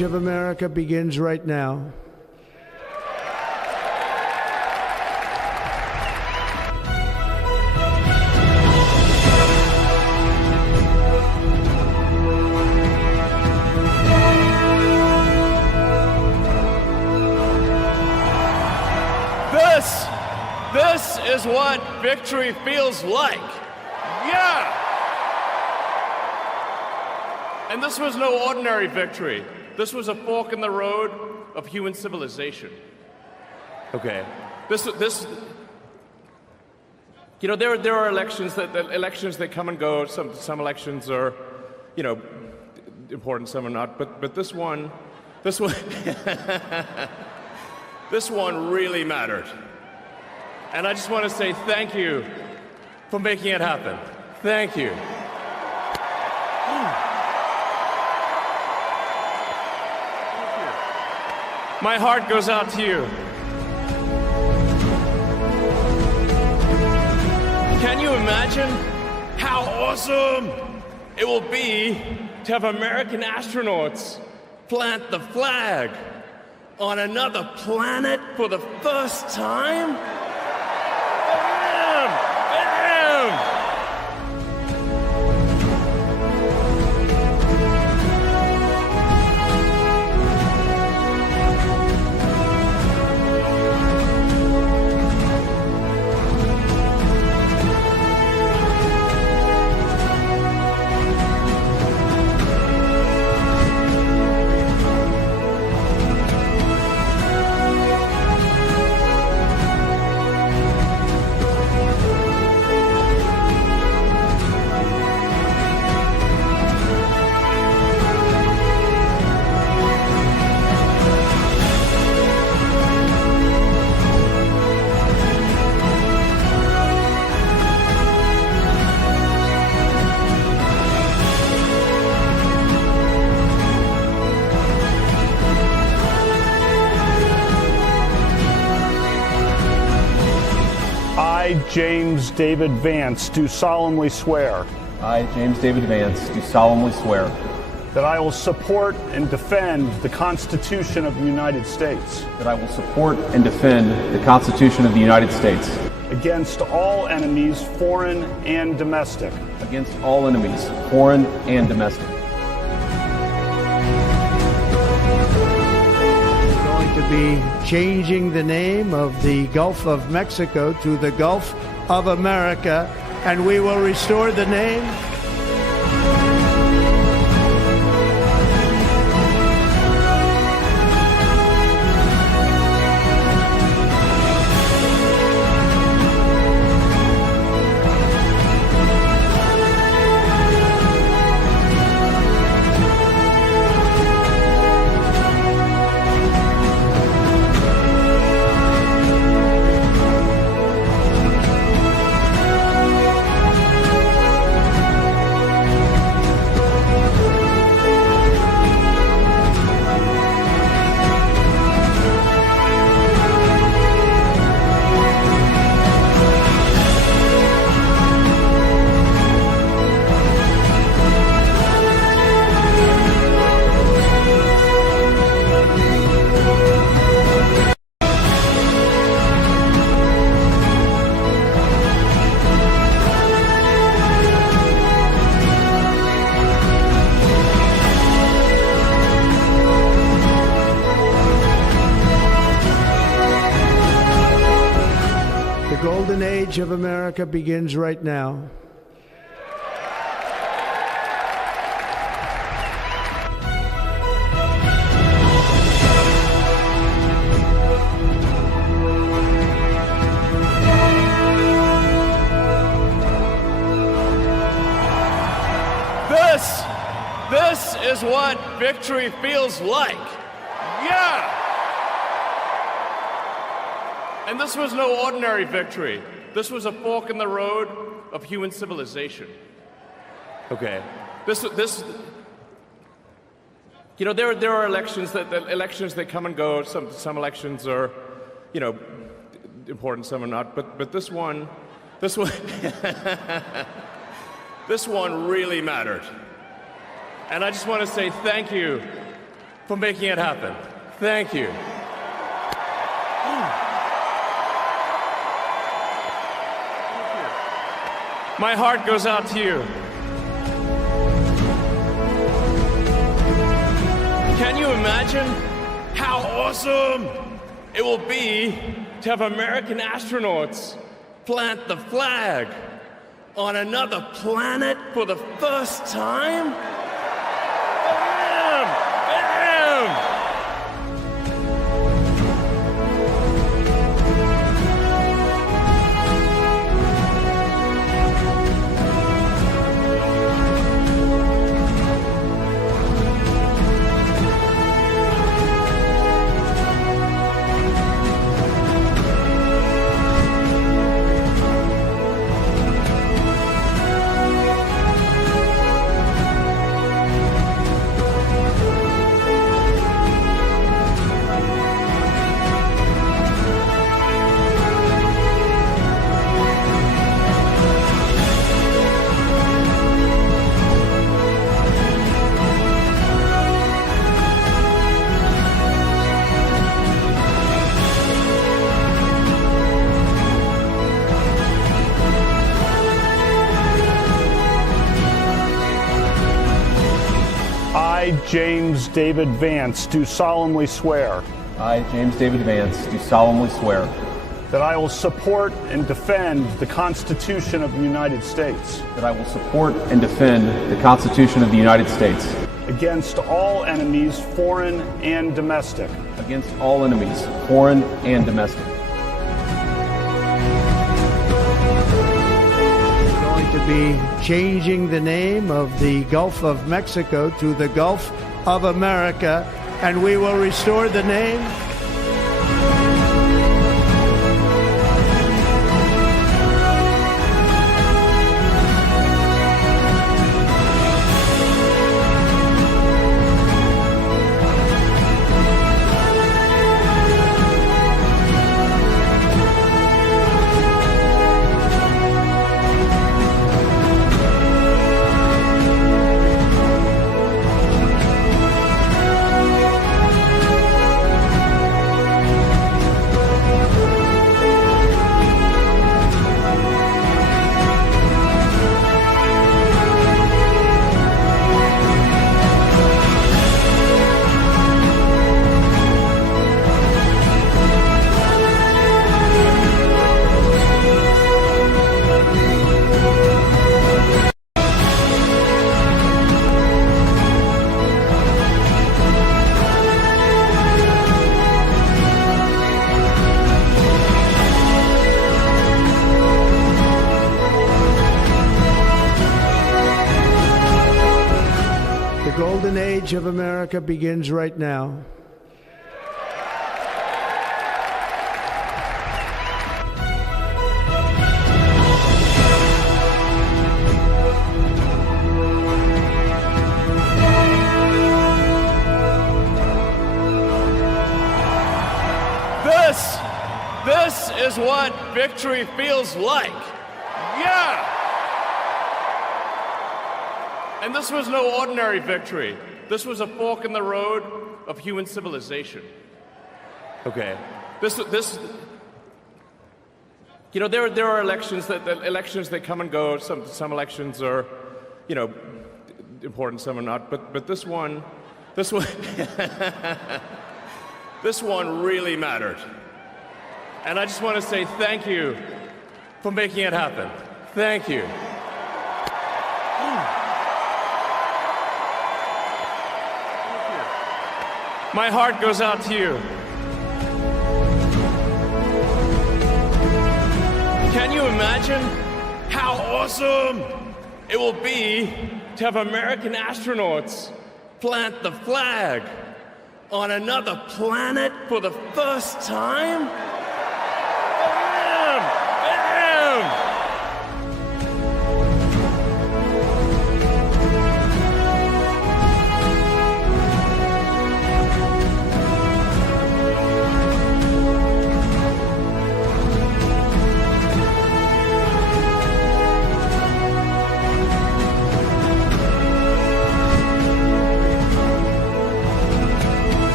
age of America begins right now. This is what victory feels like. Yeah! And this was no ordinary victory. This was a fork in the road of human civilization. Okay. There are elections that come and go. Some elections are, important, some are not. But this one this one really mattered. And I just want to say thank you for making it happen. Thank you. My heart goes out to you. Can you imagine how awesome it will be to have American astronauts plant the flag on another planet for the first time? I, James David Vance, do solemnly swear I, James David Vance, do solemnly swear that I will support and defend the Constitution of the United States that I will support and defend the Constitution of the United States against all enemies, foreign and domestic, against all enemies, foreign and domestic. To be changing the name of the Gulf of Mexico to the Gulf of America, and we will restore the name. The golden age of America begins right now. This is what victory feels like. Yeah! And this was no ordinary victory. This was a fork in the road of human civilization. Okay. There are elections that come and go. Some elections are, important, some are not. But this one this one really mattered. And I just want to say thank you for making it happen. Thank you. My heart goes out to you. Can you imagine how awesome it will be to have American astronauts plant the flag on another planet for the first time? Bam! Bam! I, James David Vance, do solemnly swear I, James David Vance, do solemnly swear that I will support and defend the Constitution of the United States that I will support and defend the Constitution of the United States against all enemies, foreign and domestic, against all enemies, foreign and domestic. We're going to be changing the name of the Gulf of Mexico to the Gulf of America, and we will restore the name. The golden age of America begins right now. This is what victory feels like. Yeah! And this was no ordinary victory. This was a fork in the road of human civilization. Okay. You know, there are elections that come and go. Some elections are, you know, important, some are not. But this one this one really mattered. And I just want to say thank you for making it happen. Thank you. My heart goes out to you. Can you imagine how awesome it will be to have American astronauts plant the flag on another planet for the first time? Bam! Bam!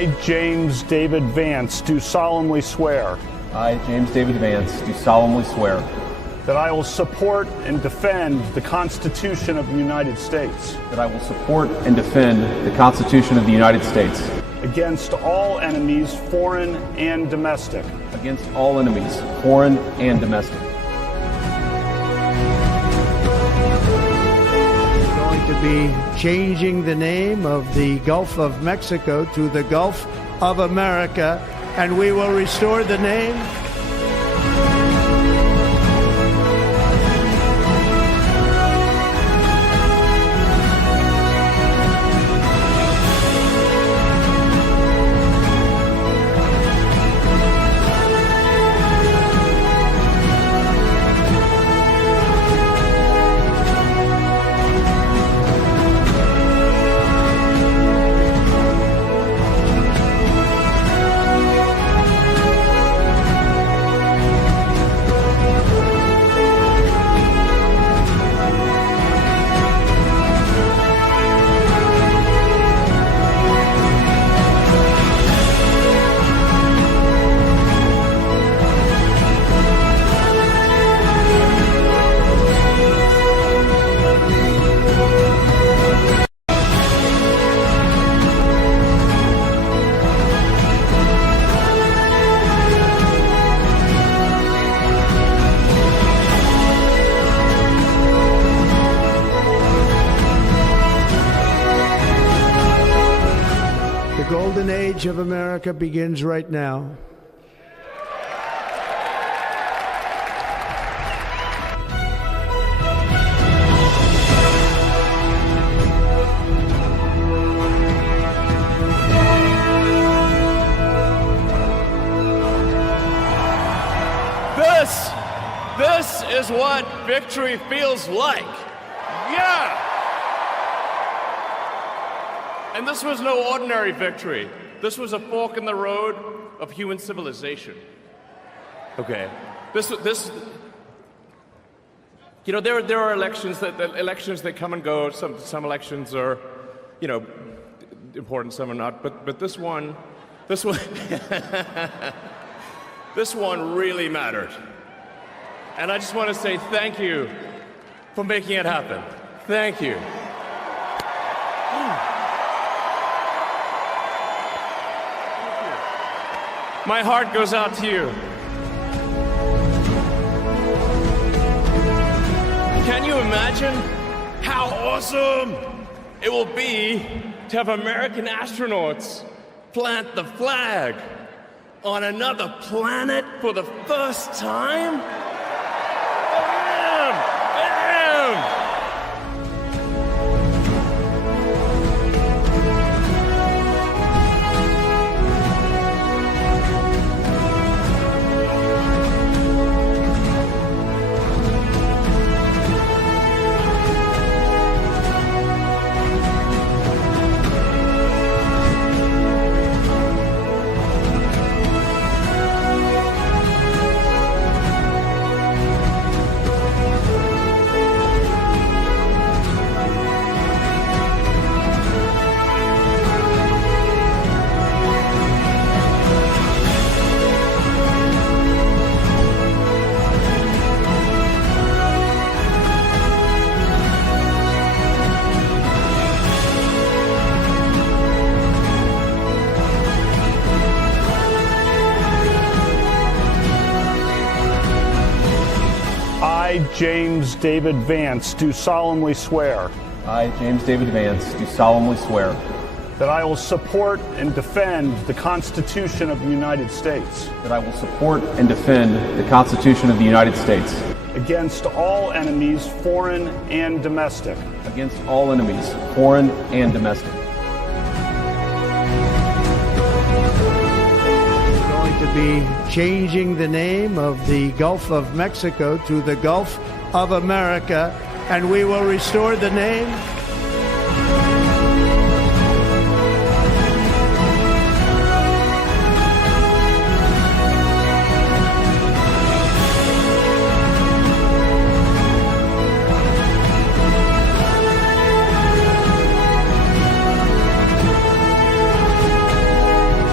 I, James David Vance, do solemnly swear I, James David Vance, do solemnly swear that I will support and defend the Constitution of the United States that I will support and defend the Constitution of the United States against all enemies, foreign and domestic, against all enemies, foreign and domestic. We're going to be changing the name of the Gulf of Mexico to the Gulf of America, and we will restore the name. The golden age of America begins right now. This is what victory feels like. Yeah! And this was no ordinary victory. This was a fork in the road of human civilization. Okay. You know, there are elections that come and go. Some elections are, you know, important, some are not. But this one this one really mattered. And I just want to say thank you for making it happen. Thank you. My heart goes out to you. Can you imagine how awesome it will be to have American astronauts plant the flag on another planet for the first time? Bam! I, James David Vance, do solemnly swear I, James David Vance, do solemnly swear that I will support and defend the Constitution of the United States that I will support and defend the Constitution of the United States against all enemies, foreign and domestic, against all enemies, foreign and domestic. To be changing the name of the Gulf of Mexico to the Gulf of America, and we will restore the name.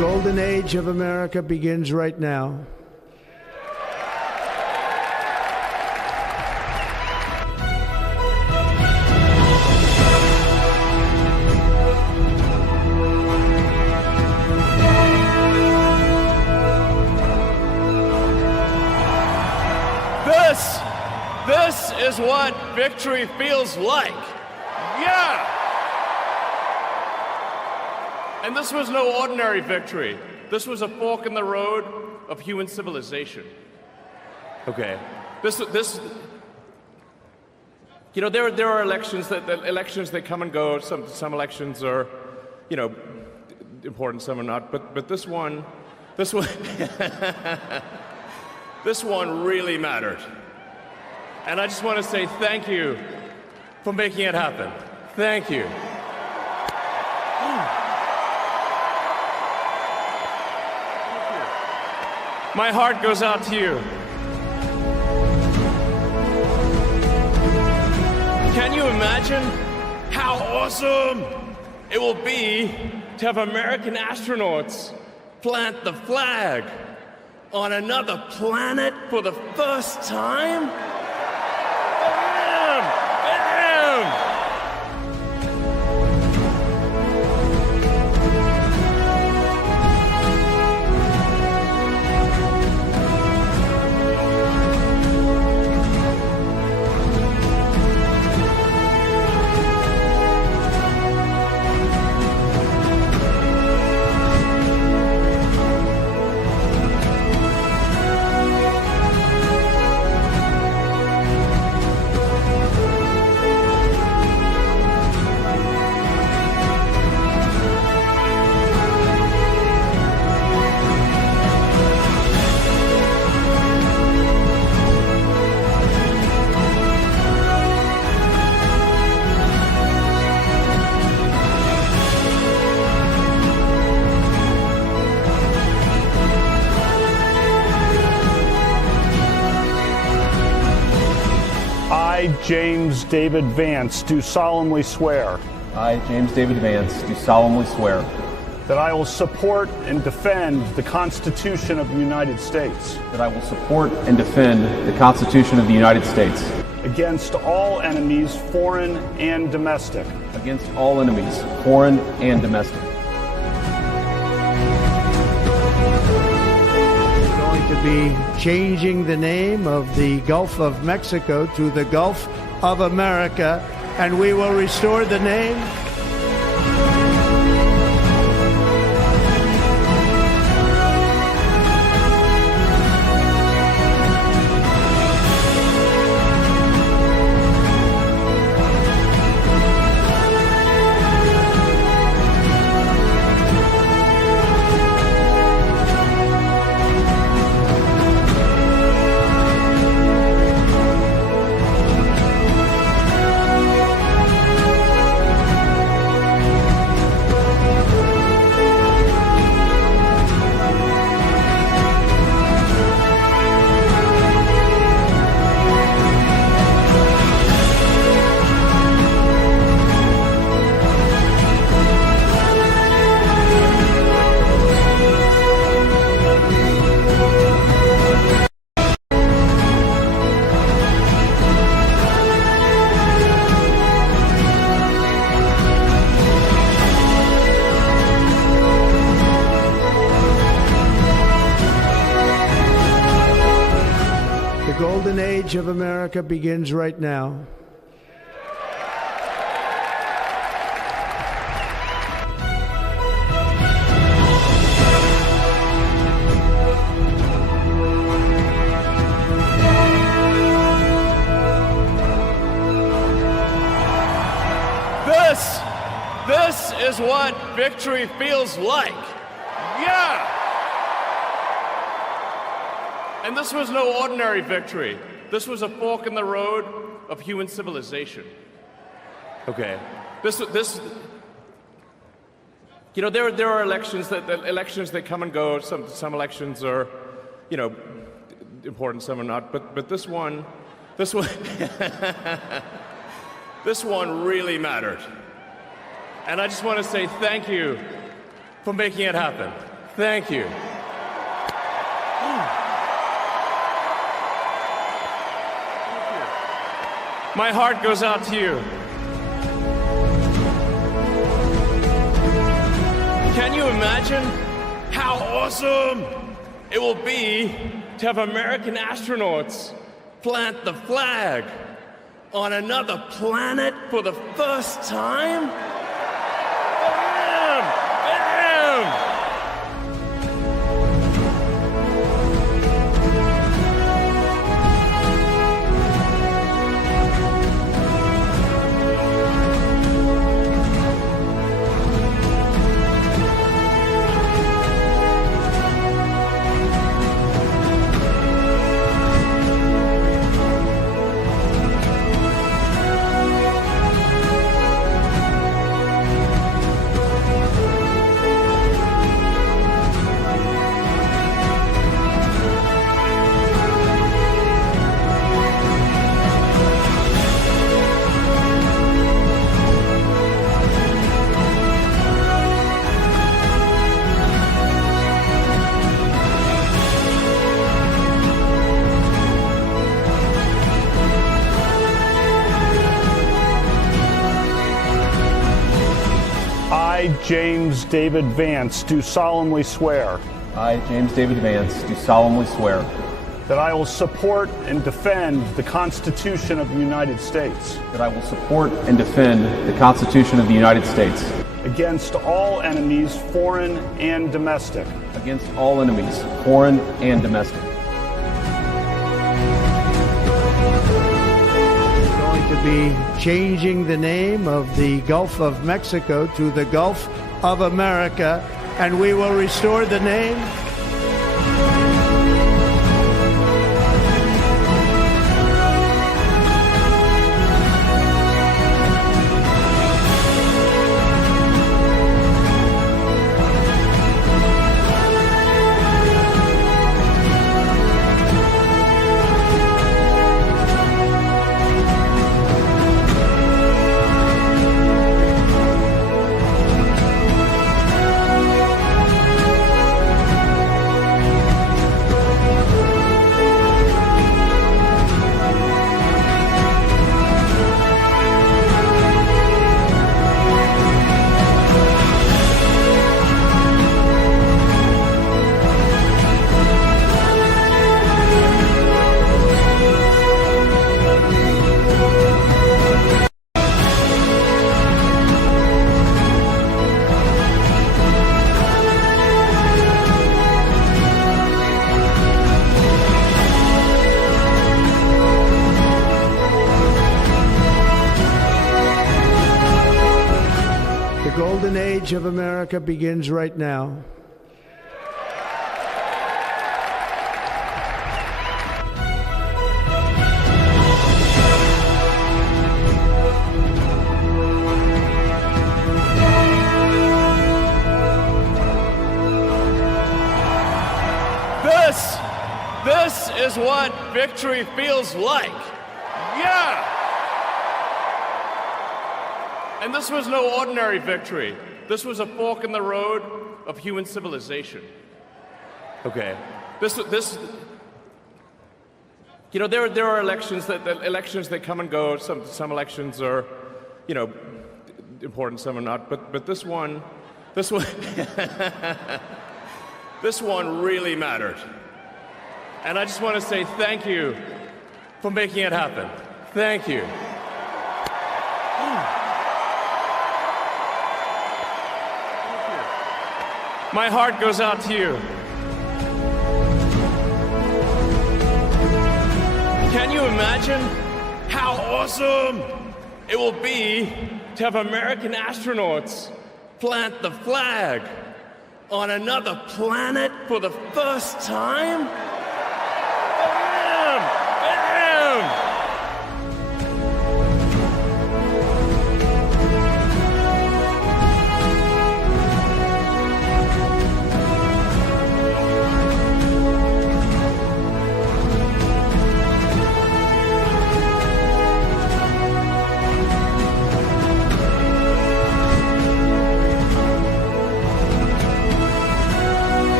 age of America begins right now. This is what victory feels like. Yeah! And this was no ordinary victory. This was a fork in the road of human civilization. Okay. There are elections that come and go. Some elections are, important, some are not. But this one this one really mattered. And I just want to say thank you for making it happen. Thank you. My heart goes out to you. Can you imagine how awesome it will be to have American astronauts plant the flag on another planet for the first time? I, James David Vance, do solemnly swear I, James David Vance, do solemnly swear that I will support and defend the Constitution of the United States that I will support and defend the Constitution of the United States against all enemies, foreign and domestic, against all enemies, foreign and domestic. To be changing the name of the Gulf of Mexico to the Gulf of America, and we will restore the name. The golden age of America begins right now. This is what victory feels like. Yeah! And this was no ordinary victory. This was a fork in the road of human civilization. Okay. There are elections that come and go. Some elections are, important, some are not. But this one this one really mattered. And I just want to say thank you for making it happen. Thank you. My heart goes out to you. Can you imagine how awesome it will be to have American astronauts plant the flag on another planet for the first time? Bam! Bam! I, James David Vance, do solemnly swear I, James David Vance, do solemnly swear that I will support and defend the Constitution of the United States that I will support and defend the Constitution of the United States against all enemies, foreign and domestic, against all enemies, foreign and domestic. Going to be changing the name of the Gulf of Mexico to the Gulf of America, and we will restore the name. The golden age of America begins right now. This is what victory feels like. Yeah! And this was no ordinary victory. This was a fork in the road of human civilization. Okay. You know, there are elections that come and go. Some elections are, you know, important, some are not. But this one, this one really mattered. And I just want to say thank you for making it happen. Thank you. My heart goes out to you. Can you imagine how awesome it will be to have American astronauts plant the flag on another planet for the first time? Bam! Bam!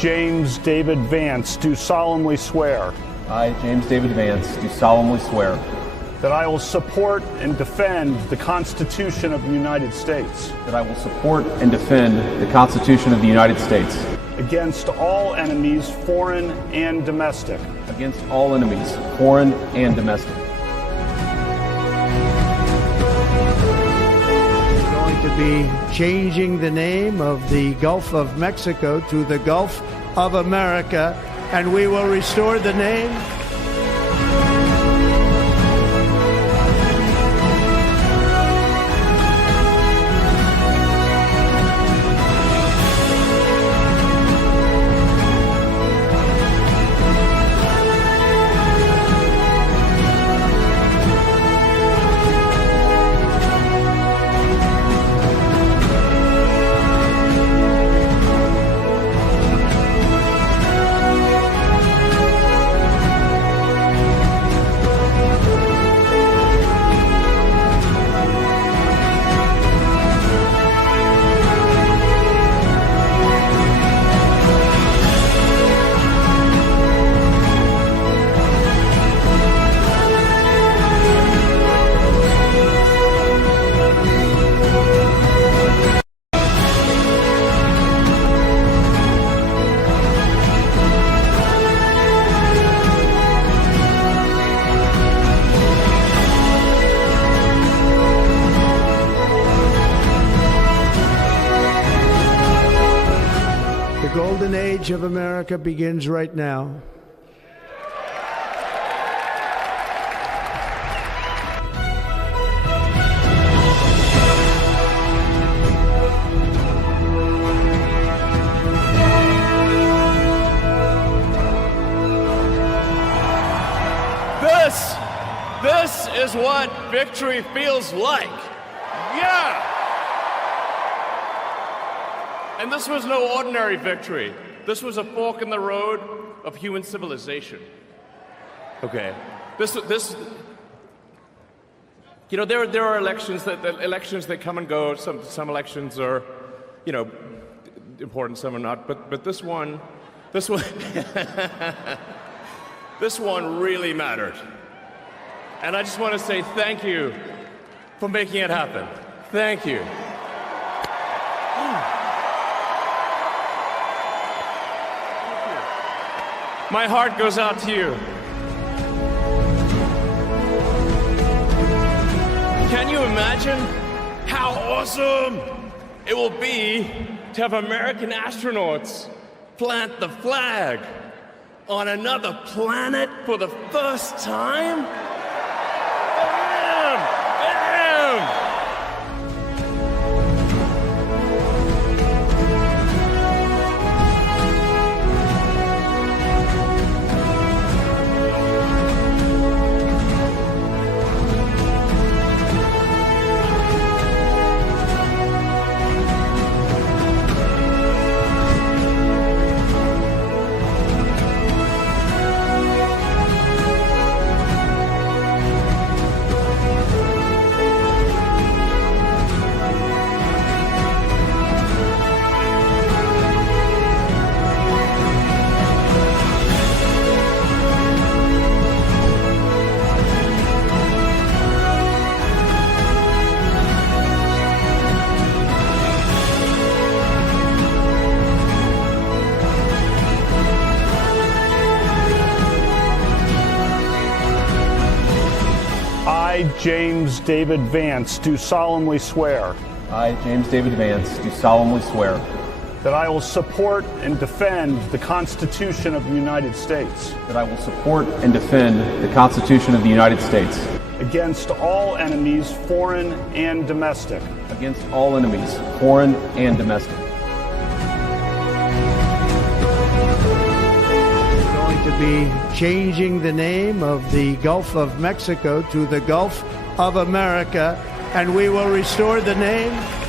James David Vance, do solemnly swear I, James David Vance, do solemnly swear that I will support and defend the Constitution of the United States that I will support and defend the Constitution of the United States against all enemies, foreign and domestic, against all enemies, foreign and domestic. We're going to be changing the name of the Gulf of Mexico to the Gulf of America, and we will restore the name. The golden age of America begins right now. This is what victory feels like. Yeah! And this was no ordinary victory. This was a fork in the road of human civilization. Okay. This you know, there are elections that come and go. Some elections are, you know, important, some are not. But this one this one really mattered. And I just want to say thank you for making it happen. Thank you. My heart goes out to you. Can you imagine how awesome it will be to have American astronauts plant the flag on another planet for the first time? I, James David Vance, do solemnly swear I, James David Vance, do solemnly swear that I will support and defend the Constitution of the United States that I will support and defend the Constitution of the United States against all enemies, foreign and domestic, against all enemies, foreign and domestic. To be changing the name of the Gulf of Mexico to the Gulf of America, and we will restore the name.